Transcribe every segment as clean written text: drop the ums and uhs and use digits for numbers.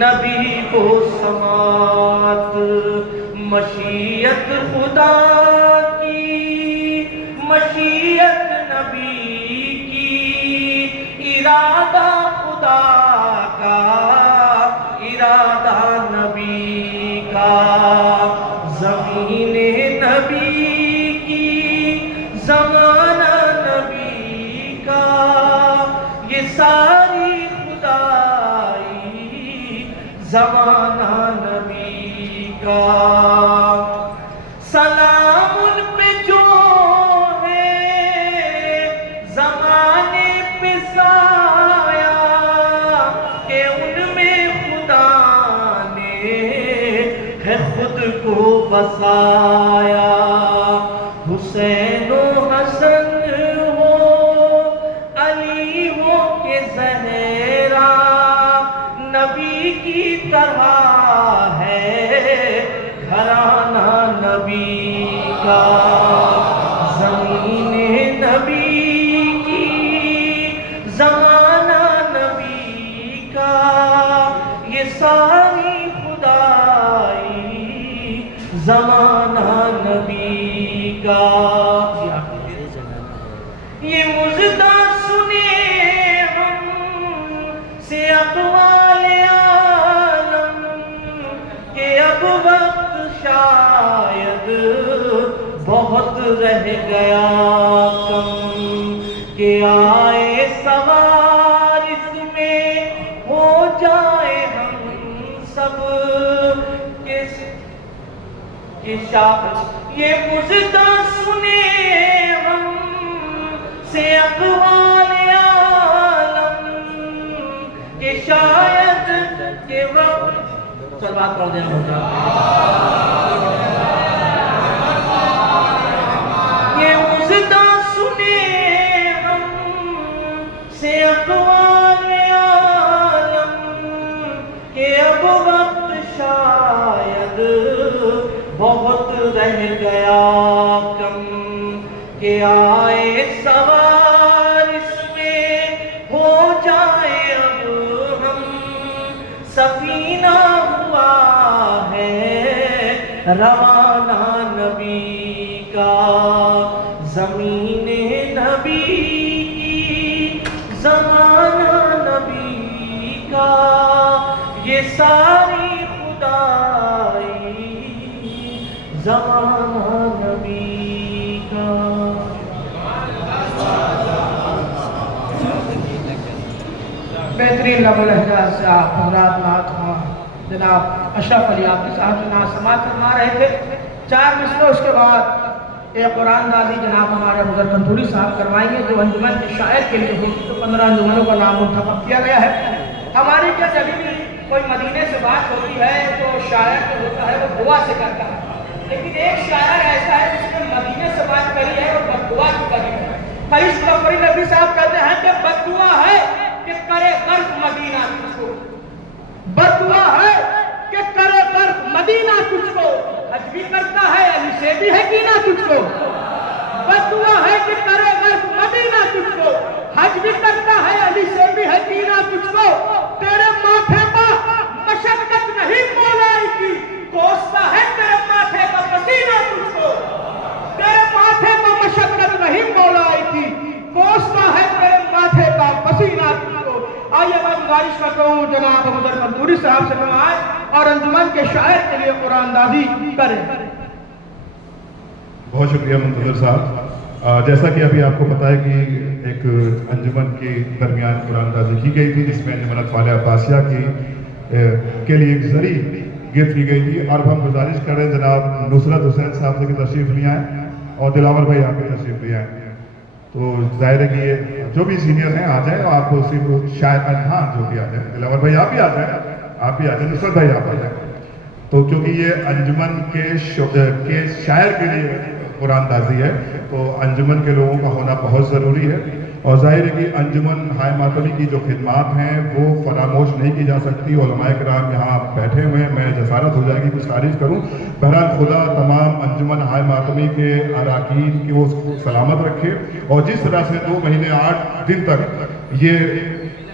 نبی کو سماعت، مشیت خدا کی، مشیت نبی کی، ارادہ خدا کا، ارادہ نبی کا، زمین نبی کی، زمانہ نبی کا، یہ ساری خدائی زمانہ نبی کا۔ سلام ان پہ جو ہے زمانے پہ سایہ، کہ ان میں خدا نے ہے خود کو بسایا۔ حسین و حسن ہو، علی ہو کہ زہرا، نبی کی طرح ہے گھرانہ نبی کا۔ زمین نبی کی، زمانہ نبی کا، یہ ساری خدائی زمانہ نبی کا۔ یہ مژدہ سنے ہم سے اقوال عالم، کہ اب وقت شاید بہت رہ گیا کم، کہ آئے سوار اس میں ہو جائے ہم سب، یہ مژدہ سنے ہم سے اقوال عالم، کہ شاید کہ وقت سلوات پڑھ دینا ہوگا۔ یہ مژدہ سنے ہم سے اقوال عالم، کہ اب وقت شاید بہت رہ گیا کم، کہ آئے سوار اس میں ہو جائے اب ہم، سفینہ ہوا ہے روانہ نبی کا۔ زمین نبی کی، زمانہ نبی کا، یہ ساری خدائی زمانہ نبی کا۔ بہترین لب لہجہ سے آپ حضرات نعت خواں جناب اشرف علی آبادی صاحب سے نعت سماعت فرما رہے تھے۔ 4 مصرعوں اس کے بعد ایک قرآن دادی جناب ہمارے مظفر قنتوری صاحب کروائیں گے، جو انجمن کے شاعر کے لیے ہوئی، تو 15 انجمنوں کا نام منتخب کیا گیا ہے۔ ہماری کیا جب بھی کوئی مدینے سے بات ہوتی ہے تو شاعر جو ہوتا ہے وہ دعا سے کرتا ہے، لیکن ایک شاعر ایسا ہے جس نے مدینے سے بات کری ہے اور بددعا کی کری ہے۔ فیض مظفری نبی صاحب کہتے ہیں کہ بددعا ہے کہ کرے غرق مدینہ تجھ کو، بددعا ہے کہ کرے غرق مدینہ تجھ کو، حج بھی کرتا ہے علی سے بھی ہے کینہ تجھ کو، بددعا ہے کہ کرے غرق مدینہ تجھ کو، حج بھی کرتا ہے علی سے بھی ہے کینہ تجھ کو، تیرے ماتھے پر مشقت نہیں مولائی کی، کوستا ہے تیرے ماتھے پر پسینہ تجھ کو، تیرے ماتھے پر مشقت نہیں مولائی کی، کوستا ہے تیرے ماتھے پر پسینہ تجھ کو۔ آئیے میں گزارش کرتا ہوں جناب مظفر قنتوری صاحب سے فرمائیں اور انجمن کے شاعر کے لیے قرآن دادی کریں۔ بہت شکریہ منتظر صاحب۔ جیسا کہ ابھی آپ کو پتا ہے کہ ایک انجمن کے درمیان قرآن دازی کی گئی تھی، جس میں انجمن اطفال عباسیہ کے لیے ایک زرعی گفٹ کی گئی تھی، اور ہم گزارش کر رہے ہیں جناب نصرت حسین صاحب سے کہ تشریف لے آئیں، اور دلاور بھائی آپ بھی تشریف لے آئیں۔ تو ظاہر ہے کہ یہ جو بھی سینئر ہیں آ جائیں، آپ صرف شاید ہاں جو بھی آ جائیں، دلاور بھائی آپ بھی آ جائیں، آپ بھی آ جائیں، نصرت بھائی آپ آ جائیں۔ تو کیونکہ یہ انجمن کے شاعر کے لیے قرآن دازی ہے، تو انجمن کے لوگوں کا ہونا بہت ضروری ہے، اور ظاہر ہے کہ انجمن ہائے ماتمی کی جو خدمات ہیں وہ فراموش نہیں کی جا سکتی۔ علماء کرام یہاں بیٹھے ہوئے ہیں، میں جسارت ہو جائے گی کچھ تعریف کروں۔ بہرحال خدا تمام انجمن ہائے ماتمی کے اراکین کی وہ سلامت رکھے، اور جس طرح سے 2 مہینے 8 دن تک یہ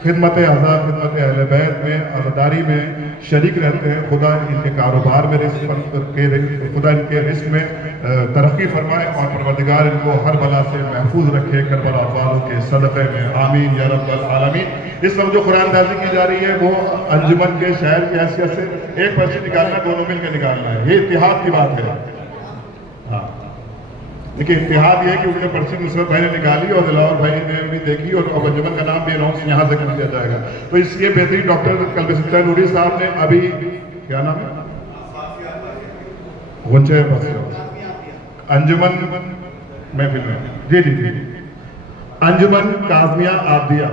خدمت اعضاء، خدمت اہل بیت میں، عزاداری میں शरीक रहते हैं। खुदा इनके कारोबार में खुदा इनके रिस्क में तरक्की फरमाए और परवरदिगार इनको हर बला से महफूज रखे करबला वालों के सदक़े में, आमीन या रब्बल आलमीन। इस वक्त जो कुरानदाजी की जा रही है वो अंजुमन के शहर की हैसियत से एक पर्ची निकालना, दोनों मिल के निकालना है, ये इत्तेहाद की बात है। हाँ देखिए, इत्तेहाद ये है कि उनने पर्ची नुसरत भाई ने निकाली और दिलावर भाई ने भी देखी और अब अंजुमन का नाम भी अनाउंस यहाँ से कर दिया जाएगा। तो इसलिए बेहतरीन डॉक्टर कल्बे सित्ता नूरी साहब ने अभी, क्या नाम है, अंजुमन महफिल में, जी जी जी, अंजुमन काज़मिया आदिया,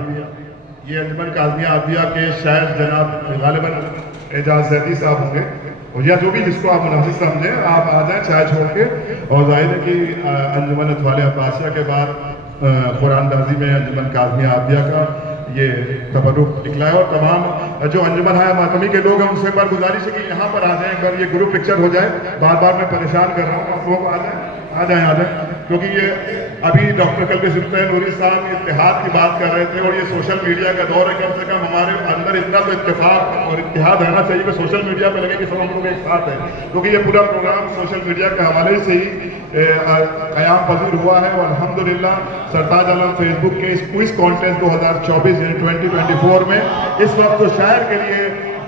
ये अंजुमन काज़मिया आदिया के शायद जनाब गालिबन एजाज जैदी साहब होंगे, और या जो भी जिसको आप मुनासिब समझें आप आ जाएं चाय छोड़ के। और जाहिर है कि अंजुमन अतवाले अब्बासिया के बाद कुरानदाजी में अंजुमन काज़मिया आदिया का ये तबरुक निकला है। और तमाम जो अंजुमन है मातमी के लोग हैं उनसे एक बार गुजारिश है कि यहाँ पर आ जाएं, एक बार ये ग्रुप पिक्चर हो जाए। बार बार मैं परेशान कर रहा हूँ, आप लोग आ जाएं, क्योंकि ये अभी डॉक्टर कल्बे सित्ता नूरी साहब इत्तेहाद की बात कर रहे थे और ये सोशल मीडिया का दौर है। कम से कम हमारे अंदर इतना तो इत्तेफाक और इत्तेहाद रहना चाहिए कि सोशल मीडिया पे लगे कि सब हम लोग एक साथ हैं, क्योंकि ये पूरा प्रोग्राम सोशल मीडिया के हवाले से ही क़याम पज़ीर हुआ है। और अल्हम्दुलिल्लाह सरताज आलम फेसबुक के इस क्विज़ कॉन्टेस्ट 2024 यानी 2024 में इस वक्त जो शायर के लिए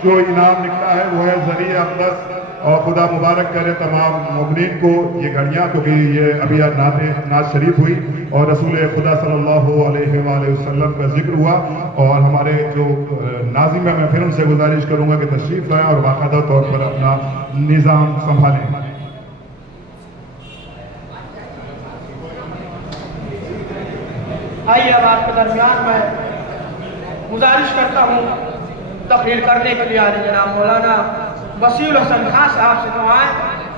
जो इनाम निकला है वो है ज़रिए अक़दस। और खुदा मुबारक करे तमाम मुमिनीन को ये घड़ियाँ, क्योंकि ये अभी नात शरीफ हुई और रसूल खुदा सल्लल्लाहु अलैहि वसल्लम का जिक्र हुआ। और हमारे जो नाज़िम है मैं फिर उनसे गुजारिश करूँगा कि तशरीफ़ लाएँ और बाकायदा तौर पर अपना निज़ाम संभालें। आइए अब आपके दरमियान मैं गुजारिश करता हूँ तकरीर करने के लिए आने जनाब मौलाना वसीउल हसन खां साहब से दुआएं,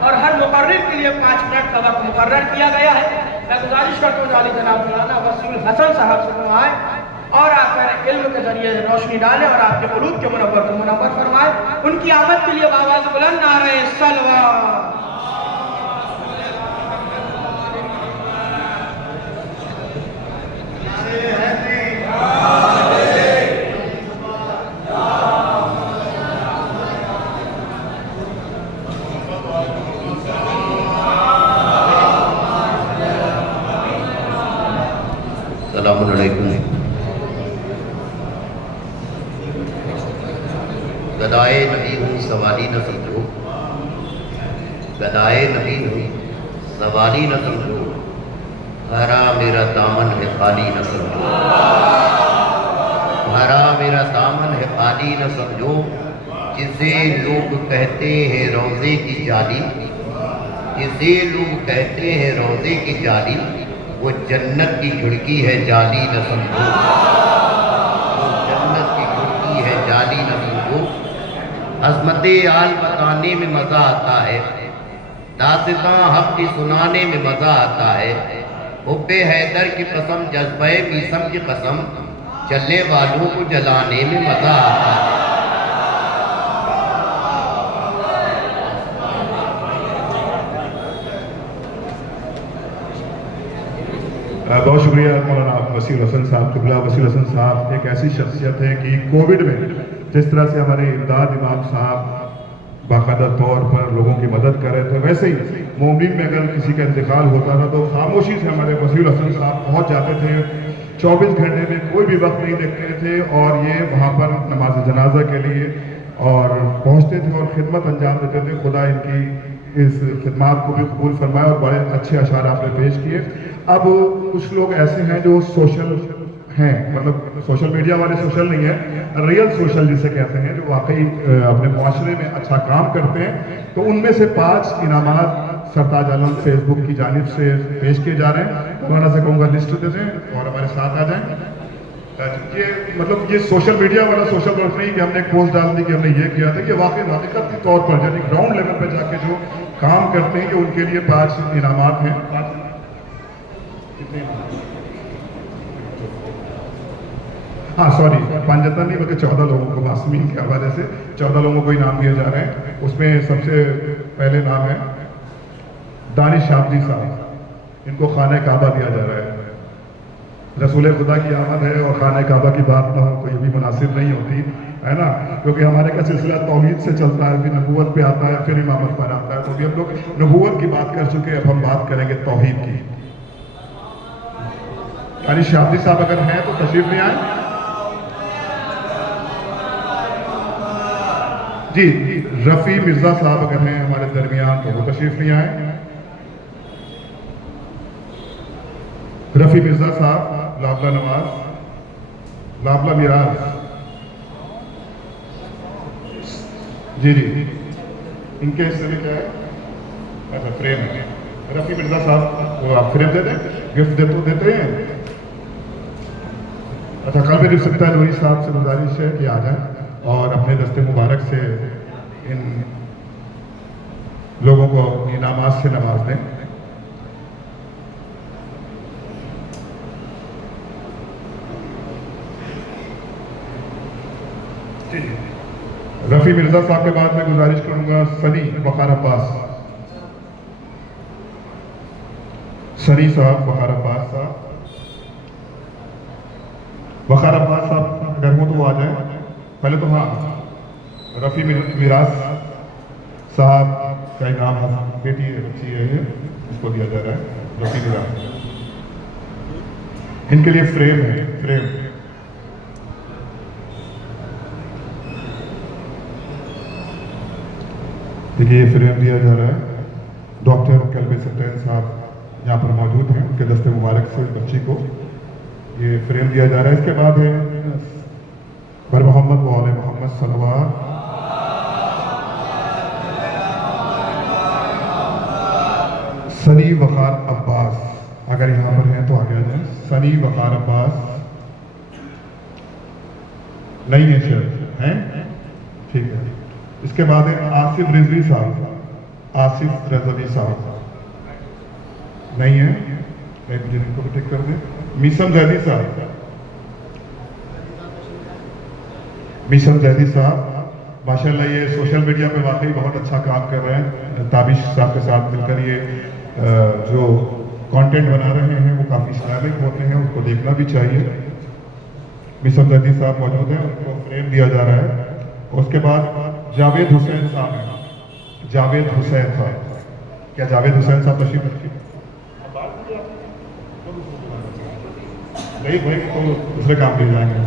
और हर मुकर्रिर के लिए 5 मिनट का वक्त मुकर्रर किया गया है। मैं गुजारिश करता हूँ आने जनाब मौलाना वसीउल हसन साहब से दुआएं और आकर इल्म के जरिए रोशनी डालें और आपके कुलूब के मुनव्वर को मुनव्वर फरमाएं। उनकी आमद के लिए आवाज़ बुलंद नारे सलवा। गदाए नबी हूँ सवाली न समझो, गदाए नबी हूँ सवाली न समझो, हरा मेरा दामन है खाली न समझो, हरा मेरा दामन है खाली न समझो। जिसे लोग कहते हैं रोज़े की जाली, जिसे लोग कहते हैं रोज़े की जाली, वो जन्नत की खिड़की है जाली न समझो, वो जन्नत की खिड़की है जाली न समझो। अज़मते आल बताने में मज़ा आता है, दास्तां हक़ की सुनाने में मज़ा आता है। हुब्बे हैदर की कसम, जज्बे मीसम की कसम, चलने वालों को जलाने में मज़ा आता है। बहुत शुक्रिया मौलाना वसीउल हसन साहब। किबला वसीउल हसन साहब एक ऐसी शख्सियत है कि कोविड में जिस तरह से हमारे इमदाद इमाम साहब बाकायदा तौर पर लोगों की मदद कर रहे थे, वैसे ही मोमिन में अगर किसी का इंतकाल होता था तो खामोशी से हमारे वसीउल हसन साहब पहुँच जाते थे। 24 घंटे में कोई भी वक्त नहीं देखते थे और ये वहाँ पर नमाज जनाजा के लिए और पहुँचते थे और खिदमत अंजाम देते थे। खुदा इनकी इस खिदमत को भी कबूल फरमाए और बड़े अच्छे अशार आपने पेश किए। अब कुछ लोग ऐसे हैं जो सोशल हैं, मतलब सोशल मीडिया वाले सोशल नहीं है, रियल सोशल जिसे कहते हैं, जो वाकई अपने मुआशरे में अच्छा काम करते हैं। तो उनमें से 5 इनामात सरताज आलम फेसबुक की जानिब से पेश किए जा रहे हैं। मौलाना से कहूँगा लिस्ट दे दें और हमारे साथ आ जाएं। ये मतलब ये सोशल मीडिया वाला सोशल वर्क नहीं कि हमने एक पोस्ट डाल दी कि हमने ये किया था, कि वाकई हकीकत के तौर पर यानी ग्राउंड लेवल पर जाके जो काम करते हैं कि उनके लिए 5 इनामात हैं। हाँ सॉरी, 75 नहीं बल्कि 14 लोगों को मासूमीन के हवाले से 14 लोगों को इनाम दिए जा रहे हैं। उसमें सबसे पहले नाम है दानिश शाब्दी साहब, इनको खाने काबा दिया जा रहा है। रसूल खुदा की आमद है और खाने काबा की बात ना हो तो ये भी मुनासिब नहीं होती। ہے نا, کیونکہ ہمارے کا سلسلہ توحید سے چلتا ہے, پھر نبوت پہ آتا ہے, پھر امامت پر آتا ہے. تو ابھی ہم لوگ نبوت کی بات کر چکے, اب ہم بات کریں گے توحید کی. یعنی شافعی صاحب اگر ہیں تو تشریف لے آئیں. جی رفیع مرزا صاحب اگر ہیں ہمارے درمیان تو وہ تشریف لے آئیں. رفیع مرزا صاحب, لابلا نواز, لابلا میراث. جی جی ان کے حصے میں کیا ہے؟ اچھا فریم ہے. رفیع مرزا صاحب وہ آپ فریم دے دیں, گفٹ دیتے ہیں. اچھا کل میری سکتا نوری صاحب سے گزارش ہے کہ آ جائیں اور اپنے دست مبارک سے ان لوگوں کو انعامات سے نواز دیں. رفیع مرزا صاحب کے بعد میں گزارش کروں گا سنی وقار عباس. سنی صاحب, وقار عباس صاحب. وقار عباس صاحب اگر ہوں تو وہ آ جائیں. پہلے تو ہاں رفیع میراث صاحب کا انعام بیٹی ہے, بچی ہے, اس کو دیا جا رہا ہے. رفیع میراث ان کے لیے فریم ہے, فریم. دیکھیے یہ فریم دیا جا رہا ہے. ڈاکٹر کلب سٹین صاحب یہاں پر موجود ہیں, ان کے دست مبارک سے بچی کو یہ فریم دیا جا رہا ہے. اس کے بعد ہے بر محمد و آل محمد صلوات. سنی وقار عباس اگر یہاں پر ہیں تو آگے آ جائیں. سنی وقار عباس نہیں ہے شاید, ہیں ٹھیک ہے. اس کے بعد ہے آصف رضوی صاحب. آصف رضوی صاحب نہیں ہے, مجھے ان کو بھی ٹک کر دیں. میسم زیدی صاحب, میسم زیدی صاحب ماشاءاللہ یہ سوشل میڈیا پہ واقعی بہت اچھا کام کر رہے ہیں. تابش صاحب کے ساتھ مل کر یہ جو کانٹینٹ بنا رہے ہیں وہ کافی اسلامک ہوتے ہیں, اس کو دیکھنا بھی چاہیے. میسم زیدی صاحب موجود ہیں, ان کو فریم دیا جا رہا ہے. اس کے بعد جاوید حسین صاحب ہیں. جاوید حسین صاحب, کیا جاوید حسین صاحب تشریف رکھیں؟ نہیں بھائی تو دوسرے کام پہ جائیں گے,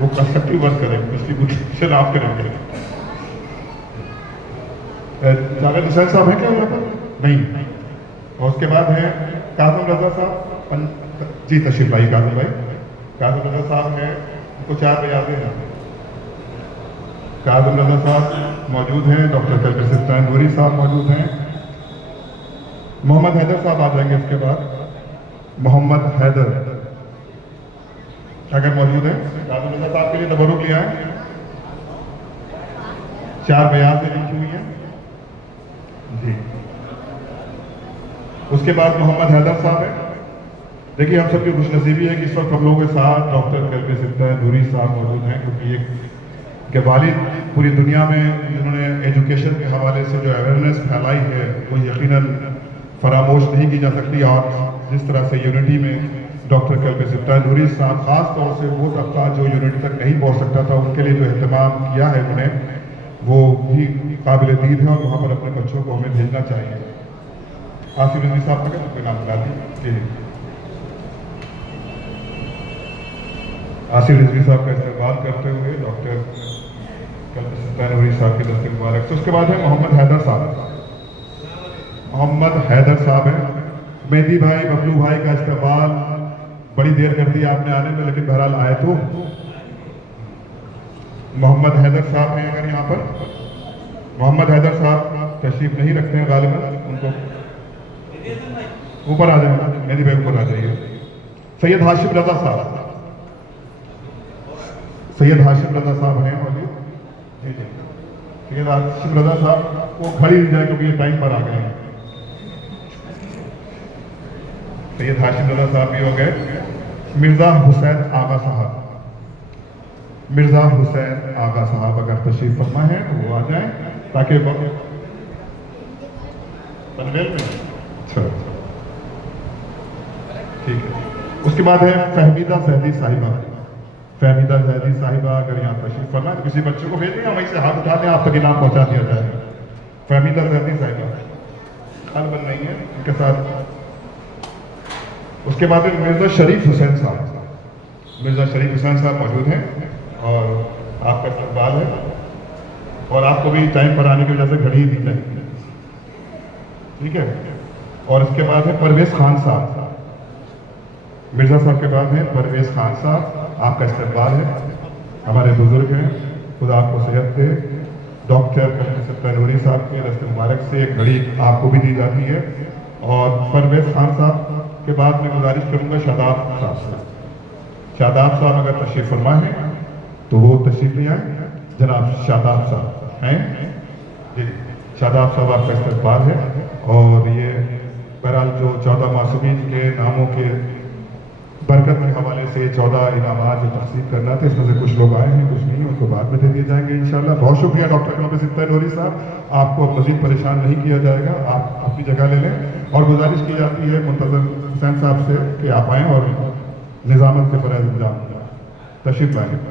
وہ کنسٹرکٹیو ورک کریں گے, ڈسٹریبیوشن آپ کریں گے. جاوید حسین صاحب ہیں کیا یہاں پر؟ نہیں. اور اس کے بعد ہیں کاظم رضا صاحب. جی تشریف لائیے کاظم بھائی. کاظم رضا صاحب ہیں, ان کو 4 بجے ہیں. کاظم رضا صاحب موجود ہیں. ڈاکٹر کلب سٹین نوری صاحب موجود ہیں. محمد حیدر صاحب آ جائیں گے. اس کے بعد محمد حیدر اگر موجود ہیں. کاظم رضا صاحب کے لیے تبرک لے آئیں. 4 بیان سے لکھی ہوئی ہیں. جی اس کے بعد محمد حیدر صاحب ہیں. دیکھیے ہم سب کی خوش نصیبی ہے کہ اس وقت ہم لوگوں کے ساتھ ڈاکٹر کلب سٹین نوری صاحب موجود ہیں, کیونکہ یہ کہ والد پوری دنیا میں جنہوں نے ایجوکیشن کے حوالے سے جو اویئرنیس پھیلائی ہے وہ یقیناً فراموش نہیں کی جا سکتی. اور جس طرح سے یونٹی میں ڈاکٹر کلب سٹین نوری صاحب خاص طور سے وہ طبقہ جو یونٹی تک نہیں پہنچ سکتا تھا, ان کے لیے جو اہتمام کیا ہے انہوں نے, وہ بھی قابل دید ہے, اور وہاں پر اپنے بچوں کو ہمیں بھیجنا چاہیے. آصف رضوی صاحب کا کوئی نام بتا دیں. آصف رضوی صاحب کا استقبال کرتے ہوئے ڈاکٹر کلب سٹین نوری صاحب کی دست مبارک. تو اس کے بعد ہے محمد حیدر صاحب. محمد حیدر صاحب ہیں. مہدی بھائی, ببلو بھائی کا استقبال بڑی دیر کر دی آپ نے آنے میں, لیکن بہرحال آئے تو. محمد حیدر صاحب ہیں اگر یہاں پر. محمد حیدر صاحب تشریف نہیں رکھتے ہیں غالباً, ان کو اوپر آ جائیں. مہدی بھائی اوپر آ جائیے. سید ہاشم رضا صاحب. سید ہاشم رضا صاحب ہیں موجود. جی جی سید ہاشم رضا صاحب وہ کھڑی نہیں جائے کیونکہ یہ ٹائم پر آ گئے ہیں. سید ہاشم رضا صاحب بھی ہو گئے. مرزا حسین آغا صاحب. مرزا حسین آغا صاحب اگر تشریف فرما ہے تو وہ آ جائیں تاکہ پنویل میں. اچھا ٹھیک ہے. اس کے بعد ہے فہمیدہ زیدی صاحبہ. फहमीदा जैदी साहिबा अगर यहाँ तशरीफ फरमा तो किसी बच्चे को भेज दें, वहीं से हाथ उठा दें, आप तक इनाम पहुँचा दिया जाएगा। फहमीदा जैदी साहिबा खाल बन रही है उनके साथ। उसके बाद में मिर्ज़ा शरीफ हुसैन साहब, मिर्ज़ा शरीफ हुसैन साहब मौजूद हैं और आपका इस्तकबाल है, और आपको भी टाइम पर आने की वजह से घड़ी दी जाएगी, ठीक है। और इसके बाद है परवेज़ खान साहब, मिर्ज़ा साहब के बाद है परवेज़ खान साहब, आपका इस्तकबाल है। हमारे बुजुर्ग हैं, खुदा आपको सेहत दे। डॉक्टर तनूरी साहब के दस्त मुबारक से एक घड़ी आपको भी दी जाती है। और परवेज़ खान साहब के बाद मैं गुजारिश करूँगा शादाब साहब से। शादाब साहब अगर तशरीफ़ फरमा है तो वो तशरीफ़ ले आए। जनाब शादाब साहब हैं जी, शादाब साहब आपका इस्तकबाल है। और ये बहरहाल जो 14 मासूमीन के नामों के बरकत के हवाले से 14 इनामात जो तकसीम करना थे, इसमें से कुछ लोग आए हैं, कुछ नहीं, उनको बाद में दे दिए जाएंगे इंशाल्लाह। बहुत शुक्रिया डॉक्टर नौबे तनूरी साहब, आपको अब मज़ीद परेशान नहीं किया जाएगा, आप अपनी जगह ले लें। और गुजारिश की जाती है मुंतज़र हुसैन साहब से कि आप आएँ और निज़ामत के फ़रज़ अंजाम तशरीफ़ लाएँ।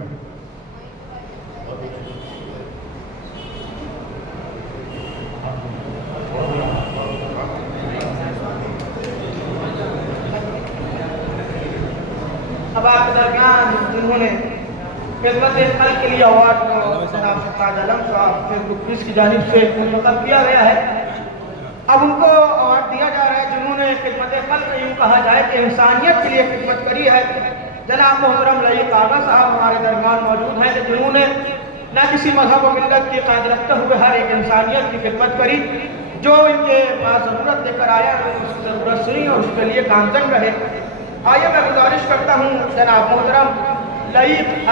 अब आपके दरमियान जिन्होंने खिदमत खल्क़ के लिए अवार्ड को जनाब ताज आलम साहब फेसबुक पेज की जानिब से मुंतखब किया गया है, अब उनको अवार्ड दिया जा रहा है जिन्होंने खिदमत खल्क़, यूँ कहा जाए कि इंसानियत के लिए खिदमत करी है। जनाब मोहतरम लईक आगा साहब हमारे दरमियान मौजूद हैं कि जिन्होंने न किसी मजहब व मिल्लत की क़ैद रखते हुए हर एक इंसानियत की खिदमत करी। जो इनके पास ज़रूरत लेकर आया है उसकी ज़रूरत सुनी और उसके लिए कामजन रहे। आइए मैं गुजारिश करता हूँ जनाब मोहतरम लईक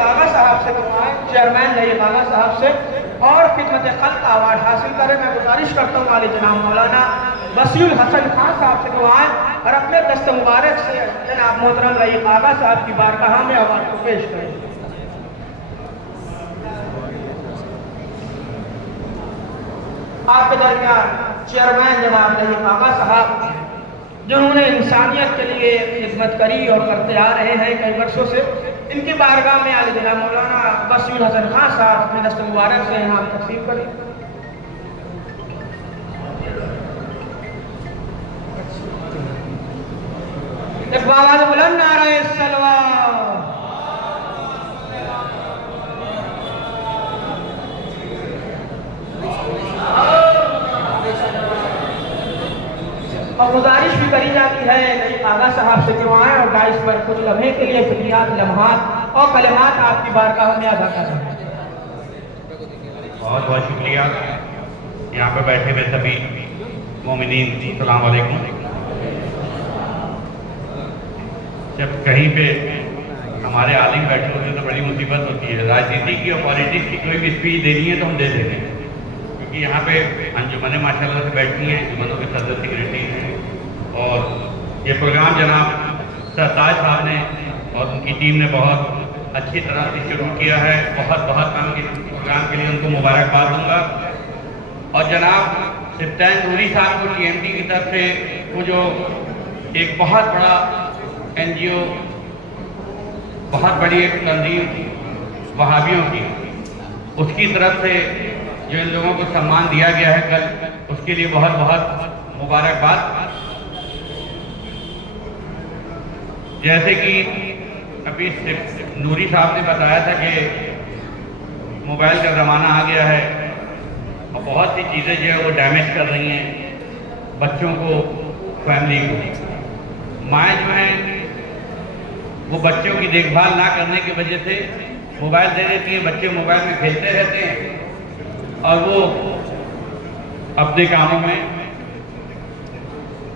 आगा साहब से करवाएं, चेयरमैन लईक आगा साहब से, और खिदमत खल्क़ का अवार्ड हासिल करें। मैं गुजारिश करता हूँ वाले जनाब मौलाना वसीउल हसन खान साहब से करवाएं और अपने दस्त मुबारक से जनाब मोहतरम लईक आगा साहब की बारगाह में अवार्ड को पेश करें। आपके दरमियान चेयरमैन जनाब लईक आगा साहब जिन्होंने इंसानियत के लिए खिदमत करी और करते आ रहे हैं कई वर्षों से, इनकी बारगाह में आले जनाब मौलाना वसीउल हसन खान साहब अपने दस्त मुबारक से इनाम तकसीम करें। एक आवाज़ बुलंद नारे सलवात। और गुजारिश भी करी जाती है लईक आगा साहब से कि आएँ और डाइस पर कुछ लम्हे के लिए फिक्रियात, लम्हात और कलमात आपकी बारगाह में अदा करें। बहुत बहुत शुक्रिया। यहाँ पर बैठे हुए सभी मोमिनीन, अस्सलाम वालेकुम। जब कहीं पे हमारे आलिम बैठे होते हैं तो बड़ी मुसीबत होती है। राजनीति की और पॉलिटिक्स की कोई भी स्पीच देनी है तो हम दे देते हैं, क्योंकि यहाँ पे अंजुमनें माशाल्लाह से बैठी हैं, अंजुमनों के सदर सेक्रेटरी हैं। और ये प्रोग्राम जनाब सरताज साहब ने और उनकी टीम ने बहुत अच्छी तरह से शुरू किया है। बहुत बहुत मैं इस प्रोग्राम के लिए उनको मुबारकबाद दूँगा। और जनाब सिफ्तान नूरी साहब को TMT की तरफ से वो जो एक बहुत बड़ा NGO, बहुत बड़ी एक तंजीम वहाबियों की, उसकी तरफ से जो इन लोगों को सम्मान दिया गया है कल, उसके लिए बहुत बहुत मुबारकबाद। जैसे कि अभी नूरी साहब ने बताया था कि मोबाइल का ज़माना आ गया है और बहुत सी चीज़ें जो है वो डैमेज कर रही हैं बच्चों को, फैमिली को। माएँ जो हैं वो बच्चों की देखभाल ना करने की वजह से मोबाइल दे देती हैं, बच्चे मोबाइल में खेलते रहते हैं और वो अपने कामों में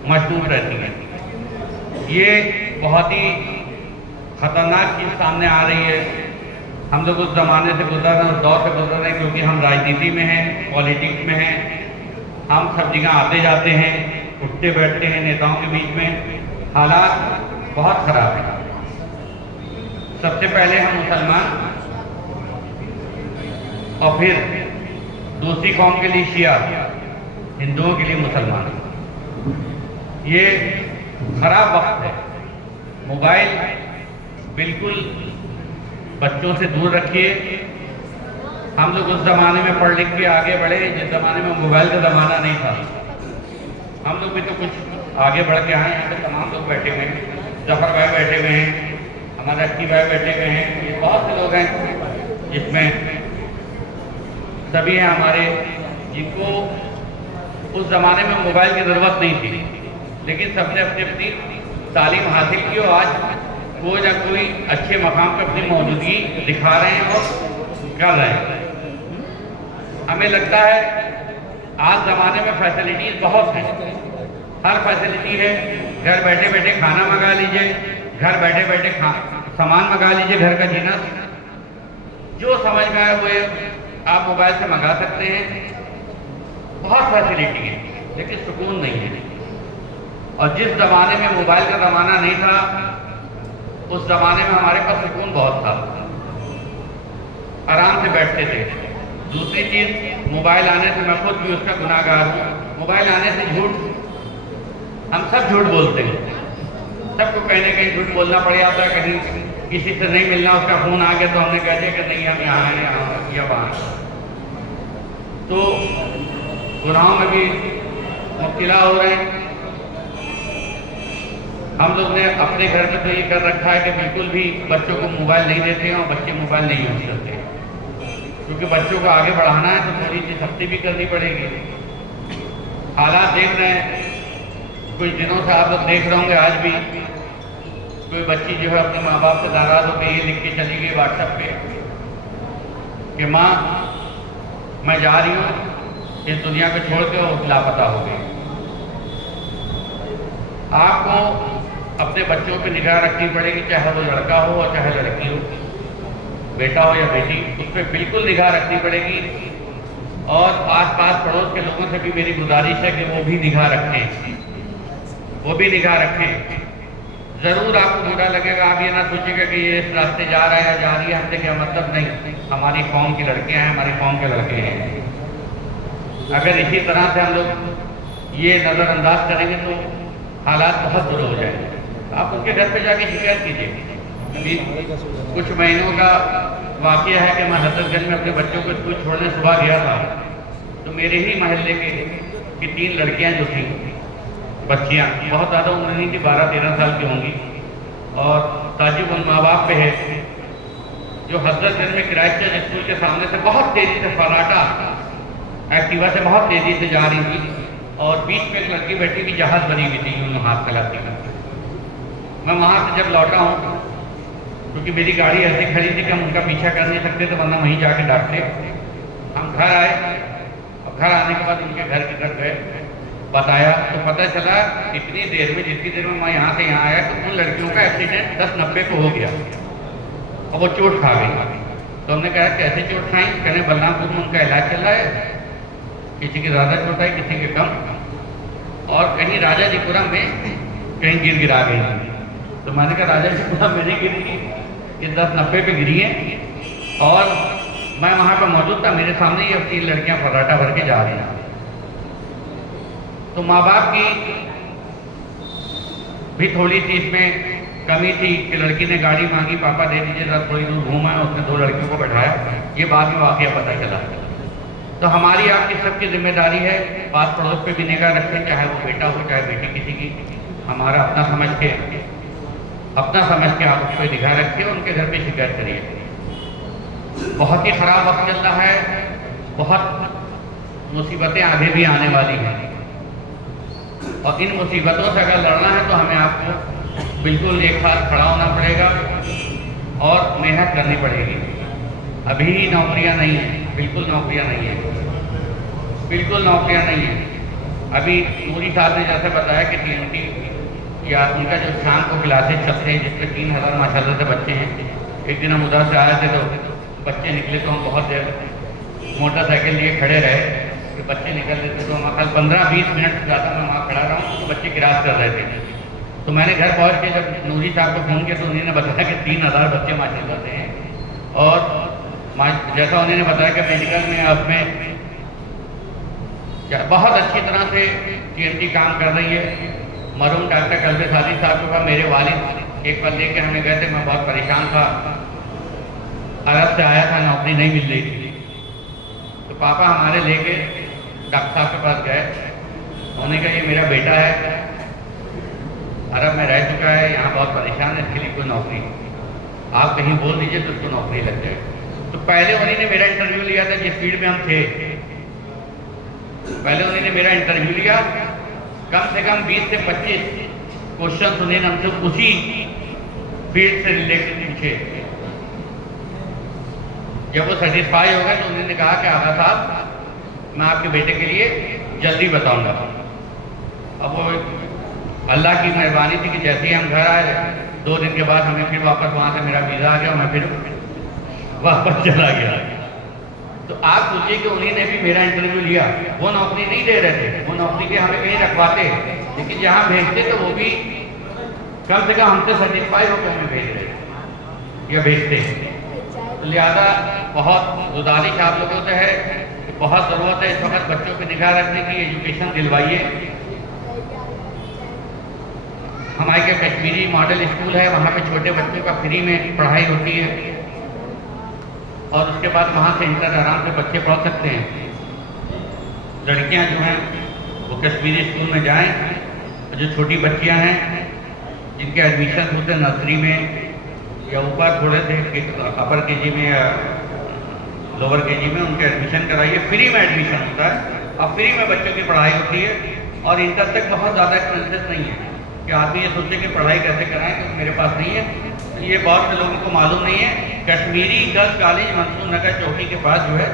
मशगूल रहती हैं। ये बहुत ही ख़तरनाक चीज़ सामने आ रही है। हम लोग उस ज़माने से गुजर रहे हैं, उस दौर से गुजर रहे हैं, क्योंकि हम राजनीति में हैं, पॉलिटिक्स में हैं, हम सब जगह आते जाते हैं, उठते बैठते हैं नेताओं के बीच में। हालात बहुत ख़राब हैं। सबसे पहले हम मुसलमान और फिर दूसरी कौम के लिए शिया, हिंदुओं के लिए मुसलमान। ये खराब वक्त है। मोबाइल बिल्कुल بچوں سے دور رکھیے. ہم لوگ اس زمانے میں پڑھ لکھ کے آگے بڑھے جس زمانے میں موبائل کا زمانہ نہیں تھا. ہم لوگ بھی تو کچھ آگے بڑھ کے آئے ہیں. یہاں پہ تمام لوگ بیٹھے ہوئے ہیں. ظفر بھائی بیٹھے ہوئے ہیں, ہمارے اکی بھائی بیٹھے ہوئے ہیں, یہ بہت سے لوگ ہیں جس میں سبھی ہیں ہمارے جن کو اس زمانے میں موبائل کی ضرورت نہیں تھی, لیکن سب نے اپنی اپنی تعلیم حاصل کی اور آج کوئی نہ کوئی اچھے مقام پہ اپنی موجودگی دکھا رہے ہیں اور کر رہے ہیں. ہمیں لگتا ہے آج زمانے میں فیسلٹیز بہت ہیں, ہر فیسلٹی ہے. گھر بیٹھے بیٹھے کھانا منگا لیجئے, گھر بیٹھے بیٹھے سامان منگا لیجئے, گھر کا جینا جو سمجھ میں آئے ہوئے آپ موبائل سے منگا سکتے ہیں. بہت فیسلٹی ہے لیکن سکون نہیں ہے. اور جس زمانے میں موبائل کا زمانہ نہیں تھا اس زمانے میں ہمارے پاس سکون بہت تھا, آرام سے بیٹھتے تھے. دوسری چیز, موبائل آنے سے میں خود بھی اس کا گناہ گار ہوں. موبائل آنے سے جھوٹ, ہم سب جھوٹ بولتے ہیں. سب کو کہیں نہ کہیں جھوٹ بولنا پڑ جاتا ہے. کہیں کسی سے نہیں ملنا, اس کا فون آ گیا تو ہم نے کہہ دیا کہ نہیں ہم یہاں ہیں, یہاں یا وہاں. تو گناہوں میں بھی مبتلا ہو رہے ہیں. ہم لوگ نے اپنے گھر میں تو یہ کر رکھا ہے کہ بالکل بھی بچوں کو موبائل نہیں دیتے ہیں اور بچے موبائل نہیں یوز کرتے ہیں, کیونکہ بچوں کو آگے بڑھانا ہے تو تھوڑی سی سختی بھی کرنی پڑے گی. حالات دیکھ رہے ہیں, کچھ دنوں سے آپ لوگ دیکھ رہے ہوں گے آج بھی کوئی بچی جو ہے اپنے ماں باپ سے ناراض ہو کے یہ لکھ کے چلی گئی واٹس ایپ پہ کہ ماں میں جا رہی ہوں اس دنیا کو چھوڑ کے اور لاپتہ ہو گئی. آپ کو اپنے بچوں پہ نگاہ رکھنی پڑے گی, چاہے وہ لڑکا ہو اور چاہے لڑکی ہو, بیٹا ہو یا بیٹی, اس پہ بالکل نگاہ رکھنی پڑے گی. اور آس پاس پڑوس کے لوگوں سے بھی میری گزارش ہے کہ وہ بھی نگاہ رکھیں, وہ بھی نگاہ رکھیں. ضرور آپ کو برا لگے گا, آپ یہ نہ سوچیں گا کہ یہ اس راستے جا رہا ہے یا جا رہی ہے, ہم سے کیا مطلب نہیں. ہماری قوم کی لڑکیاں ہیں, ہماری قوم کے لڑکے ہیں. اگر اسی طرح سے ہم لوگ یہ نظر انداز کریں گے تو حالات بہت برے ہو جائیں گے. آپ ان کے گھر پہ جا کے شکایت کیجیے. کچھ مہینوں کا واقعہ ہے کہ میں حضرت گنج میں اپنے بچوں کو اسکول چھوڑنے صبح گیا تھا, تو میرے ہی محلے کی 3 لڑکیاں جو تھیں, بچیاں, بہت زیادہ عمر نہیں تھی, 12-13 سال کی ہوں گی, اور تعجب ان ماں باپ پہ ہے جو حضرت گنج میں کرائسٹ چرچ اسکول کے سامنے سے بہت تیزی سے فراٹا ایکٹیوا سے بہت تیزی سے جا رہی تھی, اور بیچ میں ایک لڑکی بیٹھی ہوئی جہاز بنی ہوئی تھی یوں ہاتھ چلاتی ہوئی. میں وہاں سے جب لوٹا ہوں, کیونکہ میری گاڑی ایسی کھڑی تھی کہ ہم ان کا پیچھا کر نہیں سکتے تو ورنہ وہیں جا کے ڈانٹتے. ہم گھر آئے, اور گھر آنے کے بعد ان کے گھر کی طرف گئے, بتایا تو پتہ چلا اتنی دیر میں, جتنی دیر میں یہاں سے یہاں آیا تو ان لڑکیوں کا ایکسیڈنٹ 10-90 کو ہو گیا اور وہ چوٹ کھا گئی. تو ہم نے کہا کیسے چوٹ کھائیں؟ کہنے بلرام پور میں ان کا علاج چل رہا ہے, کسی کی زیادہ چوٹ آئی, کسی کے کم, اور کہیں راجا جی پورم میں کہیں گرا گئی. تو میں نے کہا راجا جی پورم میں نہیں گری, یہ 10-90 پہ گری ہیں, اور میں وہاں پہ موجود تھا, میرے سامنے یہ 3 لڑکیاں فراٹا بھر کے جا رہی ہیں. تو ماں باپ کی بھی تھوڑی سی اس میں کمی تھی کہ لڑکی نے گاڑی مانگی, پاپا دے دیجیے, ذرا تھوڑی دور گھوما, اس نے 2 لڑکیوں کو بٹھایا. یہ بعد میں واقعہ پتہ چلا. تو ہماری آپ کی سب کی ذمہ داری ہے, پاس پڑوس پہ بھی نگاہ رکھیں, چاہے وہ بیٹا ہو چاہے بیٹی کسی کی. ہمارا اپنا سمجھ کے آپ اس پہ نگاہ رکھیں, ان کے گھر پہ شکایت کریے. بہت ہی خراب وقت چل رہا ہے, بہت مصیبتیں آگے بھی آنے والی ہیں, اور ان مصیبتوں سے اگر لڑنا ہے تو ہمیں آپ کو بالکل ایک ساتھ کھڑا ہونا پڑے گا اور محنت کرنی پڑے گی. ابھی نوکریاں نہیں ہیں, بالکل نوکریاں نہیں ہیں, بالکل نوکریاں نہیں ہیں. ابھی نوری صاحب نے جیسے بتایا کہ TNT یا ان کا جو شام کو کلاسز چلتے ہیں جس پہ 3000 ماشاء اللہ سے بچے ہیں. ایک دن ہم ادھر سے آئے تھے تو بچے نکلے تو ہم بہت دیر موٹر سائیکل لیے کھڑے رہے کہ بچے نکل رہے تھے, تو ہمارے 15-20 منٹ زیادہ میں وہاں کھڑا رہا ہوں, تو بچے کراس کر رہے تھے. تو میں نے گھر پہنچ کے جب نوری صاحب کو فون کیا تو انہوں نے بتایا کہ 3000 بچے ماشاء اللہ سے ہیں, اور جیسا انہوں نے بتایا کہ میڈیکل میں اب میں بہت اچھی طرح سے TNT کام کر رہی ہے. مرحوم ڈاکٹر قلب سعدی صاحب کے پاس میرے والد ایک بار لے کے ہمیں گئے تھے, میں بہت پریشان تھا, अरब से आया था, नौकरी नहीं मिल रही थी, तो पापा हमारे लेके डॉक्टर साहब के पास गए। उन्होंने कहा ये मेरा बेटा है, अरब में रह चुका है, यहाँ बहुत परेशान है, इसके लिए कोई नौकरी आप कहीं बोल दीजिए तो उसको नौकरी लग जाए। तो पहले उन्होंने मेरा इंटरव्यू लिया था जिस फील्ड में हम थे, पहले उन्होंने मेरा इंटरव्यू लिया, कम से कम 20 से 25 क्वेश्चन उन्होंने हमसे उसी फील्ड से रिलेटेड पूछे। जब वो सेटिस्फाई हो गए तो उन्होंने कहा कि आगा साहब मैं आपके बेटे के लिए जल्दी बताऊंगा। अब वो अल्लाह की मेहरबानी थी कि जैसे ही हम घर आए 2 दिन के बाद हमें फिर वापस वहाँ से मेरा वीज़ा आ गया, मैं फिर वापस चला गया। तो आप सोचिए कि उन्होंने भी मेरा इंटरव्यू लिया, वो नौकरी नहीं दे रहे थे, वो नौकरी के हमें कहीं रखवाते, लेकिन जहाँ भेजते तो वो भी कम से कम हमसे सेटिस्फाई होकर हमें भेज रहे या भेजते। तो लिहाजा बहुत गुजारिश आप लोगों से है कि बहुत ज़रूरत है इस वक्त बच्चों की निगाह रखने की, एजुकेशन दिलवाइए। हमारे के कश्मीरी मॉडल स्कूल है, वहाँ पे छोटे बच्चों का फ्री में पढ़ाई होती है और उसके बाद वहाँ से इंटर आराम से बच्चे पढ़ सकते हैं। लड़कियाँ जो हैं वो कश्मीरी स्कूल में जाएं, और जो छोटी बच्चियाँ हैं जिनके एडमिशन होते हैं नर्सरी में या ऊपर थोड़े से अपर केजी में या लोअर केजी में, उनके एडमिशन कराइए। फ्री में एडमिशन होता है और फ्री में बच्चों की पढ़ाई होती है और इंटर तक बहुत ज़्यादा एक्सपेंसेस नहीं है कि आदमी ये सोचे कि पढ़ाई कैसे कराएं क्योंकि मेरे पास नहीं है। तो ये बहुत से लोगों को मालूम नहीं है। कश्मीरी गर्ल्स कॉलेज मंसूर नगर चौकी के पास जो है,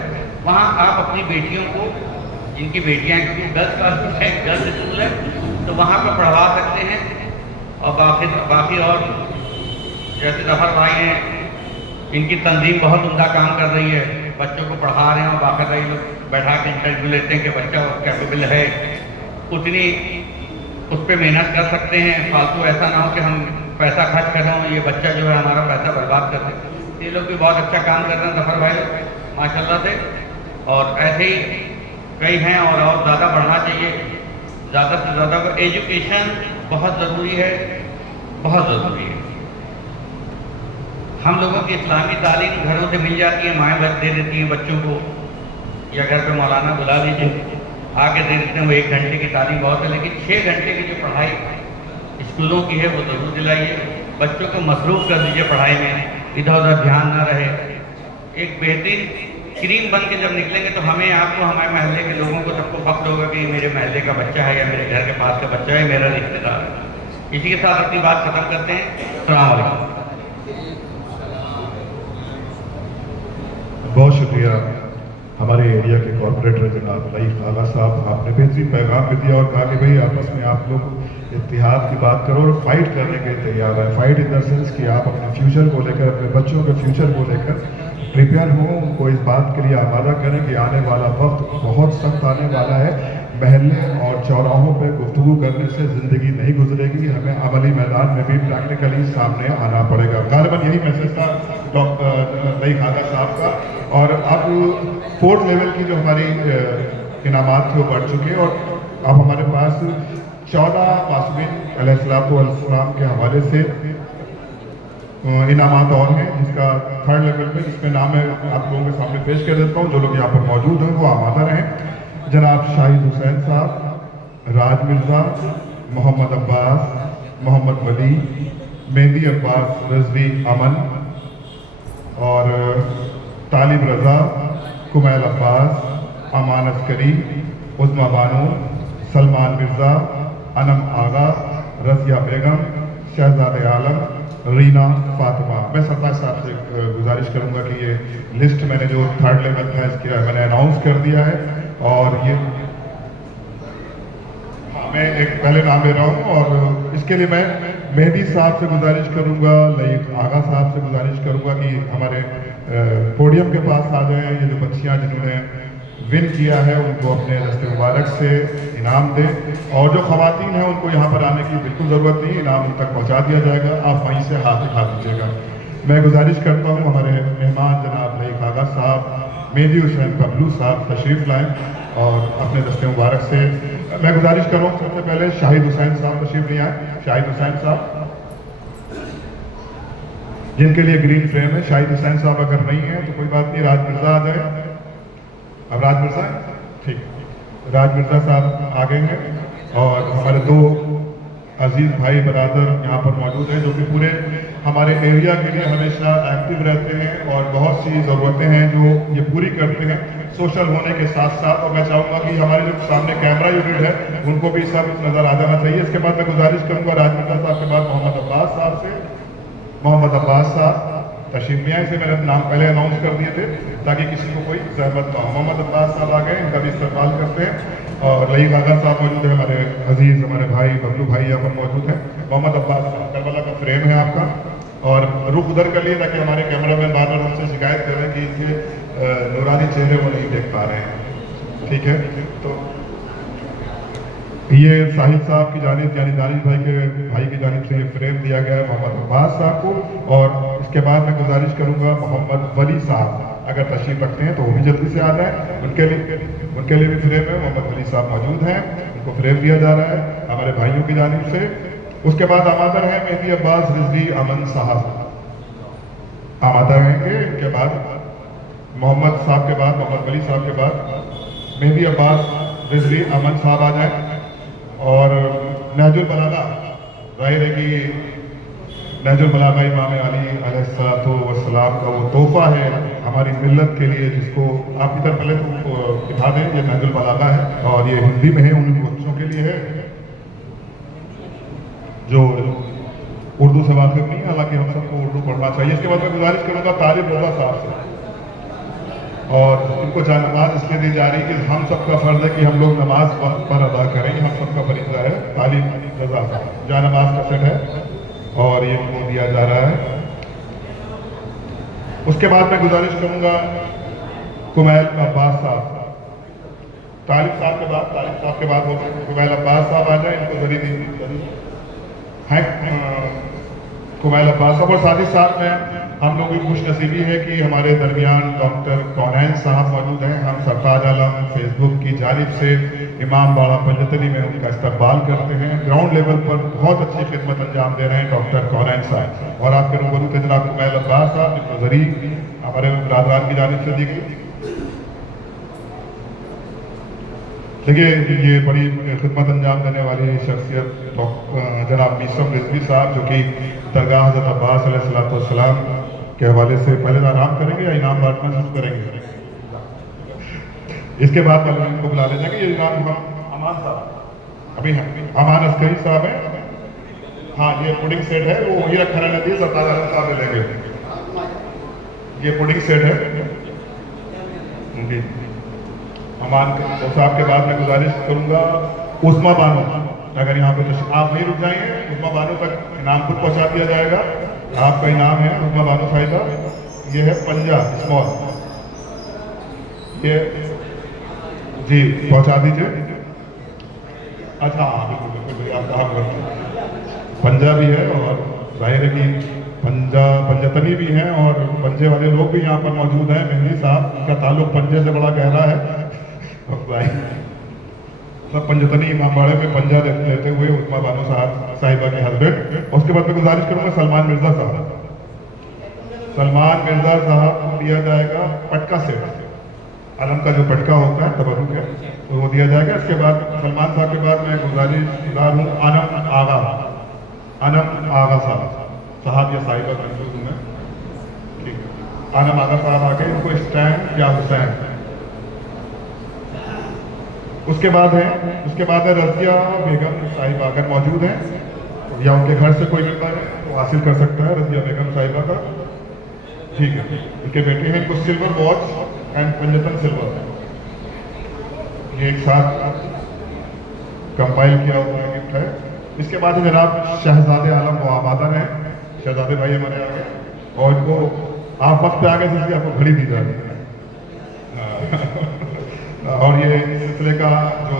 वहाँ आप अपनी बेटियों को, जिनकी बेटियाँ, क्योंकि गर्ल्स कॉलेज है, गर्ल्स स्कूल है, तो वहाँ पर पढ़वा सकते हैं। और बाकी और जैसे जफर भाई हैं, इनकी तंजीम बहुत उम्दा काम कर रही है, बच्चों को पढ़ा रहे हैं और बाकायदा ये लोग बैठा के इंटरव्यू लेते हैं कि बच्चा कैपेबल है, उतनी उस पर मेहनत कर सकते हैं। फालतू ऐसा ना हो कि हम पैसा खर्च कर रहे हो, ये बच्चा जो है हमारा पैसा बर्बाद कर दे। ये लोग भी बहुत अच्छा काम कर रहे हैं जफर भाई माशाल्लाह से, और ऐसे ही कई हैं और ज़्यादा बढ़ना चाहिए। ज़्यादा से ज़्यादा एजुकेशन बहुत ज़रूरी है, बहुत ज़रूरी है। हम लोगों की इस्लामी तालीम घरों से मिल जाती है, माएँ बस दे देती हैं बच्चों को, या घर पे मौलाना बुला लीजिए आके दे देते हैं। वो 1 घंटे की तालीम बहुत है, लेकिन 6 घंटे की जो पढ़ाई स्कूलों की है वो ज़रूर दिलाइए। बच्चों को मसरूफ़ कर दीजिए पढ़ाई में, इधर उधर ध्यान ना रहे। एक बेहतरीन क्रीम बन के जब निकलेंगे तो हमें, आपको, हमारे महल्ले के लोगों को सबको फख्र होगा कि मेरे महल्ले का बच्चा है या मेरे घर के पास का बच्चा है, मेरा रिश्तेदार है। इसी के साथ अपनी बात ख़त्म करते हैं। अस्सलाम वालेकुम। बहुत शुक्रिया हमारे एरिया के कॉर्पोरेटर जनाब लईक आगा साहब, आपने बेहतरीन पैगाम भी दिया और कहा कि भाई आपस में आप लोग इत्तेहाद की बात करो और फाइट करने के लिए तैयार है। फाइट इन द सेंस कि आप अपने फ्यूचर को लेकर, अपने बच्चों के फ्यूचर को लेकर प्रिपेयर हों, उनको इस बात के लिए आमादा करें कि आने वाला वक्त बहुत सख्त आने वाला है। महल्ले और चौराहों पर गुफ्तगू करने से ज़िंदगी नहीं गुजरेगी, हमें अमली मैदान में भी प्रैक्टिकली सामने आना पड़ेगा। गालिबन यही मैसेज था डॉक्टर लईक आगा साहब का। और अब 4th लेवल की जो हमारी इनामात थे वो बढ़ चुके हैं और अब हमारे पास 14 मासूमीन अलैहिस्सलाम के हवाले से इनामात और हैं, जिसका 3rd लेवल पे, जिसमें नाम है आप लोगों के सामने पेश कर देता हूँ। जो लोग यहाँ पर मौजूद हैं वो आमादा रहें। जनाब शाहिद हुसैन साहब, राज मिर्ज़ा, मोहम्मद अब्बास, मोहम्मद वली, मेहदी अब्बास रजवी अमन और तालिब रज़ा, कुमैल अब्बास, अमान अस्करी, उज़्मा बानो, सलमान मिर्ज़ा, अनम आगा, रज़िया बेगम, शहजादे आलम, रीना फातिमा। मैं सरताज साहब से गुजारिश करूंगा कि ये लिस्ट मैंने जो 3rd लेवल था इसके मैंने अनाउंस कर दिया है और ये मैं एक पहले नाम ले रहा हूँ और इसके लिए मैं मेहदी साहब से गुजारिश करूंगा, लईक आगा साहब से गुजारिश करूंगा कि हमारे पोडियम के पास आ जाएं। ये जो बच्चियाँ जिन्होंने विन किया है उनको अपने दस्ते मुबारक से इनाम दें और जो ख़वातीन हैं उनको यहाँ पर आने की बिल्कुल ज़रूरत नहीं, इनाम उन तक पहुँचा दिया जाएगा, आप वहीं से हाथ उठा दीजिएगा। मैं गुजारिश करता हूँ हमारे मेहमान जनाब लईक आगा साहब, मेहदी हुसैन बबलू साहब तशरीफ़ लाएँ और अपने दस्ते मुबारक से मैं गुजारिश कर रहा हूँ सबसे पहले शाहिद हुसैन साहब तशरीफ़ ले आएँ। शाहिद हुसैन साहब, जिनके लिए ग्रीन फ्रेम है। शाहिद हुसैन साहब अगर नहीं है तो कोई बात नहीं, राज मिर्जा आ जाए। अब राज मिर्जा ठीक, राज मिर्जा साहब आ गए हैं और हमारे दो अजीज भाई बरादर यहाँ पर मौजूद हैं जो कि पूरे हमारे एरिया के लिए हमेशा एक्टिव रहते हैं और बहुत सी ज़रूरतें हैं जो ये पूरी करते हैं सोशल होने के साथ साथ। और मैं चाहूँगा कि हमारे जो सामने कैमरा यूनिट है उनको भी सब नज़र आ जाना चाहिए। इसके बाद मैं गुजारिश करूँगा राज मिर्जा साहब के बाद मोहम्मद अब्बास साहब से। मोहम्मद अब्बास साहब तशरीफ ले आए, से मैंने नाम पहले अनाउंस कर दिए थे ताकि किसी को कोई जहमत ना हो। मोहम्मद अब्बास साहब आ गए, इनका भी इस्तेमाल करते हैं। और लईक आगा साहब मौजूद है, हमारे अजीज़ हमारे भाई बबलू भाई यहाँ पर मौजूद हैं। मोहम्मद अब्बास करबला का फ्रेम है आपका, और रुख उधर कर लिए ताकि हमारे कैमरामैन बार बार हमसे शिकायत कर रहे हैं कि इनके नूरानी चेहरे वो नहीं देख पा रहे हैं। ठीक है, तो ये साहिब साहब की जानिब यानी दानिश भाई की जानिब से ये फ्रेम दिया गया है मोहम्मद अब्बास साहब को। और इसके बाद मैं गुजारिश करूँगा मोहम्मद वली साहब अगर तशरीफ रखते हैं तो वो भी जल्दी से आ जाए। उनके लिए भी फ्रेम है, मोहम्मद वली साहब मौजूद हैं, उनको फ्रेम दिया जा रहा है हमारे भाइयों की जानिब से। उसके बाद आमादा है मेहदी अब्बास रिजवी अमन साहब आमादा रहेंगे। इनके बाद मोहम्मद साहब के बाद मोहम्मद वली साहब के बाद मेहदी अब्बास रिजवी अमन साहब आ जाए। और नहजुल बलागा जाहिर है कि नहजुल बलागा इमाम अली अलैहिस्सलातु वस्सलाम का वो तोहफा है हमारी मिल्लत के लिए, जिसको आप इधर पहले तो दिखा दें। ये नहजुल बलागा है और ये हिंदी में है, उन बच्चों के लिए है जो उर्दू से वाकिफ नहीं, हालांकि हम सबको उर्दू पढ़ना चाहिए। इसके बाद मैं गुजारिश करूँगा तालिब रजा साहब से, और इनको जानमाज इसलिए दी जा रही है कि हम सबका फ़र्ज़ है कि हम लोग नमाज वक्त पर अदा करें, हम सबका फरीज़ा है। तालिब रजा साहब जानमाज का सेट है और ये उनको दिया जा रहा है। उसके बाद मैं गुजारिश करूँगा कुमैल अब्बास साहब, तालिब साहब के बाद वो कुमैल अब्बास साहब आ जाए, इनको जरी दी हैं कुमैल अब्बास साहब। और साथ ही साथ में हम लोगों की खुश नसीबी है कि हमारे दरमियान डॉक्टर कौनैन साहब मौजूद हैं। हम सरताज आलम फेसबुक की जानिब से इमाम बाड़ा पंजतनी में उनका इस्तकबाल करते हैं। ग्राउंड लेवल पर बहुत अच्छी खिदमत अंजाम दे रहे हैं डॉक्टर कौनैन साहब। और आपके रूबरू थे जनाब कुमैल अब्बास साहब, जिनको जरी हमारे बरादरान की जानिब से दी गई। देखिए ये बड़ी खिदमत अंजाम देने वाली शख्सियत जनाब मीसम रिजवी साहब, जो कि दरगाह हज़रत अब्बास अलैहिस्सलाम के हवाले से पहले आराम करेंगे या इनाम बांटना शुरू करेंगे। इसके बाद हम इनको बुला ले जाएंगे। ये इनाम अमान साहब अभी अमान अस्करी साहब हैं। हाँ, ये पुडिंग सेट है, वो वही रखा रहना चाहिए, सरताज आलम साहब ले लेंगे। ये पुडिंग सेट है जी अमान साहब के बाद मैं गुजारिश करूँगा उस्मा बानो, अगर यहाँ पे आप नहीं रुक जाएंगे, उस्मा बानो तक इनाम खुद पहुँचा दिया जाएगा। आपका इनाम है उस्मा बानो साहिबा, ये है पंजा स्मॉल, ये जी पहुँचा दीजिए। अच्छा हाँ बिल्कुल आप कहा पंजा भी है, और जाहिर है कि पंजतनी भी हैं और पंजे वाले लोग भी यहाँ पर मौजूद हैं। मेहंदी साहब का ताल्लुक पंजे से बड़ा गहरा है। सब पंजतनी इमामबाड़े में पंजा लेते हुए उस्मा बानो साहिबा के हस्बैंड। उसके बाद मैं गुजारिश करूँगा सलमान मिर्जा साहब। सलमान मिर्जा साहब को दिया जाएगा पटका सेट, आलम का जो पटका होता है तबरुक है तो वो दिया जाएगा। इसके बाद सलमान साहब के बाद मैं गुजारिशदार हूँ अनम आगा साहब या साहिबा कंफ्यूज हूँ मैं, ठीक है। अनम आगा साहब आ गए, इनको स्टैंड या हुसैन। उसके बाद है रज़िया बेगम साहिबा, अगर मौजूद हैं या उनके घर से कोई मेंबर है तो हासिल कर सकता है रज़िया बेगम साहिबा का, ठीक है। उनके बेटे हैं, इनको silver watch and Panjtan silver, ये एक साथ कंपाइल किया हुआ गिफ्ट है। इसके बाद जनाब शहजादे आलम वो आबादन है, शहजादे भाई हमारे आ गए और इनको आप वक्त पे आ गए इसलिए आपको घड़ी दी जा रही है। और ये सिलसिले का जो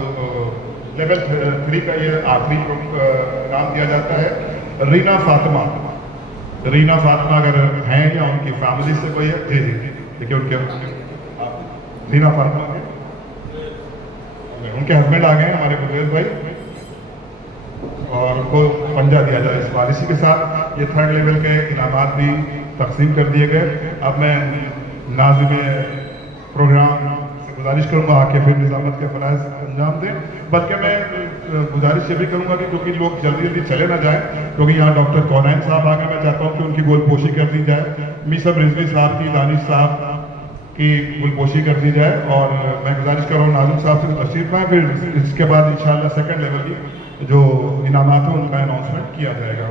लेवल 3 का ये आखिरी नाम दिया जाता है रीना फातिमा अगर हैं या उनकी फैमिली से कोई है, जी देखिए उनके रीना फातिमा के उनके हस्बैंड आ गए हैं हमारे गुलेज भाई, और उनको पंजा दिया जाए इस बार। इसी के साथ ये 3rd लेवल के इनामात भी तकसीम कर दिए गए। अब मैं नाज़िम प्रोग्राम से गुजारिश करूँगा आके फिर निज़ामत के फ़राइज़ अंजाम दें। बल्कि मैं गुजारिश ये भी करूँगा कि क्योंकि लोग जल्दी जल्दी चले ना जाएँ, क्योंकि यहाँ डॉक्टर कौनैन साहब आ गए, मैं चाहता हूँ कि उनकी गोलपोशी कर दी जाए। मीसब रिजवी साहब की, दानिश साहब की गोलपोशी कर दी जाए। और मैं गुजारिश कर रहा हूँ नाज़िम साहब से तशरीफ़ लाएँ, फिर इसके बाद इंशाअल्लाह सेकंड लेवल की जो इनामात हैं उनका अनाउंसमेंट किया जाएगा।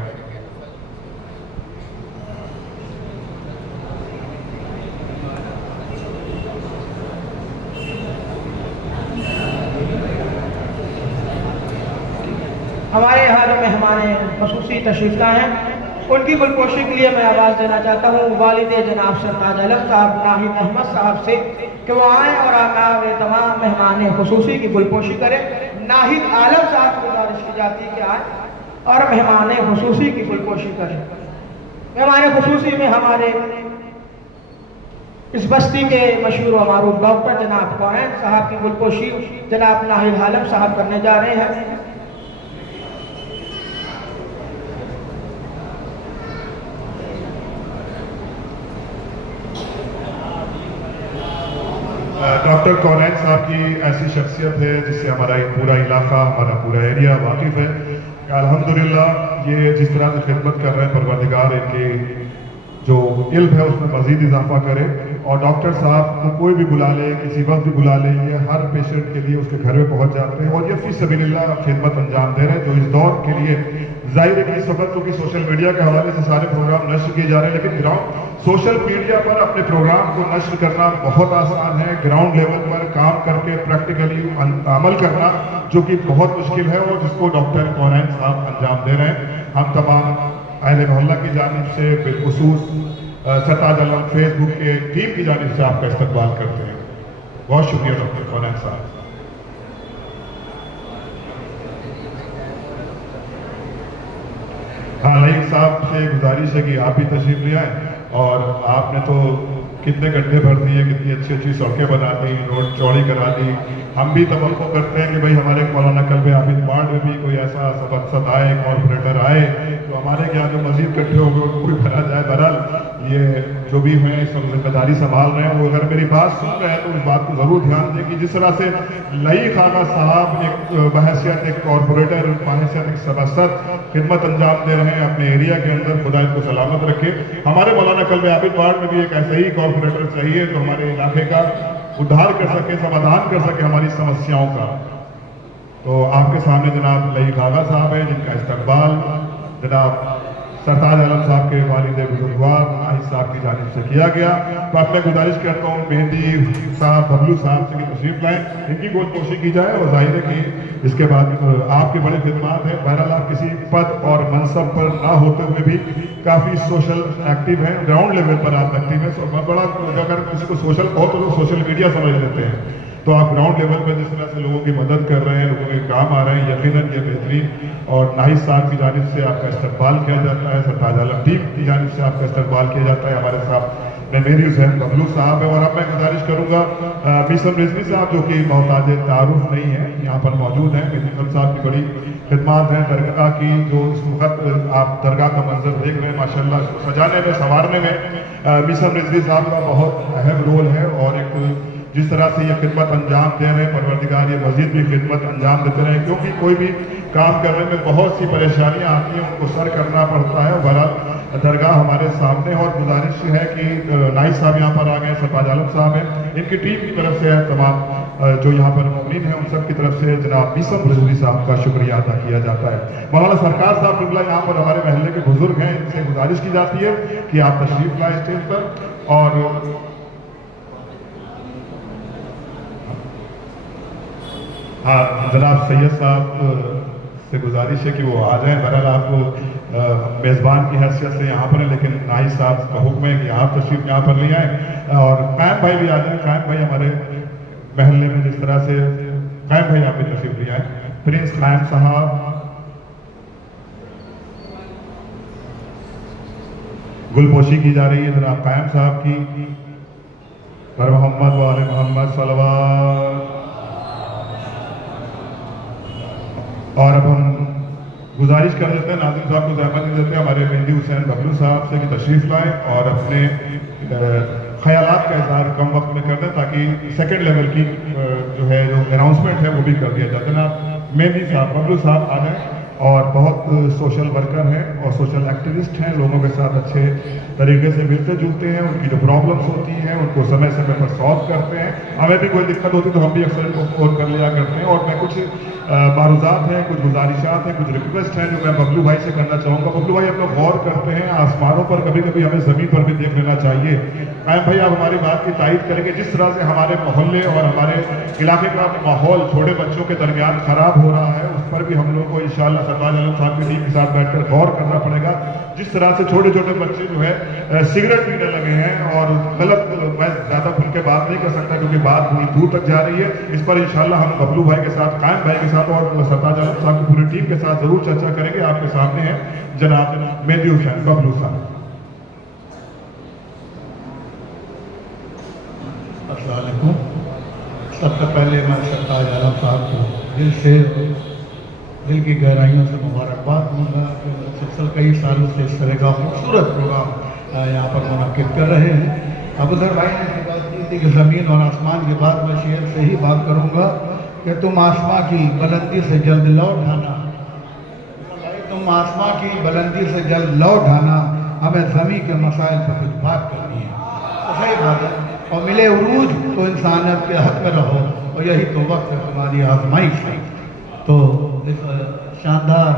हमारे यहाँ जो मेहमान खसूसी तशरीफ़ लाए हैं उनकी गुलपोशी के लिए मैं आवाज़ देना चाहता हूँ वालिद जनाब सरताज आलम साहब नाहिद अहमद साहब से कि वो आएँ और आकाब तमाम मेहमान खसूसी की गुलपोशी करें। नाहिद आलम साहब को गुजारिश की जाती है कि आए और मेहमान खसूसी की गुलपोशी करें। मेहमान खसूसी में हमारे इस बस्ती के मशहूर व मारूफ डॉक्टर जनाब कौनैन साहब की गुलपोशी जनाब नाहिद आलम साहब करने जा रहे हैं। डॉक्टर कौनैन साहब की ऐसी शख्सियत है जिससे हमारा पूरा इलाका, हमारा पूरा एरिया वाकिफ़ है। अल्हम्दुलिल्लाह ये जिस तरह से खिदमत कर रहे हैं, परवरदिगार इनकी जो इल्म है उसमें मज़ीद इजाफा करे। और डॉक्टर साहब को कोई भी बुला ले, किसी वक्त भी बुला ले, ये हर पेशेंट के लिए उसके घर में पहुंच जाते हैं और ये फी सबीलिल्लाह खिदमत अंजाम दे रहे हैं। जो इस दौर के लिए ज़ाहिर है कि इस वक्त क्योंकि सोशल मीडिया के हवाले से सारे प्रोग्राम नश्र किए जा रहे हैं, लेकिन ग्राउंड सोशल मीडिया पर अपने प्रोग्राम को नश्र करना बहुत आसान है। ग्राउंड लेवल पर काम करके प्रैक्टिकली अमल करना जो कि बहुत मुश्किल है और जिसको डॉक्टर कौनैन साहब अंजाम दे रहे हैं। हम तमाम अहले मोहल्ला की जानिब से, बिलखुसूस सरताज आलम फेसबुक के टीम की जानिब से आपका इस्तकबाल करते हैं। बहुत शुक्रिया डॉक्टर कौनैन साहब। हाँ, लईक साहब से गुजारिश है कि आप ही तशरीफ ले आए। और आपने तो कितने गड्ढे भर दिए, कितनी अच्छी अच्छी सड़कें बना दी, रोड चौड़ी करा दी। हम भी तवक्को करते हैं कि भाई हमारे मौलाना कल्बे हाफिज वार्ड में भी कोई ऐसा सबकसद आए, कॉर्पोरेटर आए तो हमारे यहाँ जो मजीद इकट्ठे हो गए कोई भरा जाए। बहरहाल ये जो भी हैं सब जिम्मेदारी संभाल रहे हैं, वो अगर मेरी बात सुन रहे हैं तो इस बात को ज़रूर ध्यान दें कि जिस तरह से लईक आगा साहब एक बहैसियत एक कॉर्पोरेटर, बहैसियत एक सदस्यत खिदमत अंजाम दे रहे हैं अपने एरिया के अंदर, खुदा इनको सलामत रखे। हमारे मौलाना कल्बे हाफिज वार्ड में भी एक ऐसा ही कॉर्पोरेटर चाहिए जो हमारे इलाके का उद्धार कर सके, समाधान कर सके हमारी समस्याओं का। तो आपके सामने जनाब लईक आगा साहब हैं जिनका इस्तकबाल जनाब सरताज आलम साहब के वालिद बुजुर्गवार नाहिद साहब की जानिब से किया गया। तो अब मैं गुजारिश करता हूँ मेहंदी साहब, बबलू साहब से तशरीफ लाएँ, इनकी गोलपोशी की जाए। और जाहिर है कि इसके बाद आपकी बड़ी खिदमत है। बहरहाल आप किसी पद और मनसब पर ना होते हुए भी काफ़ी सोशल एक्टिव हैं, ग्राउंड लेवल पर आप एक्टिव हैं। बड़ा अगर किसी को सोशल कहो तो लोग सोशल मीडिया समझ लेते हैं, तो आप ग्राउंड लेवल पर जिस तरह से लोगों की मदद कर रहे हैं, लोगों के काम आ रहे हैं, यकीनन ये बेहतरीन। और नाहिद साहब की जानिब से आपका इस्तकबाल किया जाता है, सरताज आलम टीम की जानिब से आपका इस्तकबाल किया जाता है। हमारे साथ मेरी हुसैन बबलू साहब है। और अब मैं गुजारिश करूँगा मीसम रिजवी साहब जो कि मोहताज तारुफ नहीं है, यहाँ पर मौजूद हैं। मीसम साहब की बड़ी खिदमत हैं दरगाह की, जो इस वक्त आप दरगाह का मंजर देख रहे हैं माशाल्लाह, सजाने में संवारने में मीसम रिजवी साहब का बहुत अहम रोल है। और एक जिस तरह से ये खिदमत अंजाम दे रहे हैं, परवरदिगार ये मज़ीद भी खिदमत अंजाम देते रहे, क्योंकि कोई भी काम करने में बहुत सी परेशानियां आती हैं, उनको सर करना पड़ता है। बहरहाल दरगाह हमारे सामने और गुजारिश है कि नाहिद साहब यहाँ पर आ गए, सरताज आलम साहब हैं, इनकी टीम की तरफ से तमाम जो यहाँ पर मुमिन हैं उन सब की तरफ से जनाब मीसम रिजवी साहब का शुक्रिया अदा किया जाता है। मौलाना सरकार साहब बिल्ला यहाँ पर हमारे महल्ले के बुजुर्ग हैं, इनसे गुजारिश की जाती है कि आप तशरीफ लाएँ स्टेज पर। और हाँ, जनाब सैयद साहब से गुजारिश है कि वो आ जाएं। बहरहाल आपको मेज़बान की हैसियत से यहाँ पर है, लेकिन नाहिद साहब का हुक्म है कि आप तशरीफ यहाँ पर ले आएँ। और कायम भाई भी आ जाएँ। कायम भाई हमारे महल्ले में जिस तरह से कायम भाई आप भी तशरीफ ले आएँ। प्रिंस कायम साहब, गुलपोशी की जा रही है जनाब कायम साहब की। पर मोहम्मद वाले मोहम्मद सल्लल्लाहु। और अब हम गुजारिश कर देते हैं, नाज़िम साहब को ज़हमत नहीं देते, हमारे मेहंदी हुसैन बबलू साहब से कि तशरीफ़ लाएँ और अपने ख्यालात का इज़हार कम वक्त में कर दें ताकि सेकंड लेवल की जो अनाउंसमेंट है वो भी कर दिया जाए। जनाब मेहंदी साहब बबलू साहब आ जाएँ और बहुत सोशल वर्कर हैं और सोशल एक्टिविस्ट हैं, लोगों के साथ अच्छे तरीके से मिलते जुलते हैं, उनकी जो प्रॉब्लम्स होती हैं उनको समय समय पर सॉल्व करते हैं। हमें भी कोई दिक्कत होती तो हम भी अक्सर इनको फ़ोन कर लिया करते हैं। और मैं कुछ बारुजात हैं, कुछ गुजारिशात हैं, कुछ रिक्वेस्ट हैं जो मैं बबलू भाई से करना चाहूँगा। बबलू भाई हम लोग गौर करते हैं आसमानों पर, कभी कभी हमें ज़मीन पर भी देख लेना चाहिए। मैं भाई आप हमारी बात की तायीद करेंगे, जिस तरह से हमारे मोहल्ले और हमारे इलाके का माहौल छोटे बच्चों के दरमियान ख़राब हो रहा है, उस पर भी हम लोग को इंशाअल्लाह सरताज आलम साहब की टीम के साथ बैठकर गौर करना पड़ेगा। जिस तरह से छोटे छोटे बच्चे जो है सिगरेट पीने लगे हैं और गलत, मैं ज़्यादा खुल के बात नहीं कर सकता क्योंकि बात पूरी दूर तक जा रही है। इस पर इंशाअल्लाह हम बबलू भाई के साथ, कायम भाई के साथ और सरताज आलम साहब की पूरी टीम के साथ ज़रूर चर्चा करेंगे। आपके सामने है जनाब मेहंदी हुसैन बबलू साहब। अस्सलाम वालेकुम। सबसे पहले मैं सरताज आलम साहब को दिल की गहराइयों से मुबारकबाद दूँगा कि मुसलसल कई सालों से इस तरह का खूबसूरत प्रोग्राम यहाँ पर मुनक़िद कर रहे हैं। अबूज़र भाई ने जो बात की थी कि ज़मीन और आसमान के बाद मैं शेर से ही बात करूँगा कि तुम आसमां की बुलंदी से जल्द लौट आना, तुम आसमां की बुलंदी से जल्द लौट आना, हमें ज़मीन के मसाइल पर कुछ बात करनी है। तो सही बात है, और मिले उरूज तो इंसानियत के हक़ में रहो, और यही तो वक्त है तुम्हारी आजमाइश है। तो इस शानदार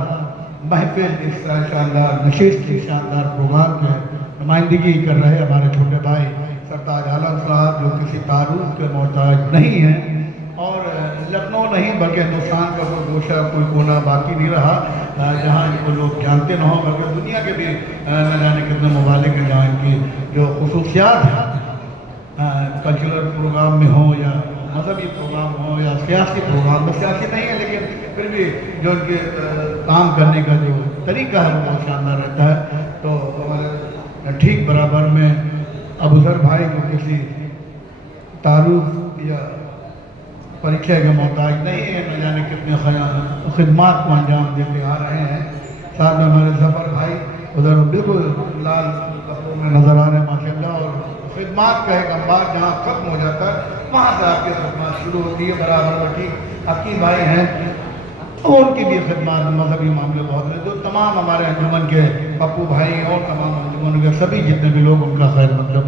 महफिल, इस शानदार नशिस्त, इस शानदार प्रोग्राम के नुमाइंदगी कर रहे हमारे छोटे भाई सरताज आलम साहब, जो किसी तारुफ के मोहताज नहीं हैं और लखनऊ नहीं बल्कि हिंदुस्तान का कोई गोशा, कोई कोना बाकी नहीं रहा जहाँ इनको लोग जानते न हों, बल्कि दुनिया के भी न जाने कितने ममालिक हैं जहाँ इनकी जो खसूसियात हैं, कल्चरल प्रोग्राम में हो या मजहबी प्रोग्राम हो या सियासी प्रोग्राम में, सियासी नहीं है लेकिन फिर भी जो उनके काम करने का जो तरीका है वो बहुत शानदार रहता है। तो हमारे ठीक बराबर में अबूज़र भाई को किसी तारुफ या परिचय का मोहताज नहीं है, न जाने कितने खिदमात को अंजाम देते आ रहे हैं। साथ में हमारे ज़फ़र भाई उधर बिल्कुल लाल कपड़ों में नज़र आ रहे हैं माशाअल्लाह, और खिदमात का एक अंबार जहाँ ख़त्म हो जाता है वहाँ से आपकी खिदमत शुरू होती है। बराबर में ठीक अकीब भाई हैं, उनकी भी खिदमत मजहबी मामले बहुत हैं। जो तमाम हमारे अंजुमन के पप्पू भाई और तमाम अंजुमन के सभी जितने भी लोग उनका खैर मतलब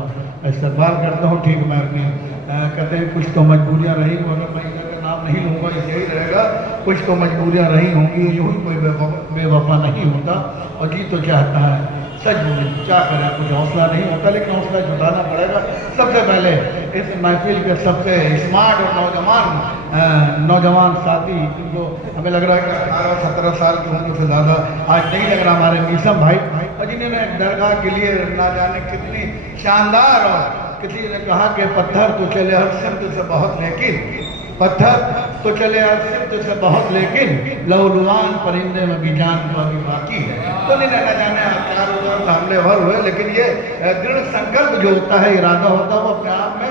इस्तकबाल करता हूँ। ठीक मैं अपनी कहते हैं कुछ तो मजबूरियाँ रही, अगर मैं इनका नाम नहीं लूँगा यही रहेगा, कुछ तो मजबूरियाँ रही होंगी, यूँ ही कोई बेवफा नहीं होता, और जी तो चाहता है सच बोले, क्या करें, कुछ हौसला नहीं होता लेकिन हौसला जुटाना पड़ेगा। सबसे पहले इस महफिल के सबसे स्मार्ट और नौजवान साथी, जिनको हमें लग रहा है कि 18-17 साल के होंगे से ज़्यादा आज नहीं लग रहा, हमारे मीसम भाई, और जिन्होंने दरगाह के लिए ना जाने कितनी शानदार, और किसी ने कहा कि पत्थर तो चले हर सिमत से बहुत, लेकिन पत्थर तो चले हर सिमत से बहुत, लेकिन लहूलुआन परिंदे में भी जान तो अभी बाकी है। तो नहीं न जाने चारों तरफ हमले भर हुए, लेकिन ये दृढ़ संकल्प जो होता है, इरादा होता है, वो अपने आप में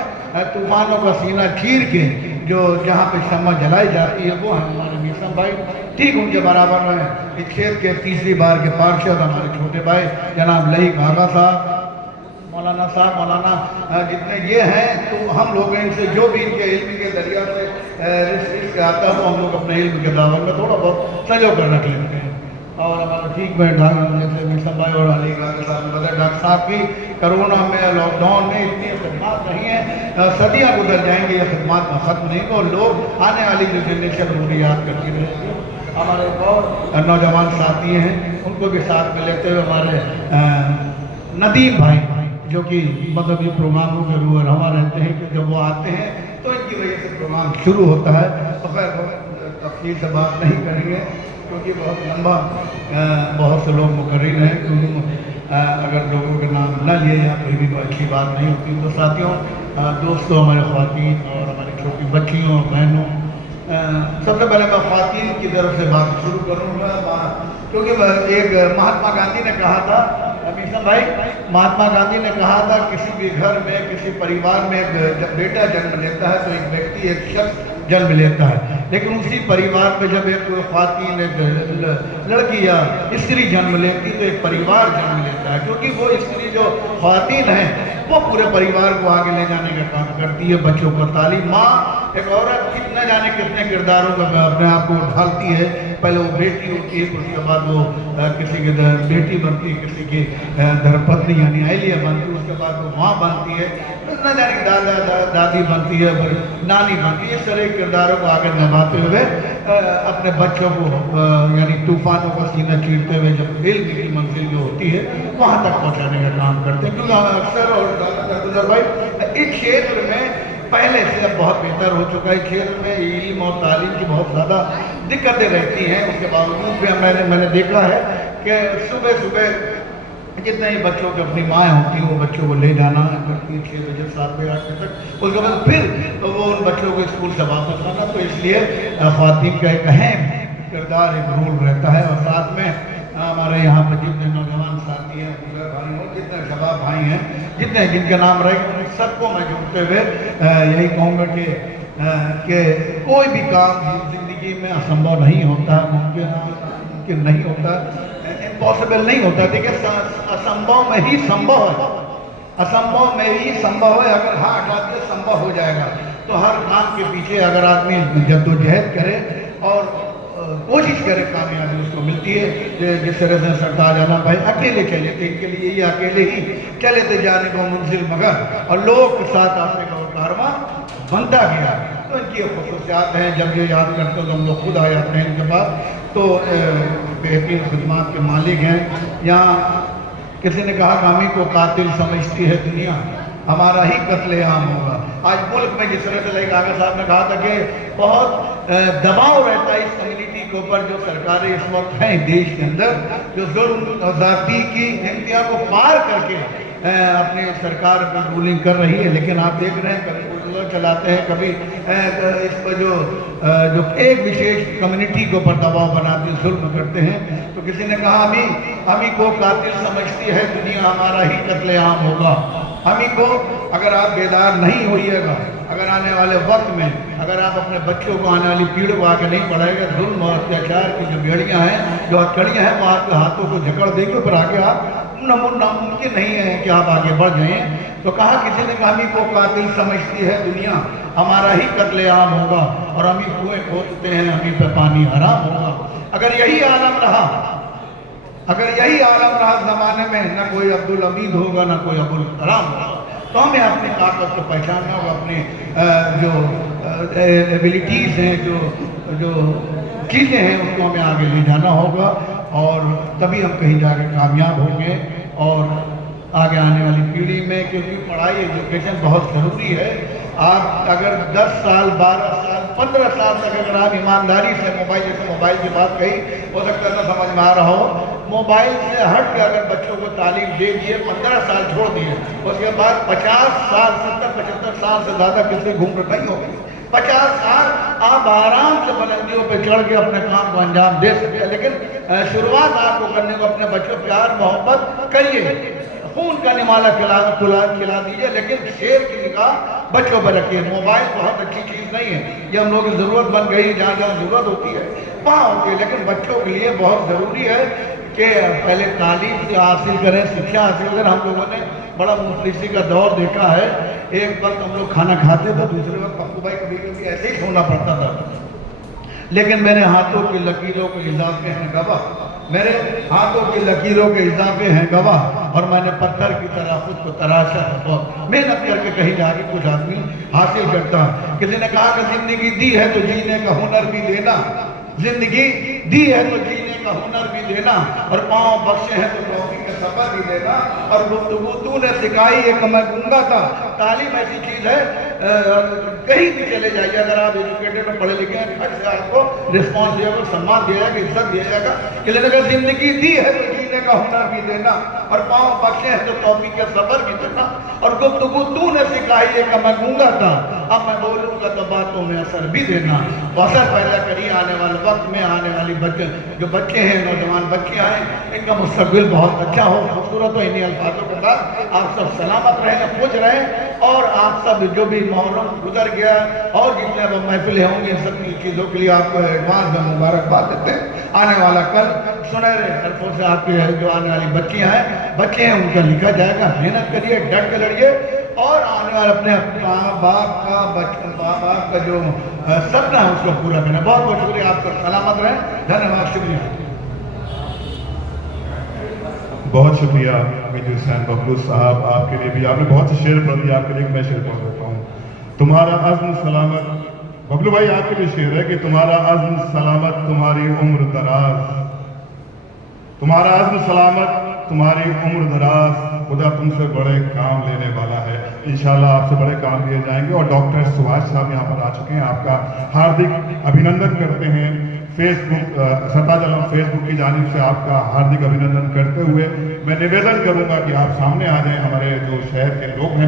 तूफानों का सीना चीर के जो जहाँ पे शम्मा जलाई जाती है वो है हमारे मीसम भाई। ठीक उनके बराबर में इस खेत के तीसरी बार के पार्षद हमारे छोटे भाई जनाब लहीक आगा साहब, मौलाना साहब, मौलाना जितने ये हैं, तो हम लोग इनसे जो भी इनके इल्म के दरिया से रिस्क आता है, तो हम लोग अपने इल्म के दामन में थोड़ा बहुत सजो कर रख लेते हैं। और हमारा ठीक में जैसे मीसम भाई और अली के साथ डॉक्टर साहब की कोरोना में, लॉकडाउन में इतनी खदमात नहीं है, सदियाँ गुजर जाएंगी, ये खदमात में ख़त्म नहीं, और लोग आने वाली जो जनरेशन उन्हें याद करती रहेगी। हमारे और नौजवान साथी हैं, उनको भी साथ में लेते हुए हमारे नदीम भाई, जो कि मजहबी प्रोग्रामों के रूह रवा रहते हैं, कि जब वो आते हैं तो इनकी वजह से प्रोग्राम शुरू होता है। तो खैर तफसील से बात नहीं करेंगे क्योंकि बहुत लंबा, बहुत से लोग मुकर्रिर हैं, क्योंकि अगर लोगों के नाम न लिए या कोई भी अच्छी बात नहीं होती। तो साथियों, दोस्तों, हमारे ख़वातीन और हमारी छोटी बच्चियों और बहनों, सबसे पहले मैं ख़वातीन की तरफ से बात शुरू करूँगा, क्योंकि एक महात्मा गांधी ने कहा था, मीसम भाई, महात्मा गांधी ने कहा था किसी भी घर में, किसी परिवार में जब बेटा जन्म लेता है तो एक व्यक्ति, एक शख्स जन्म लेता है। लेकिन उसी परिवार में जब एक ख़वातीन, एक लड़की या स्त्री जन्म लेती तो एक परिवार जन्म लेता है, क्योंकि वो स्त्री जो ख़वातीन है वो पूरे परिवार को आगे ले जाने का काम करती है, बच्चों को तालीम। माँ एक औरत कितने जाने कितने किरदारों में अपने आप को ढालती है। पहले वो बेटी होती है, उसके बाद वो किसी की बेटी बनती है, किसी की धर्मपत्नी यानी अहलिया बनती है, उसके बाद वो माँ बनती है, न जाने दादा दादी बनती है, फिर नानी बनती है। इस तरह के किरदारों को आगे निभाते हुए अपने बच्चों को यानी तूफानों का सीना चीरते हुए जब इल्म की मंजिल जो होती है वहाँ तक पहुँचाने का काम करते हैं। क्योंकि अक्सर और भाई इस क्षेत्र में पहले से अब बहुत बेहतर हो चुका है। क्षेत्र में इल्म और तालीम की बहुत ज़्यादा दिक्कतें रहती हैं। उसके बावजूद भी मैंने देखा है कि सुबह सुबह जितने ही बच्चों की अपनी माएँ होती हैं वो बच्चों को ले जाना करती है 6 बजे 7 बजे 8 बजे तक, उसके बाद फिर तो वो उन बच्चों को स्कूल से वापस लाना। तो इसलिए ख़वातीन का एक अहम किरदार, एक रोल रहता है। और साथ में हमारे यहाँ पर जितने नौजवान साथी हैं, भाई हो, जितने शबाब भाई हैं, जितने जिनके नाम रहे, उन सबको मैं जोड़ते हुए यही कहूँगा कि कोई भी काम ज़िंदगी में असंभव नहीं होता, मुमकिन नहीं होता, इम्पॉसिबल नहीं होता। देखिए असंभव में ही संभव है, असंभव में ही संभव है। अगर हाँ हटा दिए संभव हो जाएगा। तो हर काम के पीछे अगर आदमी जद्दोजहद करे और कोशिश करे कामयाबी उसको मिलती है। जिस तरह से सरताज आलम भाई अकेले चले थे, इनके लिए ये अकेले ही चले थे जाने को मंजिल मगर, और लोग के साथ आने का कारवां बनता गया। तो इनकी खसूसियात हैं, जब ये याद करते तो हम लोग खुद आ जाते हैं इनके पास। तो बेहतरीन खिदमत के मालिक हैं। यहाँ किसी ने कहा कि हमी को कातिल समझती है दुनिया, हमारा ही कत्लेआम होगा। आज मुल्क में जिस तरह से लेकर आगा साहब ने कहा था कि बहुत दबाव रहता है इस कम्युनिटी के ऊपर, जो सरकारें इस वक्त हैं देश के अंदर, जो जुल्म और ज़ाती की इंतहा को पार करके अपनी सरकार पर रूलिंग कर रही है। लेकिन आप देख रहे हैं कभी बुलडोजर चलाते हैं, कभी इस पर जो एक विशेष कम्युनिटी के ऊपर दबाव बनाते जुल्म करते हैं। तो किसी ने कहा हमी को कातिल समझती है दुनिया, हमारा ही कत्लेआम होगा। हमी को अगर आप बेदार नहीं होइएगा, अगर आने वाले वक्त में अगर आप अपने बच्चों को आने वाली पीढ़ी को आगे नहीं बढ़ाएगा, जुल्म और अत्याचार की जो बेड़ियाँ हैं, जो हथकड़ियाँ हैं, वो आपके हाथों को जकड़ देंगे, फिर आगे आप नामुमकिन नहीं है कि आप आगे बढ़ जाएं। तो कहा किसी ने कहा हमी को कातिल समझती है दुनिया, हमारा ही कत्लेआम होगा, और हम ही कुएं खोदते हैं, हमी पे पानी हराम होगा। अगर यही आलम रहा, अगर यही आलम रहा ज़माने में, ना कोई अब्दुल हमीद होगा, ना कोई अब्दुल कलाम होगा। तो हमें अपनी ताकत को पहचानना होगा, अपने जो एबिलिटीज़ हैं, जो चीज़ें हैं, उसको हमें आगे ले जाना होगा, और तभी हम कहीं जाकर कामयाब होंगे और आगे आने वाली पीढ़ी में। क्योंकि पढ़ाई, एजुकेशन बहुत ज़रूरी है। आप अगर 10 साल 12 साल 15 साल तक अगर आप ईमानदारी से मोबाइल की बात कही, हो सकता है ना समझ में आ रहा हो, मोबाइल से हट के अगर बच्चों को तालीम दे दिए, 15 साल छोड़ दिए, उसके बाद 50 साल 70-75 साल से ज़्यादा किसी घूम नहीं होगी। 50 साल आप आराम से बुलंदियों पे चढ़ के अपने काम को अंजाम दे सकते हैं। लेकिन शुरुआत आपको करने को अपने बच्चों प्यार मोहब्बत करिए, खून का निमाला खिला दीजिए, लेकिन शेर की निगाह बच्चों पर रखिए। मोबाइल बहुत अच्छी चीज़ नहीं है, ये हम लोगों की ज़रूरत बन गई, जहाँ जहाँ ज़रूरत होती है वहाँ होती है। लेकिन बच्चों के लिए बहुत ज़रूरी है कि पहले तालीम से हासिल करें, शिक्षा हासिल करें। हम लोगों ने बड़ा मुफलिसी का दौर देखा है। एक वक्त हम लोग खाना खाते थे, दूसरे वक्त पप्पू भाई कभी कभी ऐसे ही सोना पड़ता था। लेकिन मेरे हाथों की लकीरों के इजाफे हैं गवाह, मेरे हाथों की लकीरों के इजाफे हैं गवाह, और मैंने पत्थर की तरह खुद को तराशा और मेहनत करके कहीं जाके कुछ आदमी हासिल करता। किसी ने कहा कि जिंदगी दी है तो जीने का हुनर भी देना, जिंदगी दी है तो जीने का हुनर भी देना, और पाँव बख्शे हैं तो तौफीक का सफर भी देना, और गुफ्तगू तूने सिखाई एक मैं गूंगा था। तालीम ऐसी चीज़ है, कहीं भी चले जाइए, अगर आप एजुकेटेड और पढ़े लिखे हैं, फट से आपको रिस्पॉन्स दिया जाएगा, सम्मान दिया जाएगा, इज्जत दिया जाएगा। इसलिए अगर जिंदगी दी है तो जीने का हुनर भी देना, और पाँव बख्शे हैं तो तौफीक का सफर भी देना, और गुफ्तगू तूने सिखाई एक मैं गूंगा था, अब मैं बोलूँगा तो बातों में असर भी देना। असर पैदा करिए आने वाले वक्त में, आने वाली जो बच्चे हैं, नौजवान बच्चियाँ हैं, इनका मुस्तकबिल बहुत अच्छा हो, खूबसूरत हो। इन्हीं अल्फाजों के साथ आप सब सलामत रहें, खुश रहें। اور آپ سب جو بھی محرم گزر گیا اور جتنے اب محفلیں ہوں گی سب چیزوں کے لیے آپ کو ایڈوانس میں مبارکباد دیتے ہیں. آنے والا کل سنہرے حرفوں سے آپ کے جو آنے والی بچیاں ہیں بچے ہیں ان کا لکھا جائے گا. محنت کریے, ڈٹ کے لڑیے اور آنے والے اپنے باپ کا جو سپنا ہے اس کو پورا کرنا. بہت بہت شکریہ, آپ کا سلامت رہیں. دھنیہ واد, شکریہ. بہت شکریہ میجر حسین ببلو صاحب, آپ کے لیے بھی آپ نے بہت سے شعر پڑھ دیے. آپ کے لیے میں شعر پڑھ دیتا ہوں. تمہارا عزم سلامت, ببلو بھائی آپ کے لیے شعر ہے کہ تمہارا عزم سلامت تمہاری عمر دراز, تمہارا عزم سلامت تمہاری عمر دراز, خدا تم سے بڑے کام لینے والا ہے. انشاءاللہ آپ سے بڑے کام لیے جائیں گے. اور ڈاکٹر سبھاش صاحب یہاں پر آ چکے ہیں, آپ کا ہاردک ابھینندن کرتے ہیں. فیس بک ستاج علم فیس بک کی جانب سے آپ کا ہاردک ابھینندن کرتے ہوئے میں نویدن کروں گا کہ آپ سامنے آ جائیں. ہمارے جو شہر کے لوگ ہیں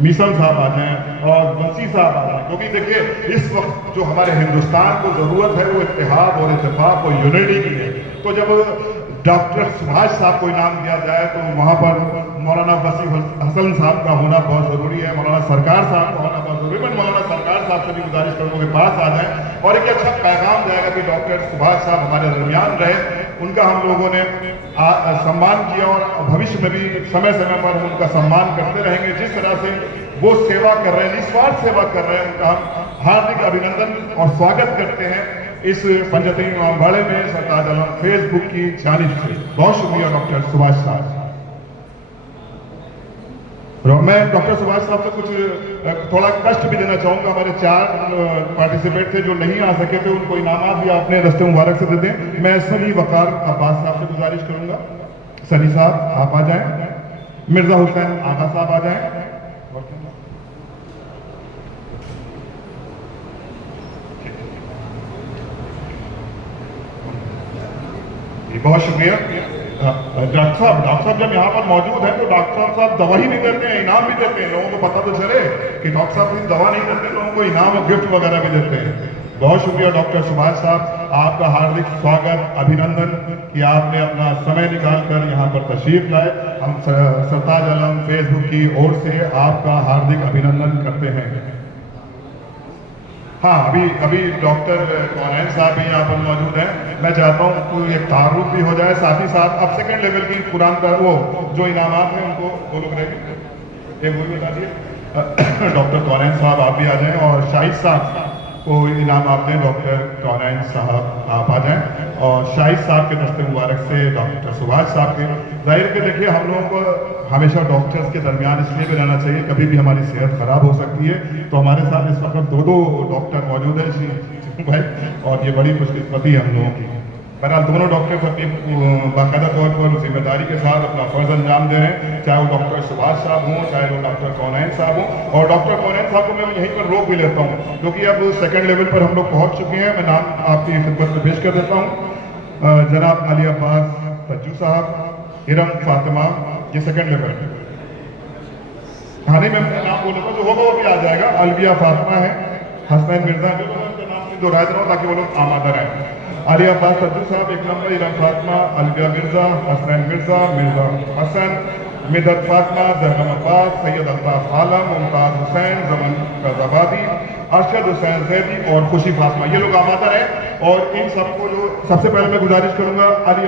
میسن صاحب آ جائیں اور بنسی صاحب آ جائیں, کیونکہ دیکھیے اس وقت جو ہمارے ہندوستان کو ضرورت ہے وہ اتحاد اور اتفاق اور یونٹی کی ہے. تو جب ڈاکٹر سبھاش صاحب کو انعام دیا جائے تو وہاں پر مولانا وسیع حسن صاحب کا ہونا بہت ضروری ہے, مولانا سرکار صاحب کا ہونا بہت ضروری ہے. میں مولانا سرکار صاحب سے بھی گزارش کروں کہ پاس آ جائیں اور ایک اچھا پیغام جائے گا کہ ڈاکٹر سبھاش صاحب ہمارے درمیان رہے. ان کا ہم لوگوں نے سمان کیا اور بھوشیہ میں بھی سمے پر ہم ان کا سمان کرتے رہیں گے. جس طرح سے وہ سیوا کر رہے ہیں, نسوارتھ سیوا کر رہے ہیں, ان کا ہم ہاردک ابھینندن اور سواگت کرتے ہیں اس پنجتین امباڑے میں ستاج علم فیس بک کی جانب سے. بہت شکریہ ڈاکٹر سبھاش صاحب. میں ڈاکٹر سبھاش صاحب سے کچھ تھوڑا کشٹ بھی دینا چاہوں گا. ہمارے 4 پارٹیسپیٹ تھے جو نہیں آ سکے تھے, ان کو انعامات بھی اپنے رستے مبارک سے دے دیں. میں سنی وقار عباس صاحب سے گزارش کروں گا. سنی صاحب آپ آ جائیں. مرزا حسین آغا صاحب آ جائیں. بہت شکریہ. ڈاکٹر صاحب جب یہاں پر موجود ہیں تو ڈاکٹر صاحب دوا ہی نہیں دیتے ہیں, انعام بھی دیتے ہیں. لوگوں کو پتہ تو چلے کہ ڈاکٹر صاحب صرف دوا نہیں دیتے, لوگوں کو انعام اور گفٹ وغیرہ بھی دیتے ہیں. بہت شکریہ ڈاکٹر سبھاش صاحب, آپ کا ہاردک سواگت, ابھینندن کہ آپ نے اپنا سمے نکال کر یہاں پر تشریف لائے. ہم ستاج علم فیس بک کی اور سے آپ کا ہاردک ابھینندن کرتے ہیں. ہاں ابھی ڈاکٹر کونین صاحب بھی یہاں پر موجود ہیں. میں چاہتا ہوں کوئی ایک تعارف بھی ہو جائے, ساتھ ہی ساتھ اب سیکنڈ لیول کی قرآن کا وہ جو انعامات ہیں ان کو وہ لوگ رہے گے. ایک وہ بھی بتا دیے ڈاکٹر کونین صاحب آپ بھی آ جائیں اور شاہد صاحب کو انعامات دیں. ڈاکٹر کونین صاحب آپ آ جائیں اور شاہد صاحب کے دستے مبارک سے ڈاکٹر سبھاش صاحب کے. ظاہر کہ دیکھیے ہم لوگوں کو ہمیشہ ڈاکٹرز کے درمیان اس لیے بھی رہنا چاہیے, کبھی بھی ہماری صحت خراب ہو سکتی ہے. تو ہمارے ساتھ اس وقت 2 ڈاکٹر موجود ہیں بھائی, اور یہ بڑی خوش قسمتی ہے ہم لوگوں کی. بہرحال دونوں ڈاکٹر اپنی باقاعدہ طور پر ذمہ داری کے ساتھ اپنا فرض انجام دے رہے ہیں, چاہے وہ ڈاکٹر سبھاش صاحب ہوں, چاہے وہ ڈاکٹر کونین صاحب ہوں. اور ڈاکٹر کونین صاحب کو میں یہیں پر روک بھی لیتا ہوں کیونکہ اب سیکنڈ لیول پر ہم لوگ پہنچ چکے ہیں. میں نام آپ کی خدمت میں پیش کر دیتا ہوں. جناب علی عباس تجو صاحب, ارم فاطمہ, یہ سیکنڈ لیول ہے. ہاں نہیں, میں نام بولوں گا جو ہوگا وہ بھی آ جائے گا. الویہ فاطمہ ہے, حسنین مرزا, جو ان کے نام سے دہرا دے رہا ہوں تاکہ وہ لوگ آمادہ رہیں. علی عباس تجو صاحب 1 نمبر, ارم فاطمہ, الویہ مرزا, حسنین مرزا, مرزا حسن, مدت فاطمہ, زہرم عباس, سید الطاف عالم, ممتاز حسین, زمن قزابادی, ارشد حسین زیدی اور خوشی فاطمہ. یہ لوگ آمادہ رہیں. اور ان سب کو جو سب سے پہلے میں گزارش کروں گا علی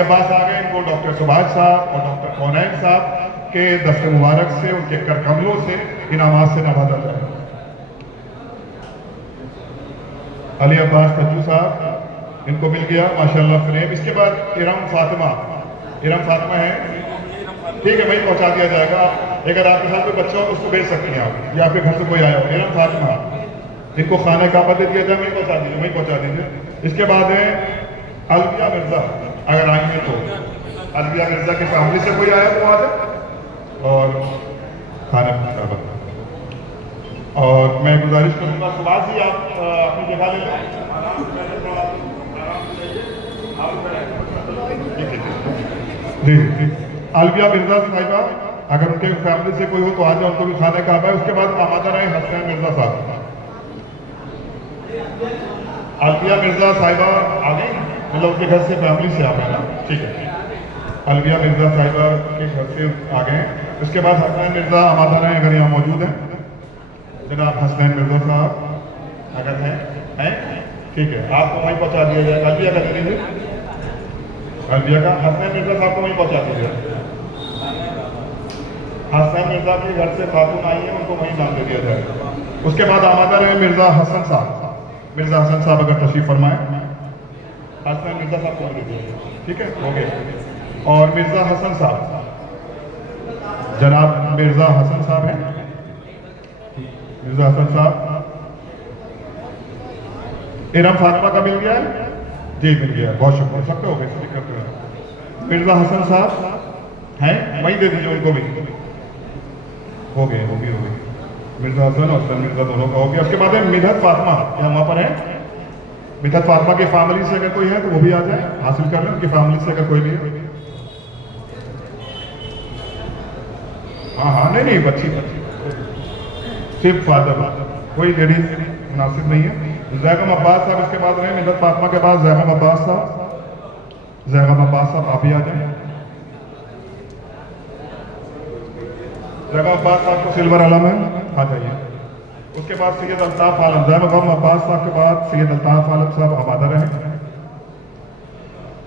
عباس آ گئے. ان کو ڈاکٹر سبھاش صاحب اور ڈاکٹر کونین صاحب کے دست مبارک سے, ان کے کر کملوں سے انعامات سے نوازا جائے. علی عباس تجو صاحب, ان کو مل گیا ماشاءاللہ فریم. اس کے بعد ارم فاطمہ ہے, ٹھیک ہے بھائی, پہنچا دیا جائے گا. اگر آپ کے ساتھ کوئی بچہ ہو تو اس کو بھیج سکتے ہیں آپ, یا آپ کے گھر سے کوئی آیا ہو. ارم فاطمہ, ان کو خانہ کعبہ دے دیا جائے, وہیں پہنچا دیجیے. اس کے بعد ہے الویہ مرزا, اگر آئیں گے تو الویہ مرزا کی فیملی سے کوئی آیا تو آ جائے اور خانہ کعبہ. اور میں گزارش کروں گا سبھاش جی آپ اپنی جگہ لے لیں. جی الویہ مرزا صاحبہ, اگر ان کے فیملی سے کوئی ہو تو آ جائے, ان کو بھی خانہ کعبہ ہے. اس کے بعد آمادہ رہے حسنین مرزا صاحب. الویہ مرزا صاحبہ آ گئی, مطلب ان کے گھر سے فیملی سے آ گئے نا, ٹھیک ہے. الویہ مرزا صاحبہ کے گھر سے آ گئے. اس کے بعد حسنین مرزا آمادہ ہیں اگر یہاں موجود ہیں. جناب حسنین مرزا صاحب اگر ہیں ٹھیک ہے, آپ کو وہیں پہنچا دیا جائے. الویہ کا دے دیجیے, الویہ کا حسنین مرزا صاحب کو وہیں پہنچا دیا جائے. حسنین مرزا کے گھر سے خاتون آئی ہیں, ان کو وہیں باندھ دے دیا جائے. اس کے بعد آمادہ رہے مرزا حسن صاحب. مرزا حسن صاحب اگر تشریف فرمائیں. حسنین مرزا صاحب کو دے دیجیے, ٹھیک ہے, ہو گیا. اور مرزا حسن صاحب, جناب مرزا حسن صاحب ہیں. مرزا حسن صاحب, ارم فاطمہ کا مل گیا ہے؟ جی مل گیا ہے, بہت شکریہ. سب پہ ہو گئے. مرزا حسن صاحب ہیں, وہیں دے دیجیے ان کو بھی. ہو گئے. مرزا حسن اور حسن مرزا دونوں کا ہو گیا. اس کے بعد ہے مدحت فاطمہ, کیا وہاں پر ہے؟ مدحت فاطمہ کی فیملی سے اگر کوئی ہے تو وہ بھی آ جائے, حاصل کر لیں. ان کی فیملی سے اگر کوئی بھی ہے. ہاں نہیں بچی صرف فادر, کوئی لیڈیز مناسب نہیں ہے. زیغم عباس صاحب اس کے بعد رہے. مدحت فاطمہ کے بعد زیغم عباس صاحب آپ ہی آ جائیں. زیغم عباس صاحب کو سلور علم ہے, آ جائیے. اس کے بعد سید الطاف عالم, زیغم عباس صاحب کے بعد سید الطاف عالم صاحب آمادہ رہے.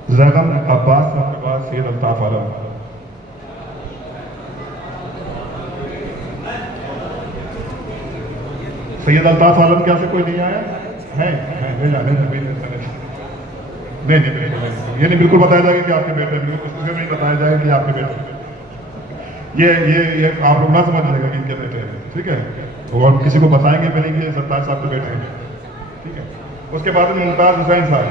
زیغم عباس صاحب کے بعد سید الطاف عالم. سید الطاف عالم کیا سے کوئی نہیں آیا ہے؟ نہیں یہ نہیں بالکل بتایا جائے گا کہ آپ کے بیٹے ہیں, کسی سے نہیں بتایا جائے گا کہ آپ کے بیٹے ہیں. یہ آپ لوگ نہ سمجھ لیں گے کہ ان کے بیٹے ہیں, ٹھیک ہے. اور کسی کو بتائیں گے پہلے کہ ستار صاحب کے بیٹے ہیں, ٹھیک ہے. اس کے بعد ممتاز حسین صاحب.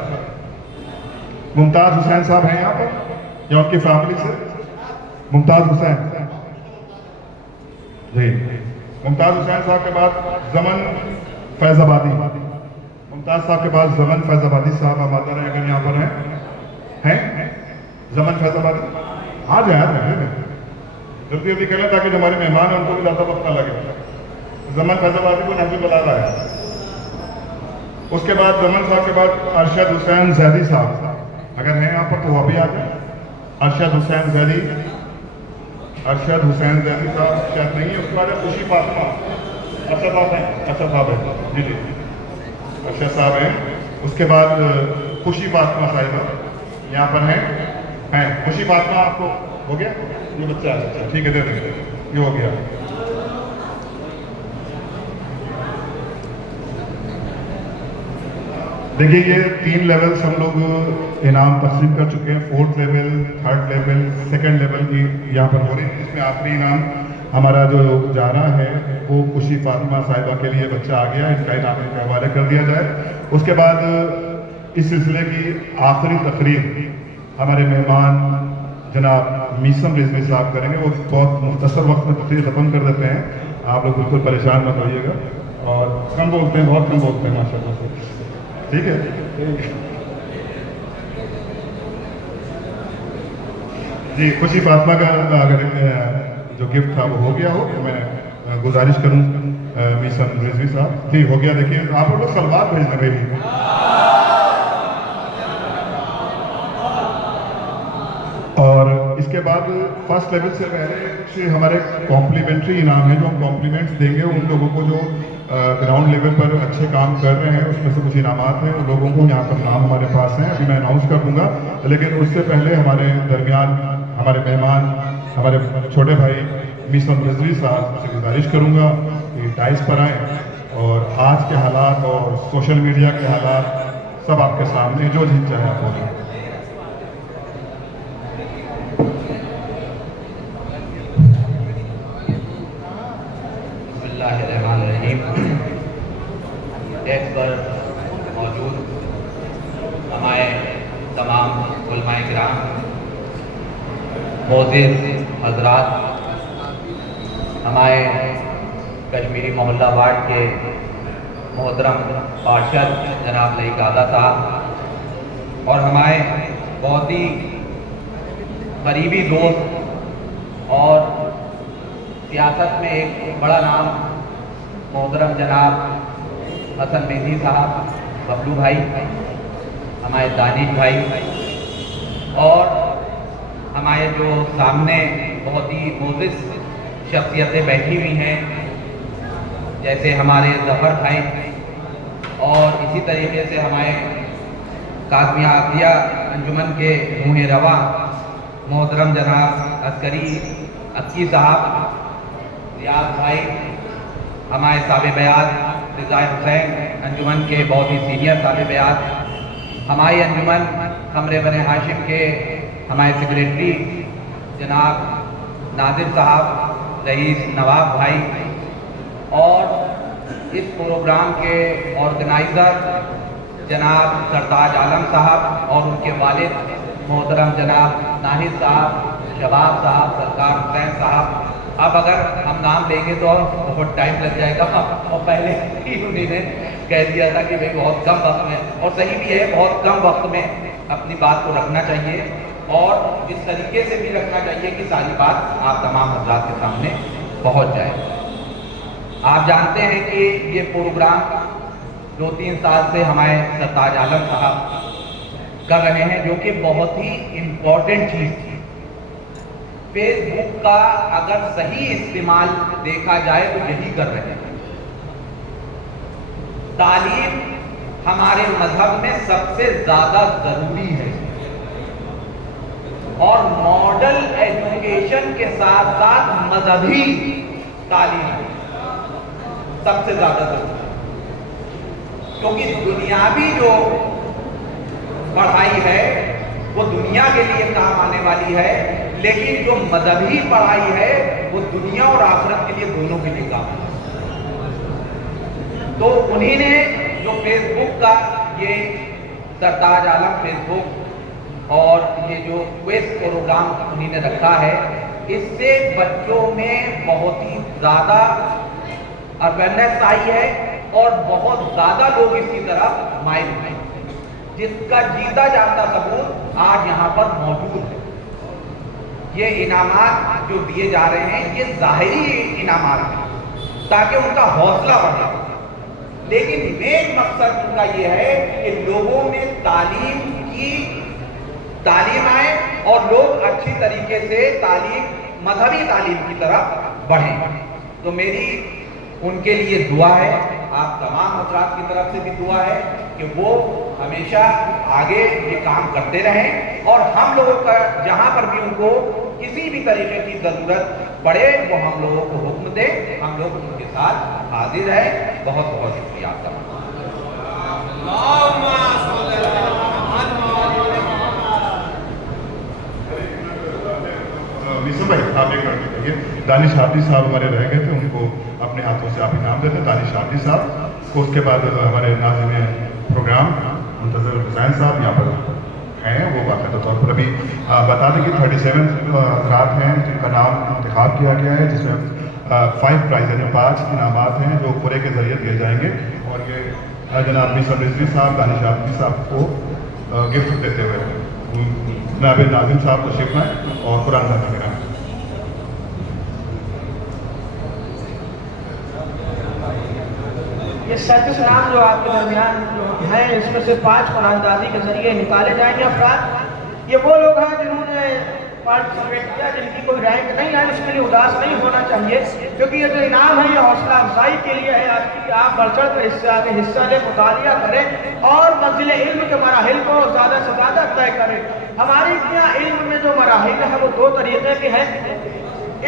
ممتاز حسین صاحب ہیں یہاں پر یا ان کی فیملی سے؟ ممتاز حسین جی. ممتاز حسین صاحب کے بعد زمن فیض آبادی. ممتاز صاحب کے بعد زمن فیض آبادی صاحب آمادہ رہے اگر یہاں پر ہیں. زمن فیض آبادی آ جائیں, جلدی کریں تاکہ جو ہمارے مہمان ہیں ان کو بھی زیادہ وقت نہ لگے. زمن فیض آبادی کو نظر بلا رہا ہے. اس کے بعد زمن صاحب کے بعد ارشد حسین زیدی صاحب اگر ہیں یہاں پر تو وہ بھی آ جائیں. ارشد حسین زیدی صاحب شاید نہیں ہے. اس کے بعد خوشی فاطمہ. ارشد صاحب ہیں, ارشد صاحب ہیں جی ارشد صاحب ہیں. اس کے بعد خوشی فاطمہ صاحبہ یہاں پر ہیں. خوشی فاطمہ آپ کو ہو گیا, یہ بچہ ہے, ٹھیک ہے دے دیں, یہ ہو گیا. دیکھیے یہ 3 لیولز ہم لوگ انعام تقسیم کر چکے ہیں. 4th level, 3rd level, 2nd level کی یہاں پر ہو رہی ہے. اس میں آخری انعام ہمارا جو جا رہا ہے وہ خوشی فاطمہ صاحبہ کے لیے بچہ آ گیا. اس کا انعام ان کے حوالے کر دیا جائے. اس کے بعد اس سلسلے کی آخری تقریر ہمارے مہمان جناب میسم رضوی صاحب کریں گے. وہ بہت مختصر وقت میں تقریر ختم کر دیتے ہیں, آپ لوگ بالکل پریشان مت ہوئیے گا. اور کم بولتے ہیں, بہت کم بولتے ہیں ماشاء اللہ سے, ٹھیک ہے. جی خوشی فاطمہ کا اگر جو گفٹ تھا وہ ہو گیا ہو تو میں گزارش کروں میسم رضوی صاحب. جی ہو گیا. دیکھیے آپ لوگ سلوات بھیج دیں میری. اور اس کے بعد فرسٹ لیول سے پہلے کچھ ہمارے کمپلیمنٹری انعام ہیں جو ہم کمپلیمنٹس دیں گے ان لوگوں کو جو گراؤنڈ لیول پر اچھے کام کر رہے ہیں. اس میں سے کچھ انعامات ہیں, ان لوگوں کو یہاں پر نام ہمارے پاس ہیں, ابھی میں اناؤنس کر دوں گا. لیکن اس سے پہلے ہمارے درمیان ہمارے مہمان ہمارے چھوٹے بھائی میسم رضوی صاحب سے گزارش کروں گا کہ ڈائس پر آئیں اور آج کے حالات اور سوشل میڈیا کے حالات سب آپ کے سامنے, جو جیت چاہے آپ ہو. ڈیسک پر موجود ہمارے تمام علماء کرام, معزز حضرات, ہمارے کشمیری محلہ وارڈ کے محترم پارشد جناب لئی قادہ صاحب اور ہمارے بہت ہی قریبی دوست اور سیاست میں ایک بڑا نام محترم جناب حسن مہدی صاحب, ببلو بھائی, ہمارے دانش بھائی, اور ہمارے جو سامنے بہت ہی معزز शख्सियतें बैठी हुई हैं, जैसे हमारे ज़फ़र भाई और इसी तरीके से हमारे काज़मिया आतिया अंजुमन के रूह रवा मोहतरम जनाब अस्करी अक्की साहब, रियाज भाई, हमारे साहिब बयात रिज़ा हुसैन अंजुमन के बहुत ही सीनियर साहिब बयात, हमारी अंजुमन हमरे बने हाशिम के हमारे सेक्रेटरी जनाब नादिर साहब, रईस नवाब भाई, और इस प्रोग्राम के ऑर्गेनाइज़र जनाब सरताज आलम साहब और उनके वालिद मोहतरम जनाब नाहिद साहब, शबाब साहब, सरकार हुसैन साहब। अब अगर हम नाम लेंगे तो बहुत टाइम लग जाएगा, और पहले ही उन्होंने कह दिया था कि भाई बहुत कम वक्त में, और सही भी है, बहुत कम वक्त में अपनी बात को रखना चाहिए और इस तरीके से भी रखना चाहिए कि सारी बात आप तमाम हज़रात के सामने पहुंच जाए। आप जानते हैं कि ये प्रोग्राम 2-3 साल से हमारे सरताज आलम साहब कर रहे हैं, जो कि बहुत ही इम्पोर्टेंट चीज़ थी। फेसबुक का अगर सही इस्तेमाल देखा जाए तो यही कर रहे हैं। तालीम हमारे मजहब में सबसे ज़्यादा ज़रूरी है और मॉडल एजुकेशन के साथ साथ मजहबी तालीम सबसे ज़्यादा ज़रूरी है, क्योंकि दुनियावी जो पढ़ाई है वो दुनिया के लिए काम आने वाली है, लेकिन जो मजहबी पढ़ाई है वो दुनिया और आखिरत के लिए, दोनों के लिए काम है। तो उन्हीं ने जो फेसबुक का ये सरताज आलम फेसबुक और ये जो क्विज प्रोग्राम उन्हीं ने रखा है, इससे बच्चों में बहुत ही ज़्यादा अवेयरनेस आई है और बहुत ज़्यादा लोग इसकी तरफ माइल हैं, जिसका जीता जाता सबूत आज यहाँ पर मौजूद है। ये इनामात जो दिए जा रहे हैं ये ज़ाहिरी इनामात हैं ताकि उनका हौसला बढ़े, लेकिन मेन मकसद उनका ये है कि लोगों में तालीम आए और लोग अच्छी तरीके से मजहबी तालीम की तरफ बढ़ें। तो मेरी उनके लिए दुआ है, आप तमाम हज़रात की तरफ से भी दुआ है कि वो हमेशा आगे ये काम करते रहें और हम लोगों का जहाँ पर भी उनको किसी भी तरीके की ज़रूरत पड़े वो हम लोगों को हुक्म दे, हम लोग उनके साथ हाजिर हैं। बहुत बहुत शुक्रिया आपका। भाई आप एक लड़के कहिए, दानिश हाफिज साहब हमारे रह गए थे, उनको अपने हाथों से आप इनाम देते, दानिश हाफिज साहब को। उसके बाद हमारे नाज़िम प्रोग्राम मुंतज़र हुसैन साहब यहाँ पर हैं, वो बाकायदा तौर पर अभी बता दें कि 37 रात हैं जिनका नाम इंतखाब किया गया है, जिसमें 5 प्राइज़ यानी 5 इनामात हैं जो पूरे के ज़रिए दिए जाएंगे। और ये जनाब मिसर रिजवी साहब दानिश हाफिज साहब को गिफ्ट देते हुए नाबिल नाज़िम साहब तशरीफ़ लाएं और कुरान दादी कराएं। ये 37 नाम जो आपके दरमियान जो हैं, इसमें से 5 कुरानदाजी के जरिए निकाले जाएंगे अफराद। ये वो लोग हैं जिन्होंने पार्टिसिपेट किया, जिनकी कोई रैंक नहीं है, इसके लिए उदास नहीं होना चाहिए, क्योंकि ये जो इनाम है ये हौसला अफजाई के लिए है आपकी, आप बढ़ चढ़ कर इससे आगे हिस्सा लें, मुतालिया करें और मंजिल इल्म के मराहिल को ज़्यादा से ज़्यादा तय करें। हमारे यहाँ इल्म में जो मराहिल है वो 2 तरीके के हैं।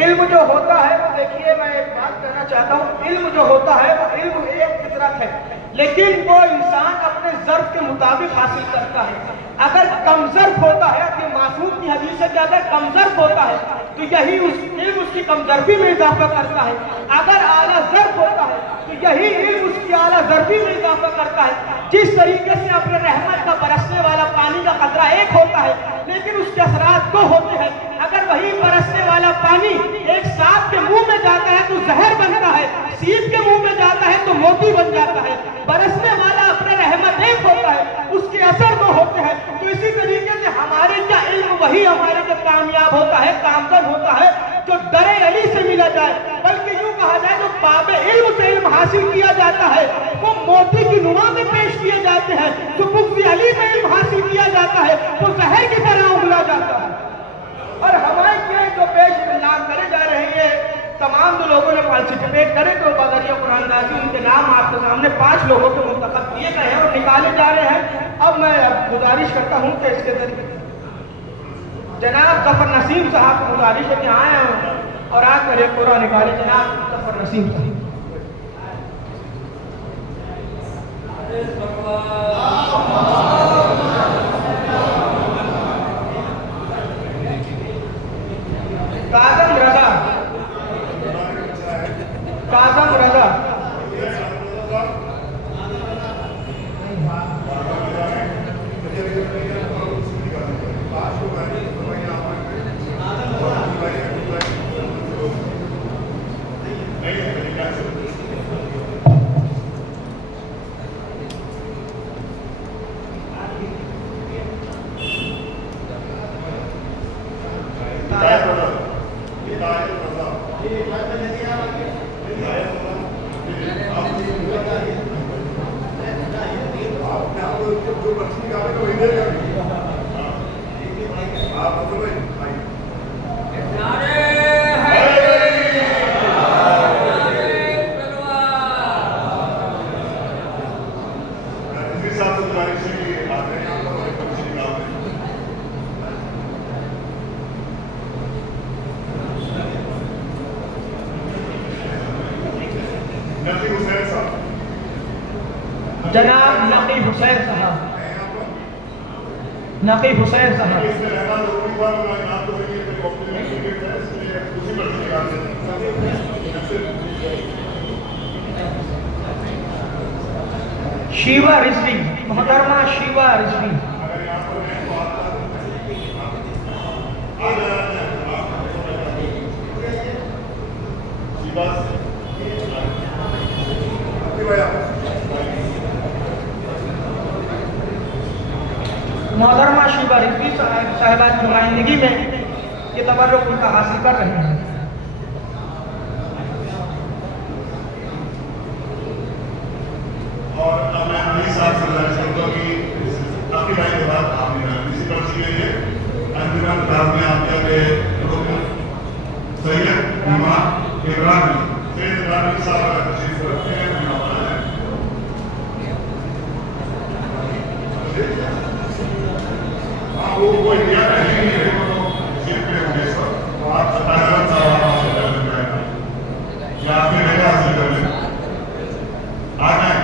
इल्म जो होता है वो, देखिए मैं एक बात कहना चाहता हूँ, इल्म जो होता है वो इल्म एक फितरत है, लेकिन वो इंसान अपने ज़र्फ के मुताबिक हासिल करता है। अगर कमज़र्फ होता है, कि मासूम की हदीस है कि अगर कमज़र्फ होता है तो यही इल्म उसकी कमज़र्फी में इजाफा करता है, अगर आला ज़र्फ होता है तो यही इल्म उसकी आला ज़र्फी में इजाफा करता है। जिस तरीके से अपने रहमत का बरसने वाला पानी का कतरा एक होता है, लेकिन उसके असरात 2 होते हैं। अगर वही बरसने वाला पानी एक सांप के मुंह में जाता है तो जहर बनता है, सीप के मुंह में जाता है तो मोती बन जाता है। बरसने वाला अपने रहमत एक होता है, उसके असर 2 होते हैं। तो इसी तरीके से हमारे क्या इल्म वही हमारे जो कामयाब होता है, कामयाब होता है, जो दरे अली से मिला जाए, बल्कि यूं कहा जाए जो बाबे इल्म से इल्म हासिल किया जाता है वो मोती की नुमा में पेश किए जाते हैं, जो बुग़्ज़ अली में इल्म हासिल किया जाता है वो जहर की तरह उगला जाता है। और हमारे क्या जो पेश नाम करे जा रहे हैं तमाम जो लोगों ने पार्टिसिपेट करे तो बगैर कुरान नाज़ी उनके नाम आपके सामने 5 लोगों के मुंतखब किए गए हैं और निकाले जा रहे हैं। अब मैं गुजारिश करता हूँ कि इसके जरिए जनाब ज़फ़र नसीम साहब को गुजारिश है कि आए और आकर एक कुरान निकाले। जनाब ज़फ़र नसीम साहब। काज़म रज़ा, काज़म रज़ा, जनाब नकी हुसैन साहब, नकी हुसैन साहब। शीवा रिजवी, मोहतरमा शीवा रिजवी। मोहतरमा शीवा रिजवी साहिबा की नुमाइंदगी में ये तबर्रुक उनका हासिल कर रहे हैं। और अब मैं अली साहब से गुजारिश करता हूँ कि काफी टाइम के बाद आपने इसी पर्ची में ये अंजुमन क्लास में आप जाके सैयद इमाम इब्राहिम सैयद इब्राहिम साहब का तशरीफ रखते हैं। हाँ वो इंडिया में नहीं है, वो सीट पे होंगे सर, तो आप 17 साल आपसे कर जाएगा या आपने बेटा हासिल कर लें आ जाए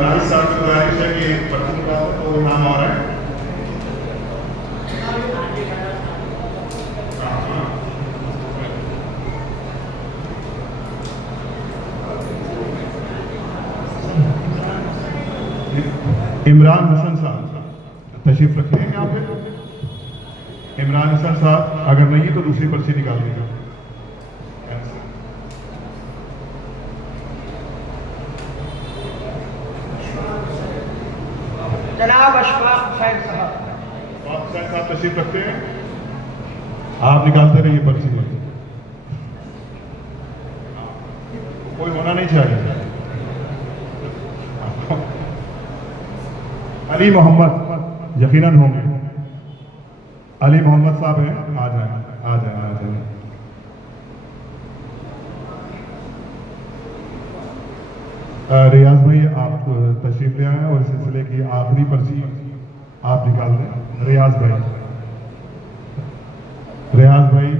नाहिद साहब की गुजारिश है कि पर्ची का तो नाम आ रहा है। इमरान हसन साहब तशरीफ रखते हैं यहाँ पे। इमरान हसन साहब अगर नहीं है तो दूसरी पर्ची निकाल दीजिए। जनाब अशफाक हुसैन साहब। हुसैन साहब तशरीफ रखते हैं, आप निकालते रहिए पर्ची में, कोई होना नहीं चाहिए। अली मोहम्मद यकीनन होंगे। अली मोहम्मद साहब हैं, आ जाए आ जाए आ जाए। रियाज भाई आप तशरीफ ले आए और इस सिलसिले की आखिरी पर्ची आप निकाल दें। रियाज भाई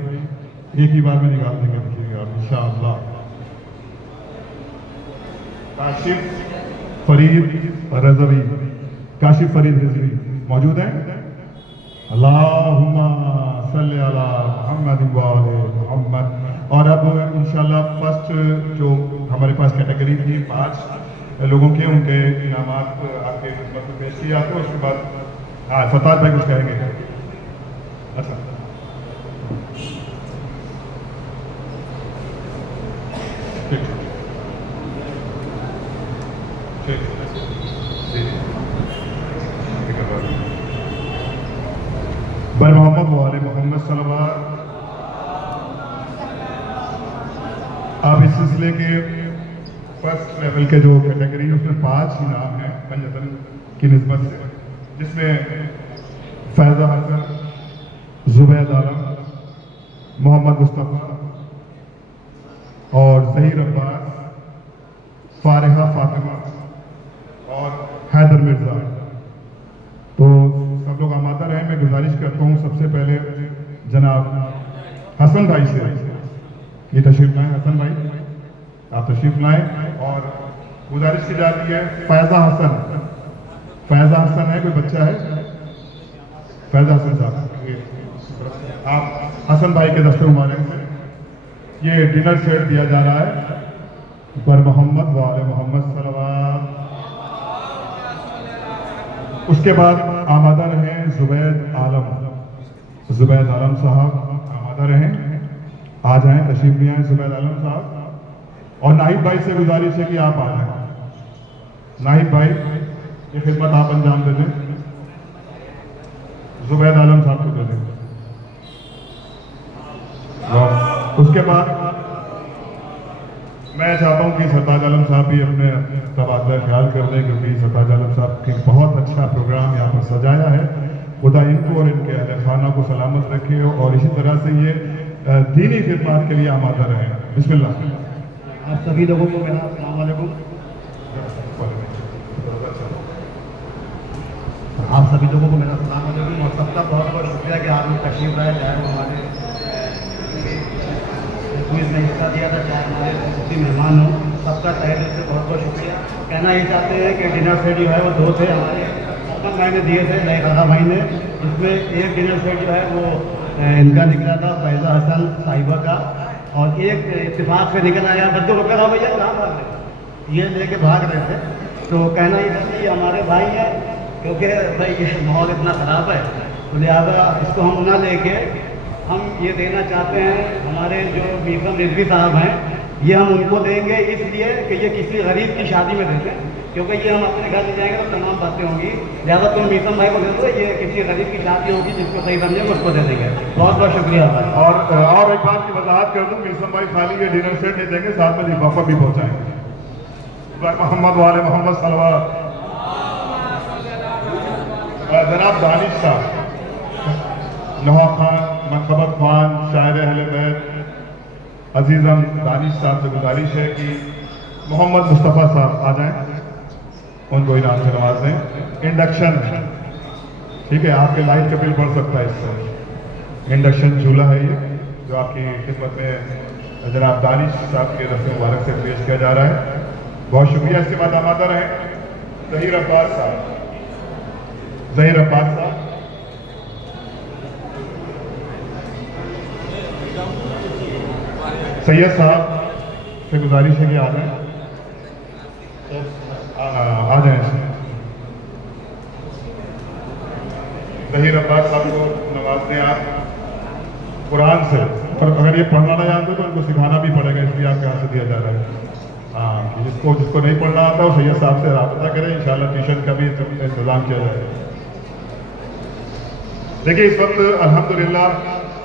एक ही बार में निकाल देंगे इंशाअल्लाह। काशिफ फरीद रज़वी, काशिफ फरीद रिजवी मौजूद हैं। अल्लाहुम्मा सल्ली अला मुहम्मद व आले मुहम्मद। और अब इंशाल्लाह फर्स्ट जो हमारे पास कैटेगरी थी 5 लोगों के, उनके इनामात आपके खिदमत में पेश किए जाते हैं। उसके बाद हाँ फताह भाई कुछ कहेंगे। अच्छा ठीक वाले मोहम्मद सल्लल्लाहु। अब इस सिलसिले के फर्स्ट लेवल के जो कैटेगरी उसमें 5 इनाम हैं पंजतन की निस्बत से, जिसमें फैज़ा हसन, जुबैद आलम, मोहम्मद मुस्तफ़ा और ज़हीर अब्बास, फारिहा फातिमा और हैदर मिर्ज़ा। तो सब लोग आमादा रहें। मैं गुजारिश करता हूँ सबसे पहले जनाब हसन भाई से ये तशरीफ लाएँ। हसन भाई आप तशरीफ लाएँ। और गुजारिश की जाती है फैज़ा हसन, फैज़ा हसन है, कोई बच्चा है? फैज़ा हसन साहब, आप हसन भाई के दस्ते मुबारक से ये डिनर सेट दिया जा रहा है पर मोहम्मद वाले मोहम्मद सल्लल्लाहु। उसके बाद आमादा रहें जुबैद आलम, जुबैद आलम साहब आमादा रहें, आ जाएं, तशरीफ ले आएं जुबैद आलम साहब। और नाहिद भाई से गुजारिश है कि आप आ जाएं। नाहिद भाई ये खिदमत आप अंजाम दे दें, जुबैद आलम साहब को दे दें। और उसके बाद मैं चाहता हूं कि सरताज आलम साहब भी अपने तबादला ख्याल कर दें, क्योंकि सरताज आलम साहब की बहुत अच्छा प्रोग्राम यहाँ पर सजाया है। खुदा इनको और इनके अहल खाना को सलामत रखे और इसी तरह से ये दीनी खिदमत के लिए आमादा रहे। बिस्मिल्लाह। आप सभी लोगों को मेरा अस्सलाम वालेकुम। आप सभी लोगों को मेरा अस्सलाम वालेकुम और सबका बहुत बहुत शुक्रिया कि आपने तशरीफ लाए, चाहे वो हमारे क्विज़ में हिस्सा दिया था, चाहे हमारे खुशी मेहमान हो, सबका तहे दिल से बहुत बहुत शुक्रिया। कहना ये चाहते हैं कि डिनर सेट जो है वो 2 थे हमारे हसन भाई ने दिए थे, नए खाना भाई ने। इसमें एक डिनर सेट जो है वो इनका निकला था फैज़ा हसन साहिबा का, और एक इत्तेफाक से निकल आया बद्दू रुपये रहा भैया कहाँ भाग रहे, ये लेके भाग रहे थे। तो कहना ये था कि ये हमारे भाई हैं, क्योंकि भाई ये माहौल इतना ख़राब है तो लिहाजा इसको हम ना लेके हम ये देना चाहते हैं हमारे जो मीसम रिजवी साहब हैं, ये हम उनको देंगे इसलिए कि ये किसी गरीब की शादी में देते हैं, क्योंकि ये हम अपने घर ले जाएंगे तो तमाम बातें होंगी। लिहाजा तुम मीसम भाई को दे दो, ये किसी गरीब की शादी होगी जिसको सही समझेंगे उसको दे देंगे। बहुत बहुत शुक्रिया भाई। और एक बात की वजाहत कर दूं, मीसम भाई खाली ये डिनर सेट नहीं देंगे, साथ में लिफाफा भी पहुंचाएंगे। मोहम्मद वाले मोहम्मद सल्लल्लाहु। जनाब दानिश साहब, नहा खान, मनकबत खान, शायर अहले बैत अजीज़म दानिश साहब से गुजारिश है कि मोहम्मद मुस्तफ़ा साहब आ जाएं, उनको इनाम से नवाज दें। इंडक्शन है, ठीक है, आपके लाइट का बिल बढ़ सकता है इससे। इंडक्शन चूल्हा है ये जो आपकी खिदमत में जनाब दानिश साहब के दस्ते मुबारक से पेश किया जा रहा है। बहुत शुक्रिया। इसके बाद आमादा रहे ज़हीर अब्बास साहब, ज़हीर अब्बास साहब। सैयद साहब से गुजारिश है कि आ जाएं, आ जाएं। ज़हीर अब्बास साहब को नवाज दें आप कुरान से, और अगर ये पढ़ना ना जानते तो उनको सिखाना भी पड़ेगा, इसलिए आपके यहाँ से दिया जा रहा है। हाँ, जिसको नहीं पढ़ना आता वो सैयद साहब से राब्ता करें, इंशाल्लाह ट्यूशन का भी इंतजाम किया जाएगा। देखिए इस वक्त अल्हम्दुलिल्लाह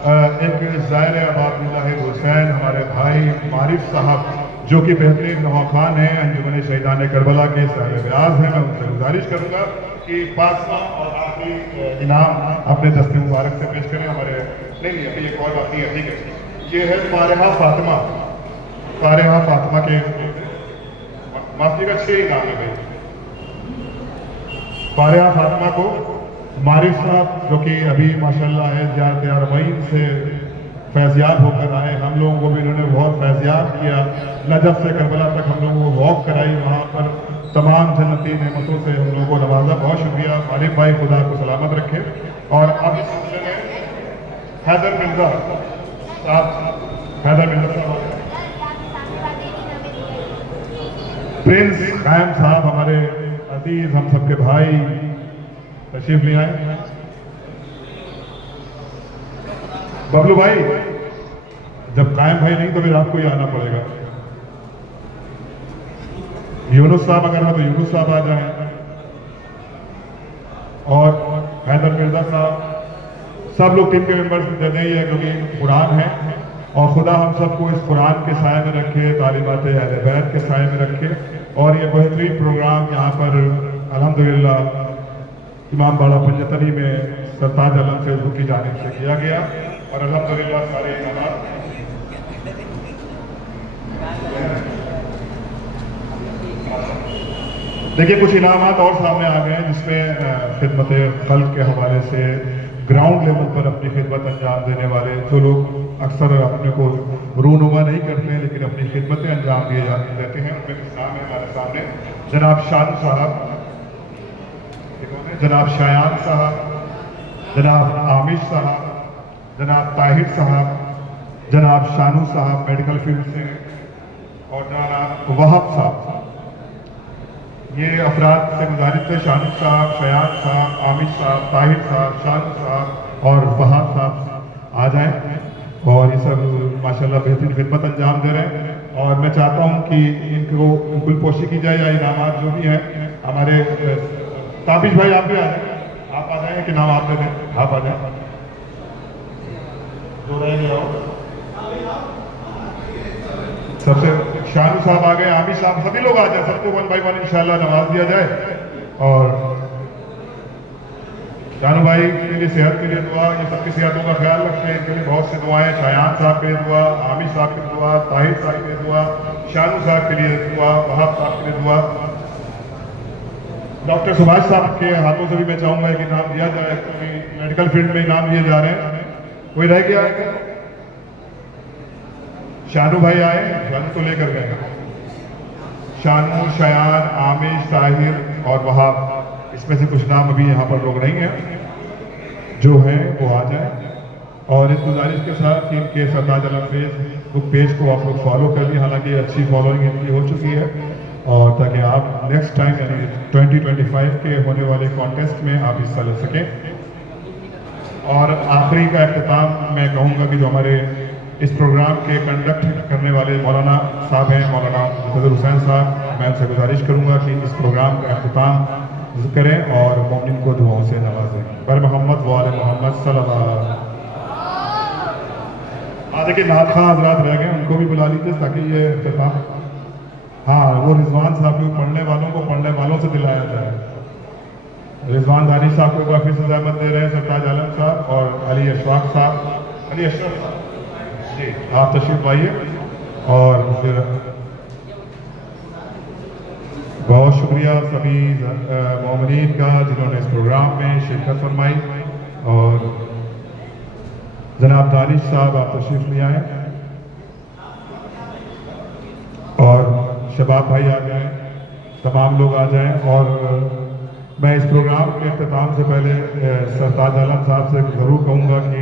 एक ज़ाहिर अबादुल्लाह हुसैन हमारे भाई मारिफ साहब जो कि बेहतरीन नौखान हैं, अंजुमन शहीदान करबला के साहिब व्याज हैं, मैं उनसे गुजारिश करूँगा कि 5वां और आखिरी इनाम अपने दस्ते मुबारक से पेश करें। हमारे नहीं अभी एक और बाकी है, ठीक है, ये है फारिहा फातिमा। फारिहा फातिमा के माफी का 6 इनाम है भाई। फारिहा फातिमा को मारिफ साहब जो कि अभी माशाल्लाह है ज़ियारत अरबईन से फैज़याब होकर आए, हम लोगों को भी इन्होंने बहुत फैज़याब किया। नजफ से करबला तक हम लोगों को वॉक कराई, वहाँ पर तमाम जन्नती नेमतों से हम लोगों को नवाजा। बहुत शुक्रिया मारिफ भाई, खुदा को सलामत रखे। और अब इस सिलसिले में हैदर मिर्ज़ा साहब, हैदर मिर्ज़ा साहब, प्रिंस कायम साहब हमारे अजीज हम सबके भाई तशरीफ ले आए। बबलू भाई, जब कायम भाई नहीं तो फिर आपको ही आना पड़ेगा। यूनुस साहब अगर हो तो यूनुस साहब आ जाएं, और हैदर मिर्जा साहब, सब लोग टीम के मेंबर्स देते ही है क्योंकि कुरान है और खुदा हम सबको इस कुरान के साए में रखे, तालीमात अहले बैत के साए में रखे और ये बेहतरीन प्रोग्राम यहाँ पर अल्हम्दुलिल्लाह इमाम बाड़ा पंजतनी में सरताज आलम फेसबुक की जानिब से किया गया और अल्हम्दुलिल्लाह सारे इनामात देखिए कुछ इनामात और सामने आ गए हैं जिसमें खिदमत खल्क के हवाले से ग्राउंड लेवल पर अपनी खिदमत अंजाम देने वाले जो लोग अक्सर अपने को रूनुमा नहीं करते हैं लेकिन अपनी खिदमतें अंजाम देते हैं उनमें कुछ नाम है हमारे सामने। जनाब शानू साहब, जनाब शायान साहब, जनाब आमिश साहब, जनाब ताहिर साहब, जनाब शानू साहब मेडिकल फील्ड से और जनाब वहाब साहब। ये अफराद से गुजारिश है शानू साहब, शयान साहब, आमिश साहब, ताहिर साहब, शानू साहब और वहाब साहब आ जाएं और ये सब माशाल्लाह बेहतरीन खिदमत अंजाम दे रहे हैं और मैं चाहता हूं कि इनको गुलपोशी की जाए या इनामात जो भी हैं हमारे ताबिश भाई आप भी आ जाए, आप आ जाएं कि नाम आप दे दें, आप आ जाएं जो रह गया हो। सबसे शानू साहब आ गए, आमिर साहब, सभी लोग आ जाए, सबको 1 बाय 1 इंशाल्लाह नवाज दिया जाए और शानू भाई के लिए सेहत के लिए दुआ, ये सबकी सेहतों का ख्याल रखें, इनके लिए बहुत सी दुआएं, शायान साहब के लिए दुआ, आमिर साहब की दुआ, ताहिर साहब के लिए दुआ, शानू साहब के लिए दुआ, वहाब साहब के लिए दुआ। डॉक्टर सुभाष साहब के हाथों से भी मैं चाहूंगा कि इनाम दिया जाए क्योंकि मेडिकल फील्ड में इनाम दिए जा रहे हैं। कोई रह गया है? शानू भाई आए, शानू तो लेकर गए। शानू, शयान, आमिर, ताहिर और वहाब, इसमें से कुछ नाम अभी यहाँ पर लोग नहीं हैं, जो हैं वो आ जाए और इस गुजारिश के साथ कि इनके सरताज आलम फेसबुक पेज को आप लोग फॉलो कर ली, हालांकि अच्छी फॉलोइंग इनकी हो चुकी है और ताकि आप नेक्स्ट टाइम यानी 2025 के होने वाले कॉन्टेस्ट में आप हिस्सा ले सकें। और आखिरी का अख्तिताम मैं कहूँगा कि जो हमारे इस प्रोग्राम के कंडक्ट करने वाले मौलाना साहब हैं, मौलाना मुक़द्दर हुसैन साहब, मैं उनसे गुजारिश करूँगा कि इस प्रोग्राम का अख्तिताम करें और मोमिन को दुआओं से नवाजें। बर मोहम्मद वाले मोहम्मद सल्लल्लाहु। हाँ देखिए नाथ खां हजरात रह गए, उनको भी बुला लीजिए ताकि ये अख्तिताम, हाँ वो रिजवान साहब को पढ़ने वालों को पढ़ने वालों से दिलाया जाए। रिजवान दानी साहब को काफ़ी सजामत दे रहे हैं सरताज आलम साहब और अली अशफाक साहब, अली अशरफ जी आप तशरीफ लाइए और फिर बहुत शुक्रिया सभी मोमिनीन का जिन्होंने इस प्रोग्राम में शिरकत फरमाई और जनाब दानिश साहब आप तशरीफ ले आए और शबाब भाई आ जाएं, तमाम लोग आ जाएं और मैं इस प्रोग्राम के अख्तिताम से पहले सरताज आलम साहब से ज़रूर कहूँगा कि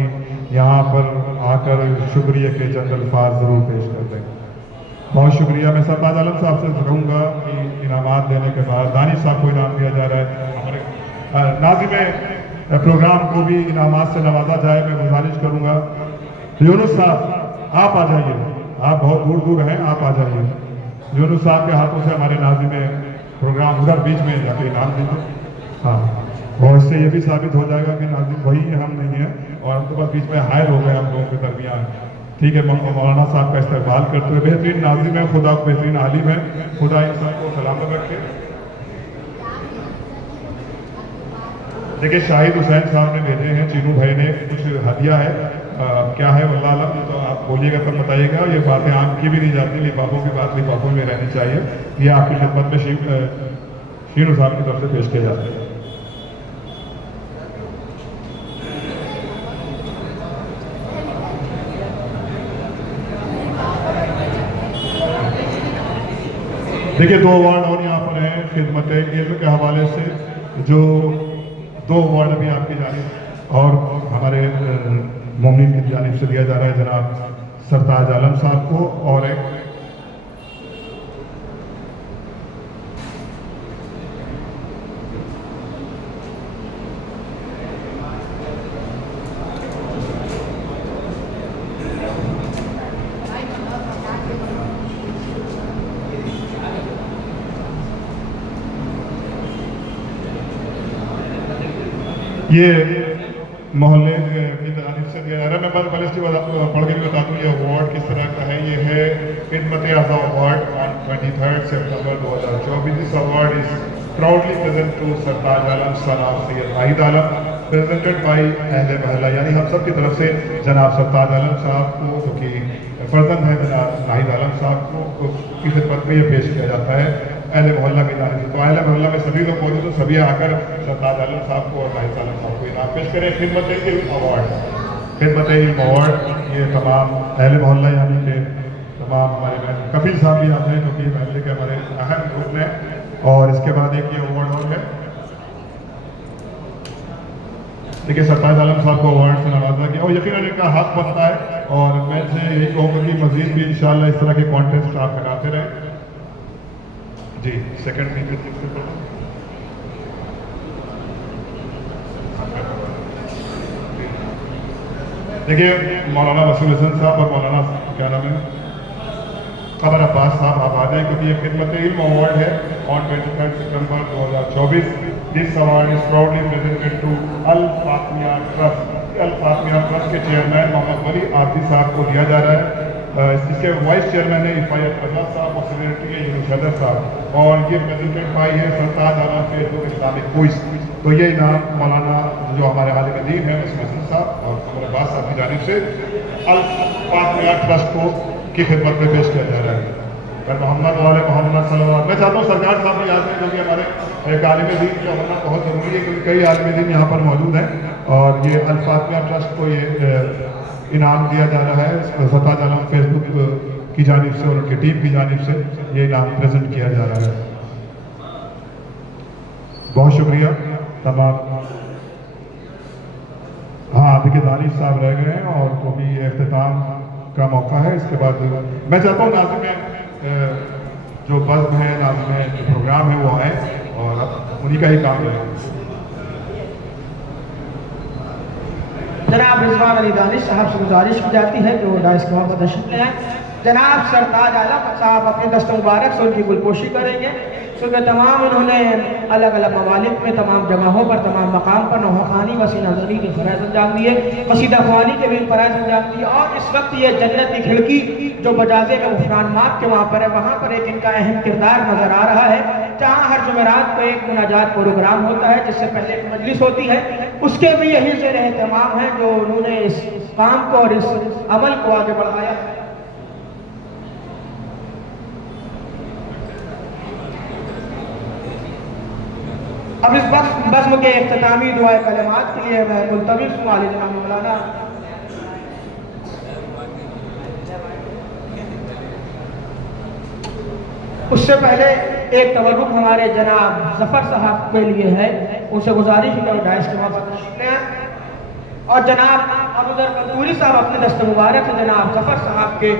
यहाँ पर आकर शुक्रिया के चंद अल्फाज ज़रूर पेश कर दें। बहुत शुक्रिया। मैं सरताज आलम साहब से कहूँगा कि इनामात देने के बाद दानिश साहब को इनाम दिया जा रहा है, हमारे नाज़िम प्रोग्राम को भी इनामात से नवाजा जाए। मैं गुजारिश करूँगा यूनुस साहब आप आ जाइए, आप बहुत दूर दूर हैं, आप आ जाइए। यूनुस साहब के हाथों से हमारे नाज़िम प्रोग्राम उधर बीच में जाके इनाम दीजिए। हाँ और इससे ये भी साबित हो जाएगा कि नाज़िम वही हम नहीं हैं और हम तो बस बीच में हायर हो गए हम लोगों के दरमियान। ठीक है, मौलाना साहब का इस्तेमाल करते हुए बेहतरीन नाज़िम है, खुदा बेहतरीन आलिम है, खुदा इन सबको सलामत रखे। देखिए शाहिद हुसैन साहब ने भेजे हैं, चीनू भाई ने कुछ हदिया है, क्या है वल्लाह आलम, तो आप बोलिएगा तब बताइएगा। ये बातें आपकी भी नहीं जाती, लिफाफों की बात लिफाफों में रहनी चाहिए। ये आपकी खिदमत में शीनू साहब की तरफ से पेश किया जाता है। देखिए 2 अवार्ड और यहाँ पर हैं खिदमत इल्म के हवाले से, जो 2 अवार्ड अभी आपकी जानिब और हमारे मोमिन की जानिब से दिया जा रहा है जनाब सरताज आलम साहब को और एक ये मोहल्ले की जानिब से दिया जा रहा है। मैं पहले इसकी पढ़ के भी बता दूँ ये अवार्ड किस तरह का है। ये है खिदमत आज़ा अवार्ड ऑन 23 सितंबर 2024। This award is proudly present to Sartaj Alam सनाब सैयद नाहिद आलम, प्रेजेंटेड बाई अहले महल्ला, यानी हम सब की तरफ से जनाब सरताज आलम साहब को, जो कि फर्जंद है जनाब नाहिद आलम साहब को की खिदमत में ये पेश किया जाता है अहले मोहल्ला की जानिब से। तो अहले मोहल्ला में सभी लोग मौजूद हैं, सभी आकर सरताज आलम साहब को और नाहिद आलम साहब को इनाम पेश करें। खिदमत इल्म अवार्ड, खिदमत इल्म अवार्ड ये तमाम अहले मोहल्ला यानी कि तमाम हमारे कपिल साहब भी आते हैं जो कि महल्ले के हमारे अहम ग्रुप हैं। और इसके बाद एक ये अवार्ड और है, देखिए सरताज आलम साहब को अवार्ड से नवाजा गया और यकीनन इनका हक बनता है। और मैं से यही कहूँगा कि मज़ीद भी इंशाल्लाह इस तरह के कॉन्टेस्ट आप लगाते रहें। जी सेकंड देखिए मौलाना वसीम हसन साहब और मौलाना क्या नाम है खबर अब्बास साहब आप आ जाएं, क्योंकि ये खिदमत इल्म अवार्ड है ऑन 23 सितंबर 2024। This award is proudly presented to Al Fatimiya trust. Al Fatimiya trust के चेयरमैन मोहम्मद वली आरती साहब को दिया जा रहा है। इसके वाइस चेयरमैन है इफ़ायत रजा साहब और सेक्रेटरी है यूनुस हैदर साहब, और ये प्रेजेंटेड बाई है सरताज आलम फेसबुक इस्लामिक क्विज। तो ये इनाम मौलाना जो हमारे आलिम दीन है वसीम हसन साहब और खबर अब्बास साहब की जानिब से अल फातिमिया ट्रस्ट को की खिदमत में पेश किया जा रहा है। मोहम्मद वाले मोहम्मद सल्लल्लाहु। मैं चाहता हूँ सरकार साहब भी याद हैं, जो कि हमारे एक आलिम दीन का होना बहुत ज़रूरी है, क्योंकि कई आलिम दीन यहाँ पर मौजूद हैं। और ये अल फातिमिया ट्रस्ट को ये इनाम दिया जा रहा है सरताज आलम फेसबुक की जानिब से और उनकी टीम की जानिब से ये इनाम प्रेजेंट किया जा रहा है। बहुत शुक्रिया तमाम। हाँ देखिए दानिश साहब रह गए हैं और वो भी अख्तिताम का मौका है। इसके बाद मैं चाहता हूँ नाज़िम जो बज़्म है, नाज़िम जो प्रोग्राम है वो आए और अब उन्हीं का ही काम है। जनाब रिजवान अली दानिश साहब से गुजारिश की जाती है कि वो डाइस के वहाँ तशरीफ ले आए। जनाब सरताज आलम साहब अपने दस्त मुबारक से उनकी गुलपोशी करेंगे, क्योंकि तमाम उन्होंने अलग अलग ममालिक में तमाम जगहों पर तमाम मकाम पर नौखानी वसीना ज़नी के फ़राइज़ अंजाम दिए, कसीदा ख़वानी के भी फ़राइज़ अंजाम दिए। और इस वक्त ये जन्नत की खिड़की जो बजाजे में गुफ़रान माफ़ के वहाँ पर है, वहाँ पर एक इनका अहम किरदार नज़र आ रहा है, जहाँ हर जुमेरात को एक मुनाजात प्रोग्राम होता है जिससे पहले एक मजलिस होती है। उसके भी यही ज़ेर एहतमाम है जो उन्होंने इस काम को और इस अमल को आगे बढ़ाया। अब इस बज़्म के इख्तितामी दुआ कलिमात के लिए मैं मुल्तमिस हूँ आले जनाब मौलाना उससे पहले एक तवरुक हमारे जनाब ज़फ़र साहब के लिए है, उनसे गुजारिश है कि डाइस के वहाँ पर तशरीफ लें। और जनाब अबूज़र कंदूरी साहब अपने दस्त मुबारक से जनाब ज़फ़र साहब के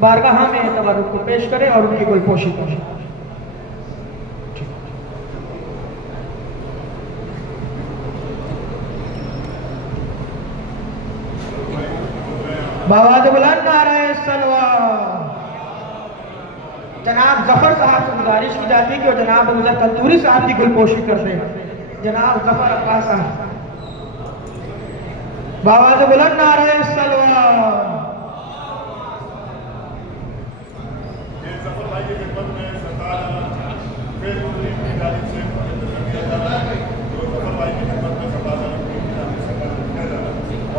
बारगाह में तवरुक को पेश करें और उनकी गुलपोशी करें। बावाज़ बुलंद नारे सलवात। जनाब ज़फ़र साहब से गुजारिश की जाती है कि वो जनाब अबूज़र कंदूरी साहब की गुलपोशी कर दें। जनाब ज़फ़र अब्बास साहब बावाज़ बुलंद नारे सलवात।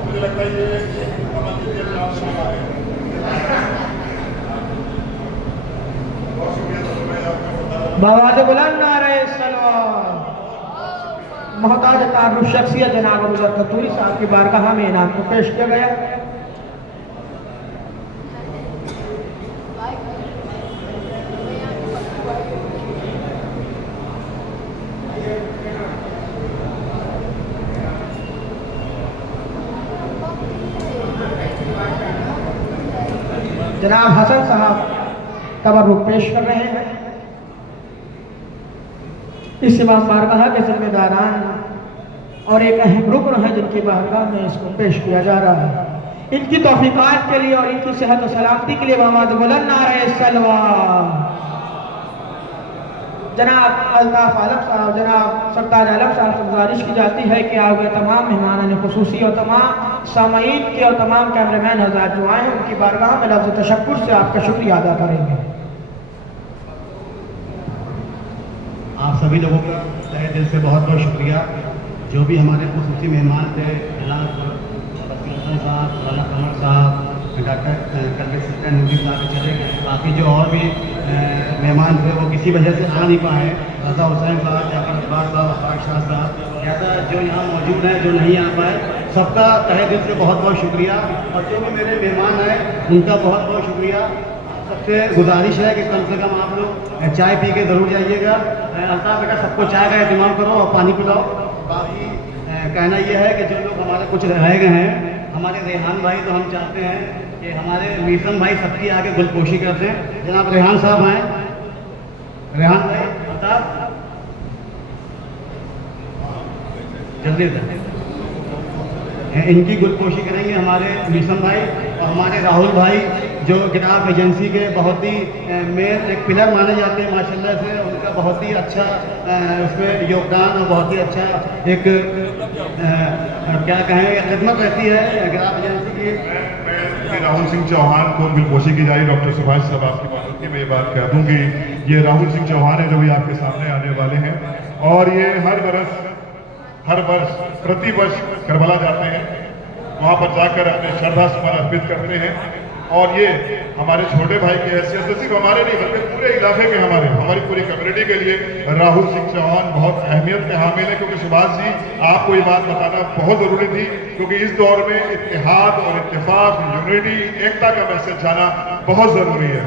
मुझे लगता है ये बावाज़ बुलंद नारे सलवात। मोहताज तारुफ शख्सियत जनाब अबूज़र कंदूरी साहब की बारगाह में इनाम को पेश किया गया। जनाब हसन साहब तबर्रुक पेश कर रहे हैं। इस इमाम बारगाह के जिम्मेदारान और एक अहम रुकन है जिनकी बारगाह में इसको पेश किया जा रहा है। इनकी तौफीकात के लिए और इनकी सेहत और सलामती के लिए बावाज़ बुलंद नारे सलवात। जनाब अल्ताफ़ आलम साहब, जनाब सरताज आलम साहब से गुजारिश की जाती है कि आप तमाम मेहमान खुसूसी और तमाम सामईन के और तमाम कैमरामैन हज़रात जो आए हैं उनकी बारगाह में लफ्ज़ तशक्कुर से आपका शुक्रिया अदा करेंगे। आप सभी लोगों का तहे दिल से बहुत बहुत शुक्रिया। जो भी हमारे खुसूसी मेहमान थे, जनाब साहब, मौलाना कमर साहब, डॉक्टर कलबे सल्तान नूरी साहब चले गए, बाकी जो और भी मेहमान थे वो किसी वजह से आ नहीं पाए, रज़ा हुसैन साहब, जाकिर अब्बास साहब, अफाक शाह साहब, जैसा जो यहाँ मौजूद हैं, जो नहीं आ पाए, सबका तहे दिल से बहुत बहुत शुक्रिया। और जो भी मेरे मेहमान आए उनका बहुत बहुत शुक्रिया। सबसे गुजारिश है कि कम से कम आप लोग चाय पी के ज़रूर जाइएगा। अल्ताफ़ बेटा सबको चाय का एहतमाम करो और पानी पिलाओ। बाकी कहना यह है कि जो लोग हमारे कुछ रह गए हैं, हमारे रेहान भाई, तो हम चाहते हैं कि हमारे मीसन भाई सबकी आगे गुलपोशी करते हैं। जनाब रेहान साहब आए, रेहान भाई अल्ताफ़ जल्दी से इनकी गुलपोशी करेंगे हमारे मीसन भाई। और हमारे राहुल भाई जो गिराफ एजेंसी के बहुत ही मेन एक पिलर माने जाते हैं माशाल्लाह से, उनका बहुत ही अच्छा उसमें योगदान और बहुत ही अच्छा एक क्या कहें खिदमत रहती है गिराफ एजेंसी की। राहुल सिंह चौहान को बिलपोशी की जाए। डॉक्टर सुभाष साहब आपकी मौजूदगी में ये बात कह दूं कि ये राहुल सिंह चौहान है जो भी आपके सामने आने वाले हैं, और ये हर वर्ष प्रति वर्ष करबला जाते हैं, वहाँ पर जाकर अपने श्रद्धा सुमन अर्पित करते हैं। और ये हमारे छोटे भाई की हैसियत से सिर्फ हमारे नहीं बल्कि पूरे इलाके के हमारी पूरी कम्युनिटी के लिए राहुल सिंह चौहान बहुत अहमियत के हामिल है। क्योंकि सुभाष जी आपको ये बात बताना बहुत ज़रूरी थी, क्योंकि इस दौर में इत्तेहाद और इत्तेफाक, यूनिटी, एकता का मैसेज जाना बहुत ज़रूरी है।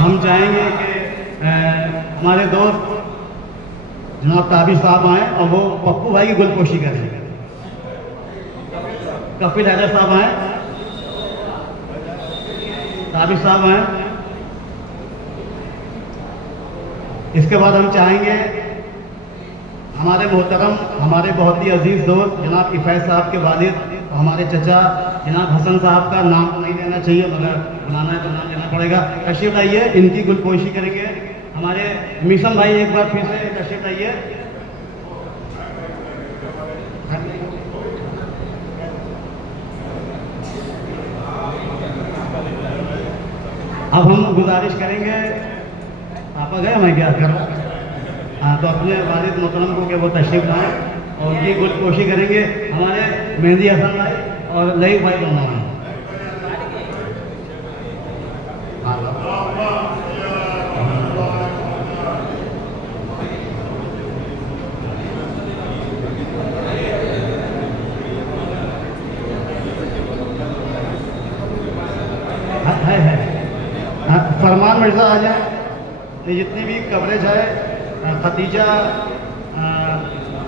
हम चाहेंगे कि हमारे दोस्त जनाब ताबिश साहब आएँ और वो पप्पू भाई की गुलपोशी करें। कपिल हैदर साहब आए, ताबिश साहब आए। इसके बाद हम चाहेंगे हमारे मोहतरम, हमारे बहुत ही अजीज़ दोस्त जनाब इफ़ैज़ साहब के वालिद और हमारे चचा जनाब हसन साहब का नाम नहीं लेना चाहिए, मगर बुलाना है तो नाम लेना पड़ेगा। तशरीफ़ लाइए, इनकी गुलपोशी करेंगे हमारे मिशन भाई। एक बार फिर से तशरीफ़ लाइए। अब हम गुजारिश करेंगे, पापा गए मैं क्या कर हाँ, तो अपने वालिद मोहतरम को कि वो तशरीफ़ लाएँ और उनकी गुलपोशी करेंगे हमारे मेहंदी हसन भाई और लईक भाई दोनों हैं। फरमान मिर्ज़ा आ जाए। ये जितनी भी कवरेज है,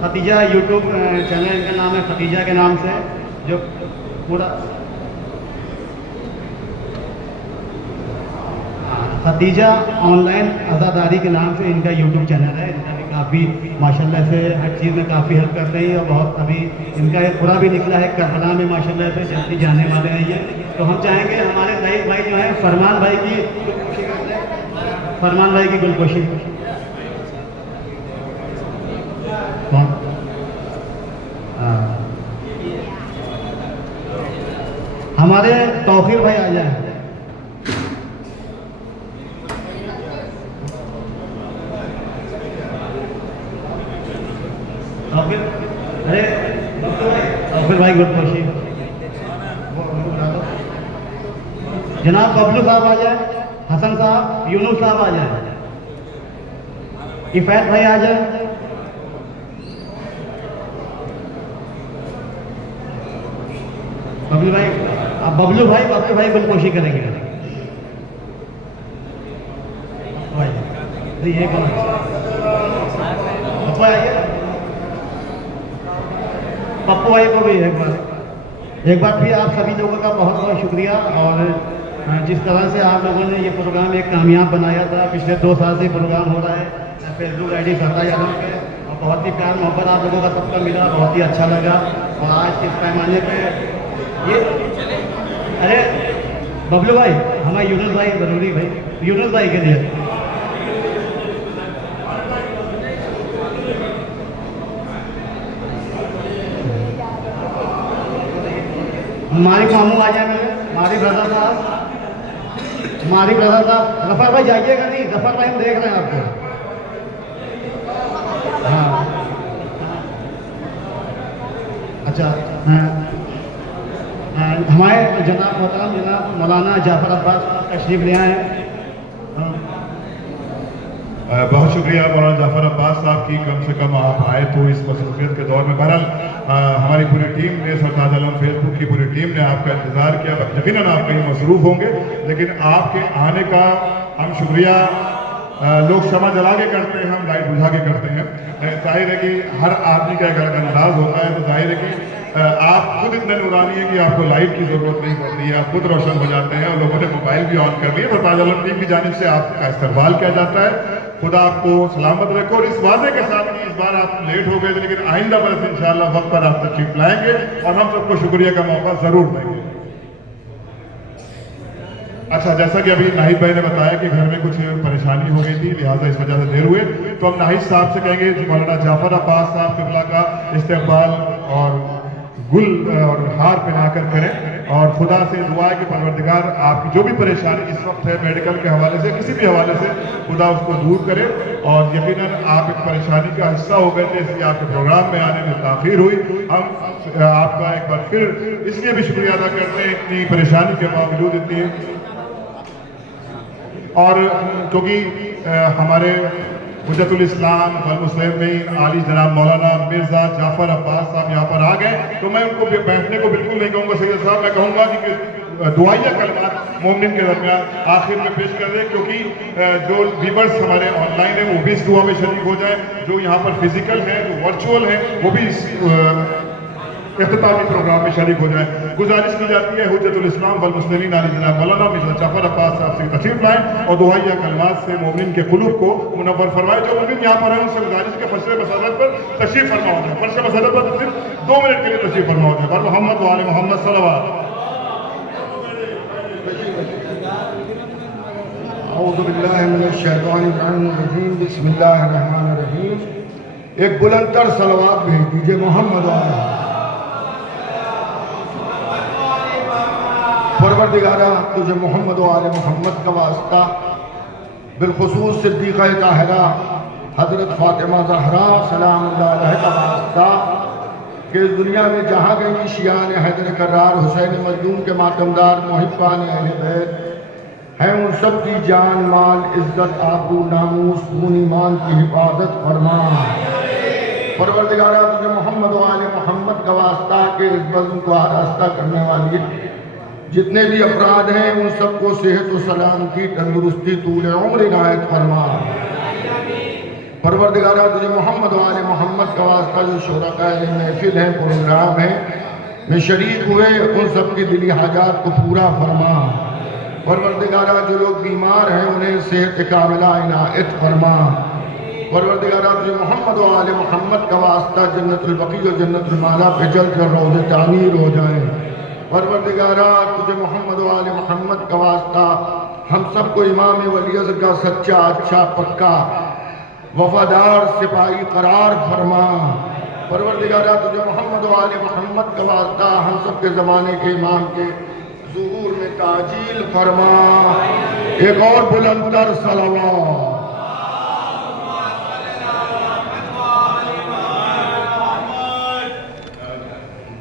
खतीजा यूट्यूब चैनल का नाम है, खतीजा के नाम से जो पूरा खतीजा ऑनलाइन अज़ादारी के नाम से इनका यूट्यूब चैनल है। इनका भी काफ़ी माशाल्लाह से हर चीज़ में काफ़ी हेल्प कर रही है और बहुत अभी इनका एक पूरा भी निकला है करबला में माशाल्लाह से, जल्दी जाने वाले हैं ये। तो हम चाहेंगे हमारे लईक भाई जो हैं फरमान भाई की गुलपोशी करते हैं, फरमान भाई की गुलपोशी। हमारे तौकीर भाई आ जाए। अरे तौकीर भाई गुलपोशी। जनाब बबलू साहब आ जाए, हसन साहब, यूनुस साहब आ जाए, इफ़ैज़ भाई आ जाए। बबलू भाई गुलपोशी करेंगे। ये कौन है? पप्पू आइए, पप्पू भाई को भी एक बार फिर आप सभी लोगों का बहुत बहुत शुक्रिया। और जिस तरह से आप लोगों ने ये प्रोग्राम एक कामयाब बनाया था, पिछले 2 साल से प्रोग्राम हो रहा है फेसबुक ID सरताज आलम पे, और बहुत ही प्यार मोहब्बत आप लोगों का सबका मिला, बहुत ही अच्छा लगा। और आज इस पैमाने पे ये अरे बबलू भाई, हमारे यूनुस भाई जरूरी भाई, यूनुस भाई के लिए मारिक मामू आ जाए मेरे, मारिक रजा साहब, मारिक रजा साहब, गफर भाई जाइएगा नहीं, गफर भाई हम देख रहे हैं आपको। हाँ अच्छा, हमारे जनाब मोहतरम जनाब मौलाना जाफर अब्बास तशरीफ ले आए हैं। बहुत शुक्रिया मौलाना जाफर अब्बास साहब की, कम से कम आप आए तो इस मसरूफियत के दौर में। बहरहाल हमारी पूरी टीम ने, सरताज आलम फेसबुक की पूरी टीम ने आपका इंतज़ार किया। यकीनन आप कहीं मसरूफ़ होंगे, लेकिन आपके आने का हम शुक्रिया, लोग शमा जला के करते हैं, हम लाइट बुझा के करते हैं। जाहिर है कि हर आदमी का एक अलग अंदाज होता है, तो जाहिर है कि आप खुद इतने नूरानी है कि आपको लाइट की ज़रूरत नहीं पड़ती है, आप खुद रोशन हो जाते हैं। और लोगों ने मोबाइल भी ऑन कर लिया। सरताज आलम टीम की जानिब से आपका इस्तकबाल किया जाता है। खुदा आपको सलामत रखे। और इस वादे के साथ कि इस बार आप लेट हो गए थे, लेकिन आइंदा बरस इंशाअल्लाह वक्त पर आप तशरीफ लाएंगे और हम सबको शुक्रिया का मौका ज़रूर देंगे। अच्छा, जैसा कि अभी नाहिद भाई ने बताया कि घर में कुछ परेशानी हो गई थी, लिहाजा इस वजह से देर हुए, तो हम नाहिद साहब से कहेंगे मौलाना जाफर अब्बास साहब किबला का इस्तेकबाल और गुल और हार पहनाकर करें। और खुदा से दुआ है कि परवरदिगार आपकी जो भी परेशानी इस वक्त है, मेडिकल के हवाले से, किसी भी हवाले से, खुदा उसको दूर करे। और यकीनन आप एक परेशानी का हिस्सा हो गए थे, इसलिए आपके प्रोग्राम में आने में ताख़ीर हुई। हम आपका एक बार फिर इसलिए भी शुक्रिया अदा करते हैं, इतनी परेशानी के बावजूद इतनी, और क्योंकि हमारे हुज्जतुल इस्लाम वल मुस्लिमीन आली जनाब मौलाना मिर्ज़ा जाफर अब्बास साहब यहाँ पर आ गए, तो मैं उनको बैठने को बिल्कुल नहीं कहूँगा सैयद साहब, मैं कहूँगा कि दुआइया कलमात मोमिन के दरमियान आखिर में पेश कर दें, क्योंकि जो व्यूअर्स हमारे ऑनलाइन हैं वो भी इस दुआ में शरीक हो जाए, जो यहाँ पर फिजिकल है, जो वर्चुअल है, वो भी इस इख्तितामी प्रोग्राम में शरीक हो जाए। गुजारिश की जाती है हुज्जतुल इस्लाम वल मुस्लिमीन आली जनाब मौलाना मिर्ज़ा जाफर अब्बास साहब से तशरीफ लाएं और दुआइया कलमात से मोमिन के कुलूब को मुनव्वर फरमाए। जो मोमिन यहाँ पर है उनसे गुजारिश के फर्श मसरत पर तशरीफ फरमा हो जाए, फर्श मसरत पर सिर्फ 2 मिनट के लिए तशरीफ फरमा हो जाए। मोहम्मद व आले मोहम्मद सल्लल्लाहु औज़ु बिल्लाहि मिनश शैतानिर रजीम, बिस्मिल्लाहिर रहमानिर रहीम। एक बुलंदतर सलवात भेज दीजिए मोहम्मद वाला। परवरदिगारा तुझे मोहम्मद व आले मोहम्मद का वास्ता, बिलखुसूस सिद्दीक़ा ताहिरा हज़रत फ़ातिमा ज़हरा सलामुल्लाह अलैहा का वास्ता, कि इस दुनिया में जहाँ गई शियान हैदर करार हुसैन मज़लूम के मातमदार मुहिब्बान अहले बैत हैं, उन सब की जान माल इज़्ज़त आबरू नामूस खून ईमान की हिफाजत फरमा। परवरदिगारा तुझे मोहम्मद व आले मोहम्मद का वास्ता, के इस बज़्म को आरास्ता करने वाली जितने भी अफराद हैं उन सबको सेहत व सलामती, तंदुरुस्ती, तूल उम्र इनायत फरमा। परवरदिगारा तुझे मोहम्मद व आले मोहम्मद का वास्ता, जो शुरकाए महफिल हैं, प्रोग्राम हैं, में शरीक हुए, उन सब की दिली हाजात को पूरा फरमा। परवरदिगारा जो लोग बीमार हैं उन्हें सेहत कामिला इनायत फरमा। परवरदिगारा तुझे मोहम्मद व आले मोहम्मद का वास्ता, जन्नतुल बकी और जन्नतुल माला पे जल कर रोज़े तामीर हो जाए। परवरदिगारा तुझे मोहम्मद व आले मोहम्मद का वास्ता, हम सबको इमाम वलीयत का सच्चा अच्छा पक्का वफादार सिपाही करार फरमा। परवरदिगारा तुझे मोहम्मद व आले मोहम्मद का वास्ता, हम सबके ज़माने के इमाम के ज़ुहूर में ताजील फरमा। एक और बुलंदतर सलावत।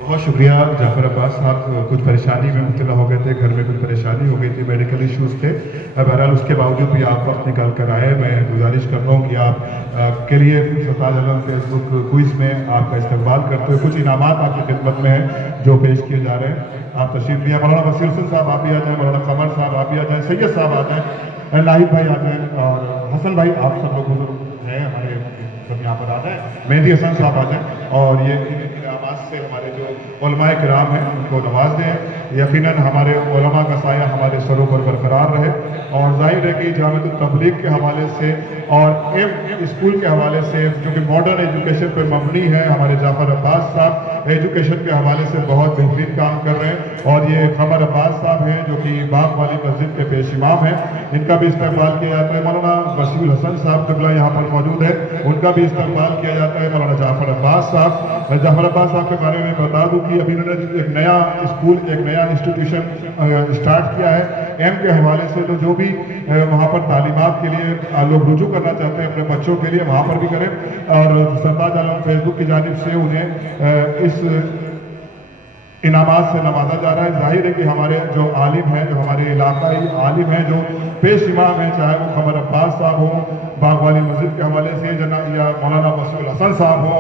बहुत शुक्रिया जाफर अब्बास साहब। कुछ परेशानी में मुब्तला हो गए थे, घर में कुछ परेशानी हो गई थी, मेडिकल इश्यूज़ थे, बहरहाल उसके बावजूद भी आप वक्त निकाल कर आए। मैं गुजारिश कर रहा हूँ कि आप के लिए सरताज आलम फेसबुक क्विज़ में आपका इस्तेमाल करते हुए कुछ इनामात आपकी खिदमत में हैं जो पेश किए जा रहे हैं। आप तशरीफ लिया। मौलाना बसीर हुसैन साहब आप भी आ जाएँ, मौलाना कमर साहब आप भी आ जाएँ, सैयद साहब आ जाएँ, नाहिद भाई आ जाएँ, और हसन भाई, आप सब लोग बुजुर्ग हैं हमारे, सब यहाँ पर आ जाएँ, मेहदी हसन साहब आ जाएँ। और ये इनामात से हमारे जो उलमाए किराम हैं उनको नवाज दें। यकीनन हमारे उलमा का साया हमारे सरों पर बरकरार रहे। और जाहिर है कि जामिअतुत तबलीग के हवाले से और एम स्कूल के हवाले से जो कि मॉडर्न एजुकेशन पर मबनी है, हमारे जाफर अब्बास साहब एजुकेशन के हवाले से बहुत बेहतरीन काम कर रहे हैं। और ये खबर अब्बास साहब हैं जो कि बाग वाली मस्जिद के पेश इमाम हैं, इनका भी इस्तेमाल किया जाता है। मौलाना वसीउल हसन साहब क़िबला यहाँ पर मौजूद है, उनका भी इस्तेमाल किया जाता है। मौलाना जाफर अब्बास साहब के बारे में बता दूँ कि अभी उन्होंने एक नया स्कूल, एक नया इंस्टीट्यूशन स्टार्ट किया है एम के हवाले से। तो जो भी वहाँ पर तालीमात के लिए लोग रुजू करना चाहते हैं अपने बच्चों के लिए, वहाँ पर भी करें। और सरताज आलम फेसबुक की जानिब से उन्हें इस इनामात से नवाजा जा रहा है। जाहिर है कि हमारे जो आलिम हैं, जो हमारे इलाकाई आलिम हैं, जो पेश इमाम हैं, चाहे वो खबर अब्बास साहब हों बाग वाली मस्जिद के हवाले से, या मौलाना वसीउल हसन साहब हों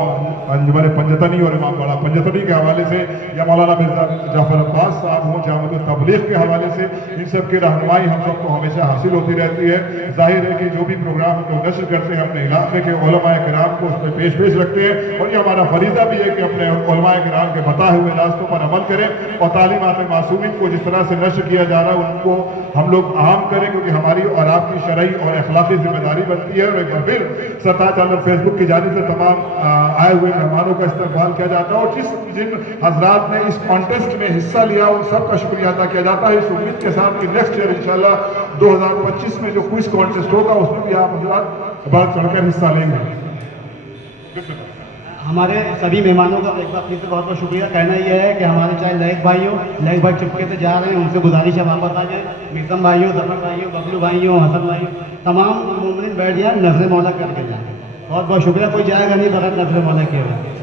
अंजुमन पंजतनी और इमाम बाड़ा पंजतनी के हवाले से, या मौलाना मिर्ज़ा जाफर अब्बास साहब हों जामिअतुत तबलीग के हवाले से, इन सब की रहनुमाई हम सबको हमेशा हासिल होती रहती है। जाहिर है कि जो भी प्रोग्राम हम लोग नशर करते हैं अपने इलाके के उलमाए किराम को उस पर पेश रखते हैं। और ये हमारा फरीज़ा भी है कि अपने उलमाए किराम के बताए हुए रास्तों पर अमल करें और तालीमात मासूमीन को जिस तरह से नशर किया जा रहा है उनको हम लोग आम करें, क्योंकि हमारी और आपकी शरई और अखलाकी जिम्मेदारी बनती है। और एक बार फिर सरताज आलम फेसबुक की जानिब से तमाम आए हुए मेहमानों का इस्तकबाल किया जाता है। और जिन हजरात ने इस कॉन्टेस्ट में हिस्सा लिया उन सबका शुक्रिया अदा किया जाता है, इस उम्मीद के साथ कि नेक्स्ट ईयर इंशाल्लाह 2025 में जो क्विज कॉन्टेस्ट होगा उसमें भी आप हजरात बढ़ चढ़कर हिस्सा लेंगे। हमारे सभी मेहमानों का एक बार फिर से बहुत बहुत शुक्रिया। कहना यह है कि हमारे चाहे लैक भाई चुपके से जा रहे हैं, उनसे गुजारिश है वापस आ जाए। मिर्ज़म भाइयों, जफर भाइयों, बबलू भाइयों, हसन भाइयों, तमाम मोमिन बैठ जाए, नजर मौला करके जाए। बहुत बहुत शुक्रिया। कोई जाएगा नहीं बगैर नजर मौला किए हुए।